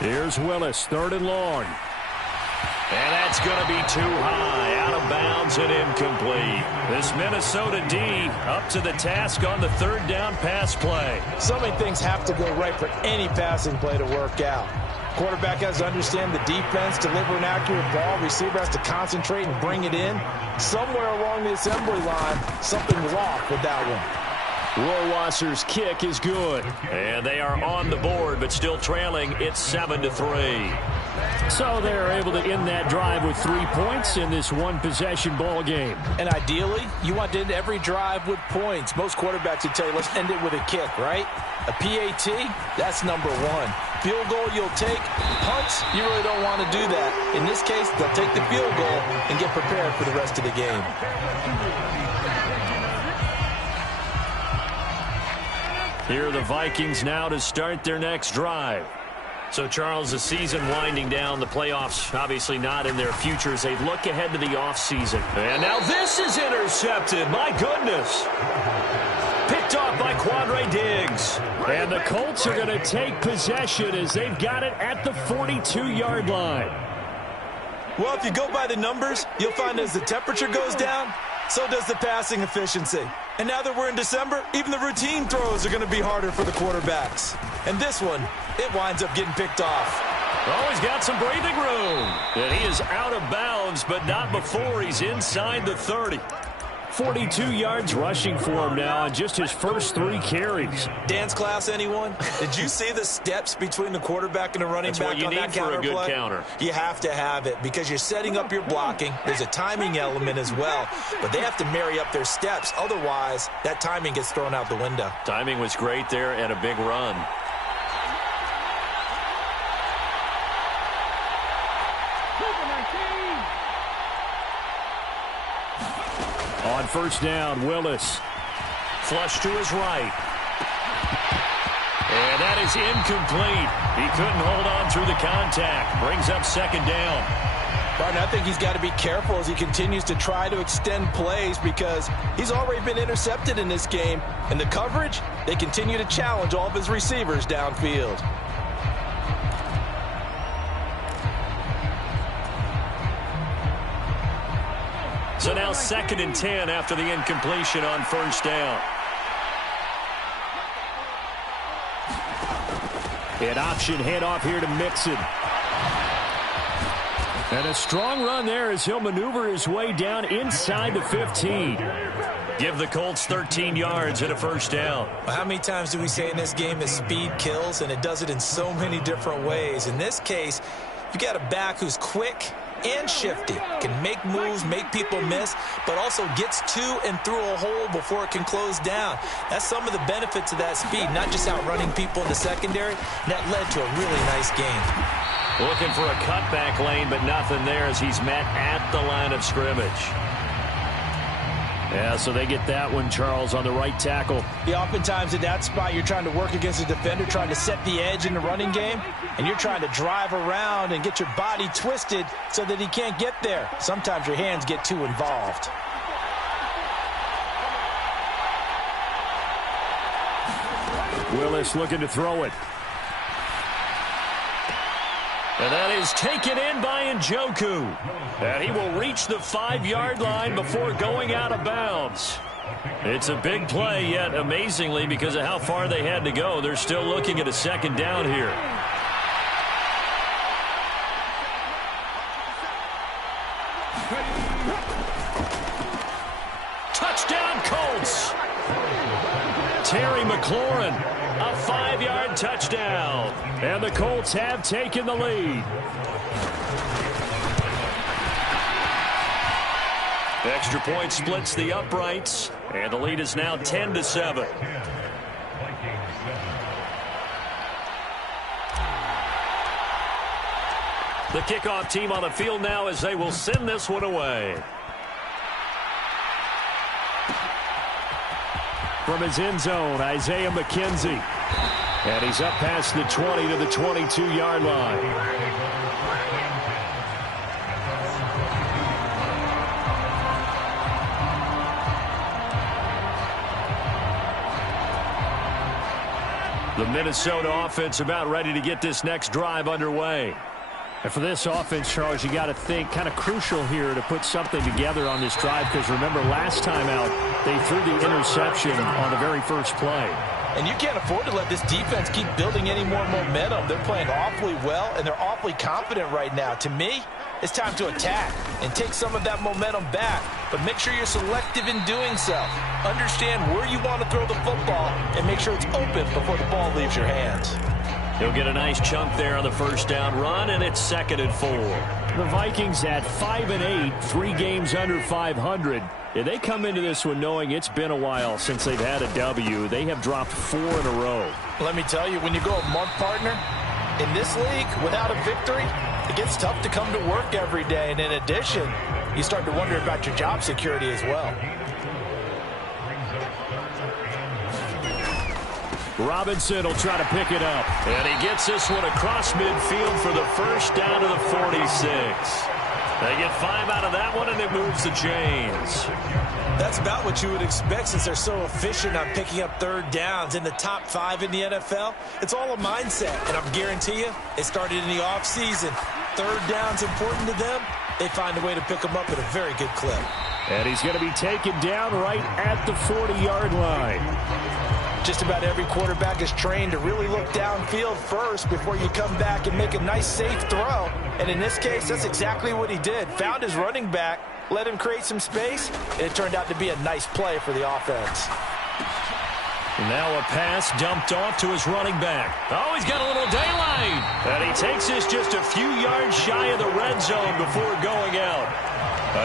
Here's Willis, third and long. And that's going to be too high, out of bounds and incomplete. This Minnesota D up to the task on the third down pass play. So many things have to go right for any passing play to work out. Quarterback has to understand the defense, deliver an accurate ball. Receiver has to concentrate and bring it in. Somewhere along the assembly line, something's off with that one. Rohrwasser's kick is good. And they are on the board, but still trailing. It's 7-3. So they're able to end that drive with 3 points in this one-possession ball game. And ideally, you want to end every drive with points. Most quarterbacks would tell you, let's end it with a kick, right? A PAT, that's number one. Field goal you'll take. Punts, you really don't want to do that. In this case, they'll take the field goal and get prepared for the rest of the game. Here are the Vikings now to start their next drive. So, Charles, the season winding down, the playoffs obviously not in their future as they look ahead to the offseason. And now this is intercepted. My goodness. Picked off by Quandre Diggs. And the Colts are going to take possession as they've got it at the 42-yard line. Well, if you go by the numbers, you'll find as the temperature goes down, so does the passing efficiency. And now that we're in December, even the routine throws are going to be harder for the quarterbacks. And this one, it winds up getting picked off. Oh, he's got some breathing room. And he is out of bounds, but not before he's inside the 30. 42 yards rushing for him now on just his first 3 carries. Dance class, anyone? Did you see the steps between the quarterback and the running back on that counter play? That's what you need for a good counter. You have to have it because you're setting up your blocking. There's a timing element as well, but they have to marry up their steps. Otherwise, that timing gets thrown out the window. Timing was great there and a big run. On first down, Willis. Flush to his right. And that is incomplete. He couldn't hold on through the contact. Brings up second down. Barton, I think he's got to be careful as he continues to try to extend plays because he's already been intercepted in this game. And the coverage, they continue to challenge all of his receivers downfield. So now 2nd and 10 after the incompletion on first down. An option handoff here to Mixon. And a strong run there as he'll maneuver his way down inside the 15. Give the Colts 13 yards and a first down. Well, how many times do we say in this game that speed kills, and it does it in so many different ways? In this case, you got a back who's quick and shifty, can make moves, make people miss, but also gets to and through a hole before it can close down. That's some of the benefits of that speed, not just outrunning people in the secondary. That led to a really nice game. Looking for a cutback lane, but nothing there as he's met at the line of scrimmage. Yeah, so they get that one, Charles, on the right tackle. Yeah, oftentimes in that spot, you're trying to work against a defender, trying to set the edge in the running game, and you're trying to drive around and get your body twisted so that he can't get there. Sometimes your hands get too involved. Willis looking to throw it. And that is taken in by Njoku. And he will reach the 5-yard line before going out of bounds. It's a big play, yet amazingly, because of how far they had to go, they're still looking at a second down here. Touchdown, Colts! Terry McLaurin, a 5-yard touchdown. And the Colts have taken the lead. Extra point splits the uprights, and the lead is now 10-7. The kickoff team on the field now as they will send this one away. From his end zone, Isaiah McKenzie. And he's up past the 20 to the 22-yard line. The Minnesota offense about ready to get this next drive underway. And for this offense, Charles, you got to think kind of crucial here to put something together on this drive, because remember last time out they threw the interception on the very first play. And you can't afford to let this defense keep building any more momentum. They're playing awfully well, and they're awfully confident right now. To me, it's time to attack and take some of that momentum back. But make sure you're selective in doing so. Understand where you want to throw the football and make sure it's open before the ball leaves your hands. He'll get a nice chunk there on the first down run, and it's 2nd and 4. The Vikings at 5-8, 3 games under 500. Yeah, they come into this one knowing it's been a while since they've had a W. They have dropped 4 in a row. Let me tell you, when you go a month, partner, in this league without a victory, it gets tough to come to work every day. And in addition, you start to wonder about your job security as well. Robinson will try to pick it up. And he gets this one across midfield for the first down to the 46. They get 5 out of that one, and it moves the chains. That's about what you would expect since they're so efficient on picking up third downs in the top 5 in the NFL. It's all a mindset, and I guarantee you, it started in the offseason. Third down's important to them. They find a way to pick them up at a very good clip. And he's going to be taken down right at the 40-yard line. Just about every quarterback is trained to really look downfield first before you come back and make a nice, safe throw. And in this case, that's exactly what he did. Found his running back, let him create some space, and it turned out to be a nice play for the offense. Now a pass dumped off to his running back. Oh, he's got a little daylight. And he takes this just a few yards shy of the red zone before going out.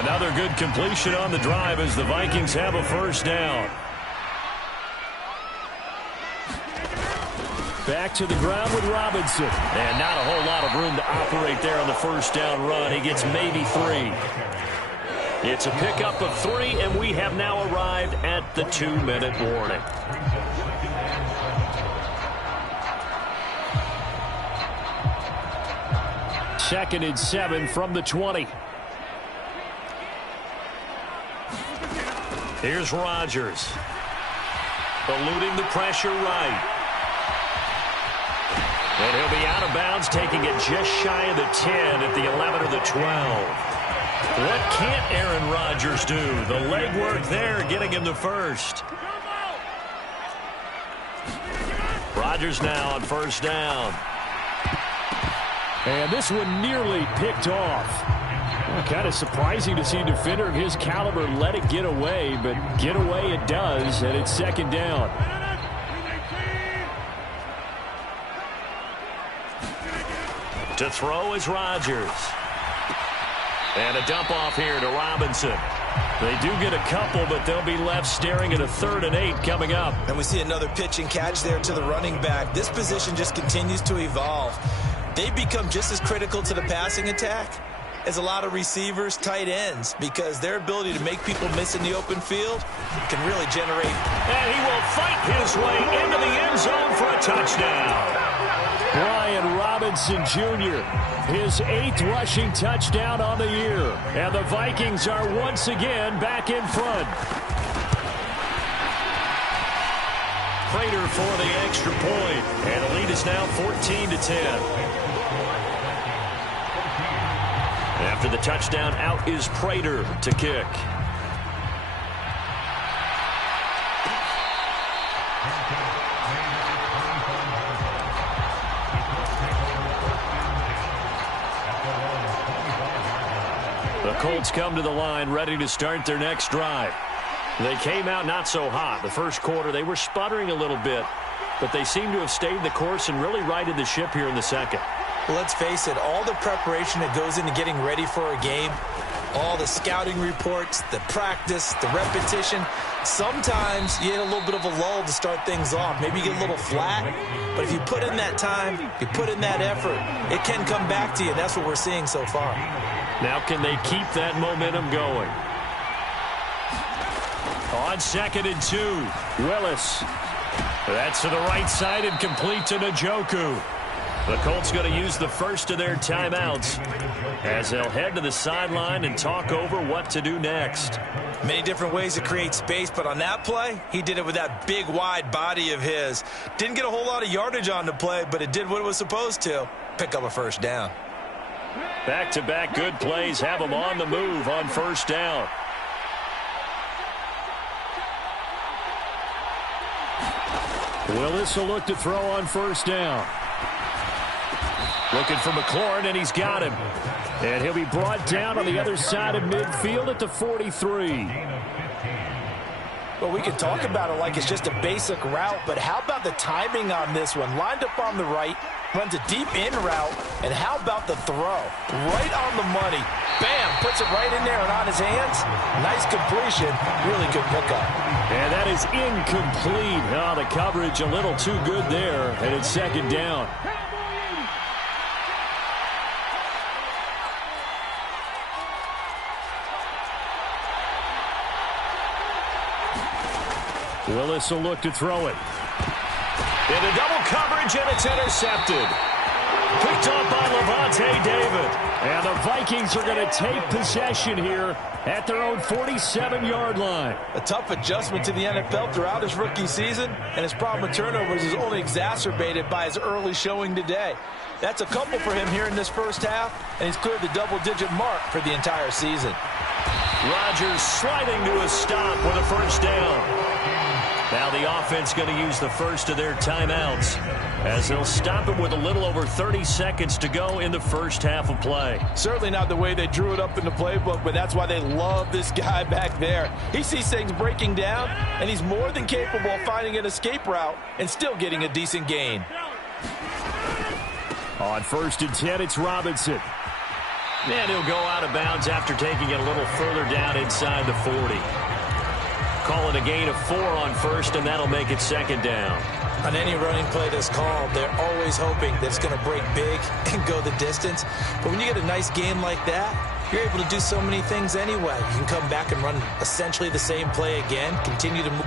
Another good completion on the drive as the Vikings have a first down. Back to the ground with Robinson. And not a whole lot of room to operate there on the first down run. He gets maybe 3. It's a pickup of 3, and we have now arrived at the 2-minute warning. Second and 7 from the 20. Here's Rodgers. Eluding the pressure right. And he'll be out of bounds, taking it just shy of the 10 at the 11 or the 12. What can't Aaron Rodgers do? The legwork there, getting him the first. Rodgers now on first down. And this one nearly picked off. Well, kind of surprising to see a defender of his caliber let it get away, but get away it does, and it's 2nd down. To throw is Rodgers. And a dump off here to Robinson. They do get a couple, but they'll be left staring at a 3rd and 8 coming up. And we see another pitch and catch there to the running back. This position just continues to evolve. They become just as critical to the passing attack as a lot of receivers, tight ends, because their ability to make people miss in the open field can really generate. And he will fight his way into the end zone for a touchdown. Brian Robinson Jr., his 8th rushing touchdown on the year. And the Vikings are once again back in front. Prater for the extra point. And the lead is now 14-10. After the touchdown, out is Prater to kick. The Colts come to the line ready to start their next drive. They came out not so hot. The first quarter, they were sputtering a little bit, but they seem to have stayed the course and really righted the ship here in the second. Well, let's face it, all the preparation that goes into getting ready for a game, All the scouting reports, the practice, the repetition. Sometimes you get a little bit of a lull to start things off. Maybe you get a little flat. But if you put in that time, you put in that effort, it can come back to you. That's what we're seeing so far. Now can they keep that momentum going? On 2nd and 2, Willis. That's to the right side and complete to Njoku. The Colts going to use the first of their timeouts as they'll head to the sideline and talk over what to do next. Many different ways to create space, but on that play, he did it with that big, wide body of his. Didn't get a whole lot of yardage on the play, but it did what it was supposed to. Pick up a first down. Back-to-back good plays have them on the move on first down. Willis will look to throw on first down. Looking for McLaurin, and he's got him. And he'll be brought down on the other side of midfield at the 43. Well, we can talk about it like it's just a basic route, but how about the timing on this one? Lined up on the right, runs a deep in route, and how about the throw? Right on the money. Bam! Puts it right in there and on his hands. Nice completion. Really good pickup. And that is incomplete. Oh, the coverage a little too good there, and it's 2nd down. Willis will look to throw it. Into double coverage, and it's intercepted. Picked up by Lavonte David. And the Vikings are going to take possession here at their own 47-yard line. A tough adjustment to the NFL throughout his rookie season, and his problem with turnovers is only exacerbated by his early showing today. That's a couple for him here in this first half, and he's cleared the double-digit mark for the entire season. Rodgers sliding to a stop with a first down. Now the offense going to use the first of their timeouts as they'll stop it with a little over 30 seconds to go in the first half of play. Certainly not the way they drew it up in the playbook, but that's why they love this guy back there. He sees things breaking down, and he's more than capable of finding an escape route and still getting a decent gain. On 1st and 10, it's Robinson. And he'll go out of bounds after taking it a little further down inside the 40. Call it a gain of 4 on first, and that'll make it 2nd down. On any running play that's called, they're always hoping that it's going to break big and go the distance. But when you get a nice game like that, you're able to do so many things anyway. You can come back and run essentially the same play again, continue to move.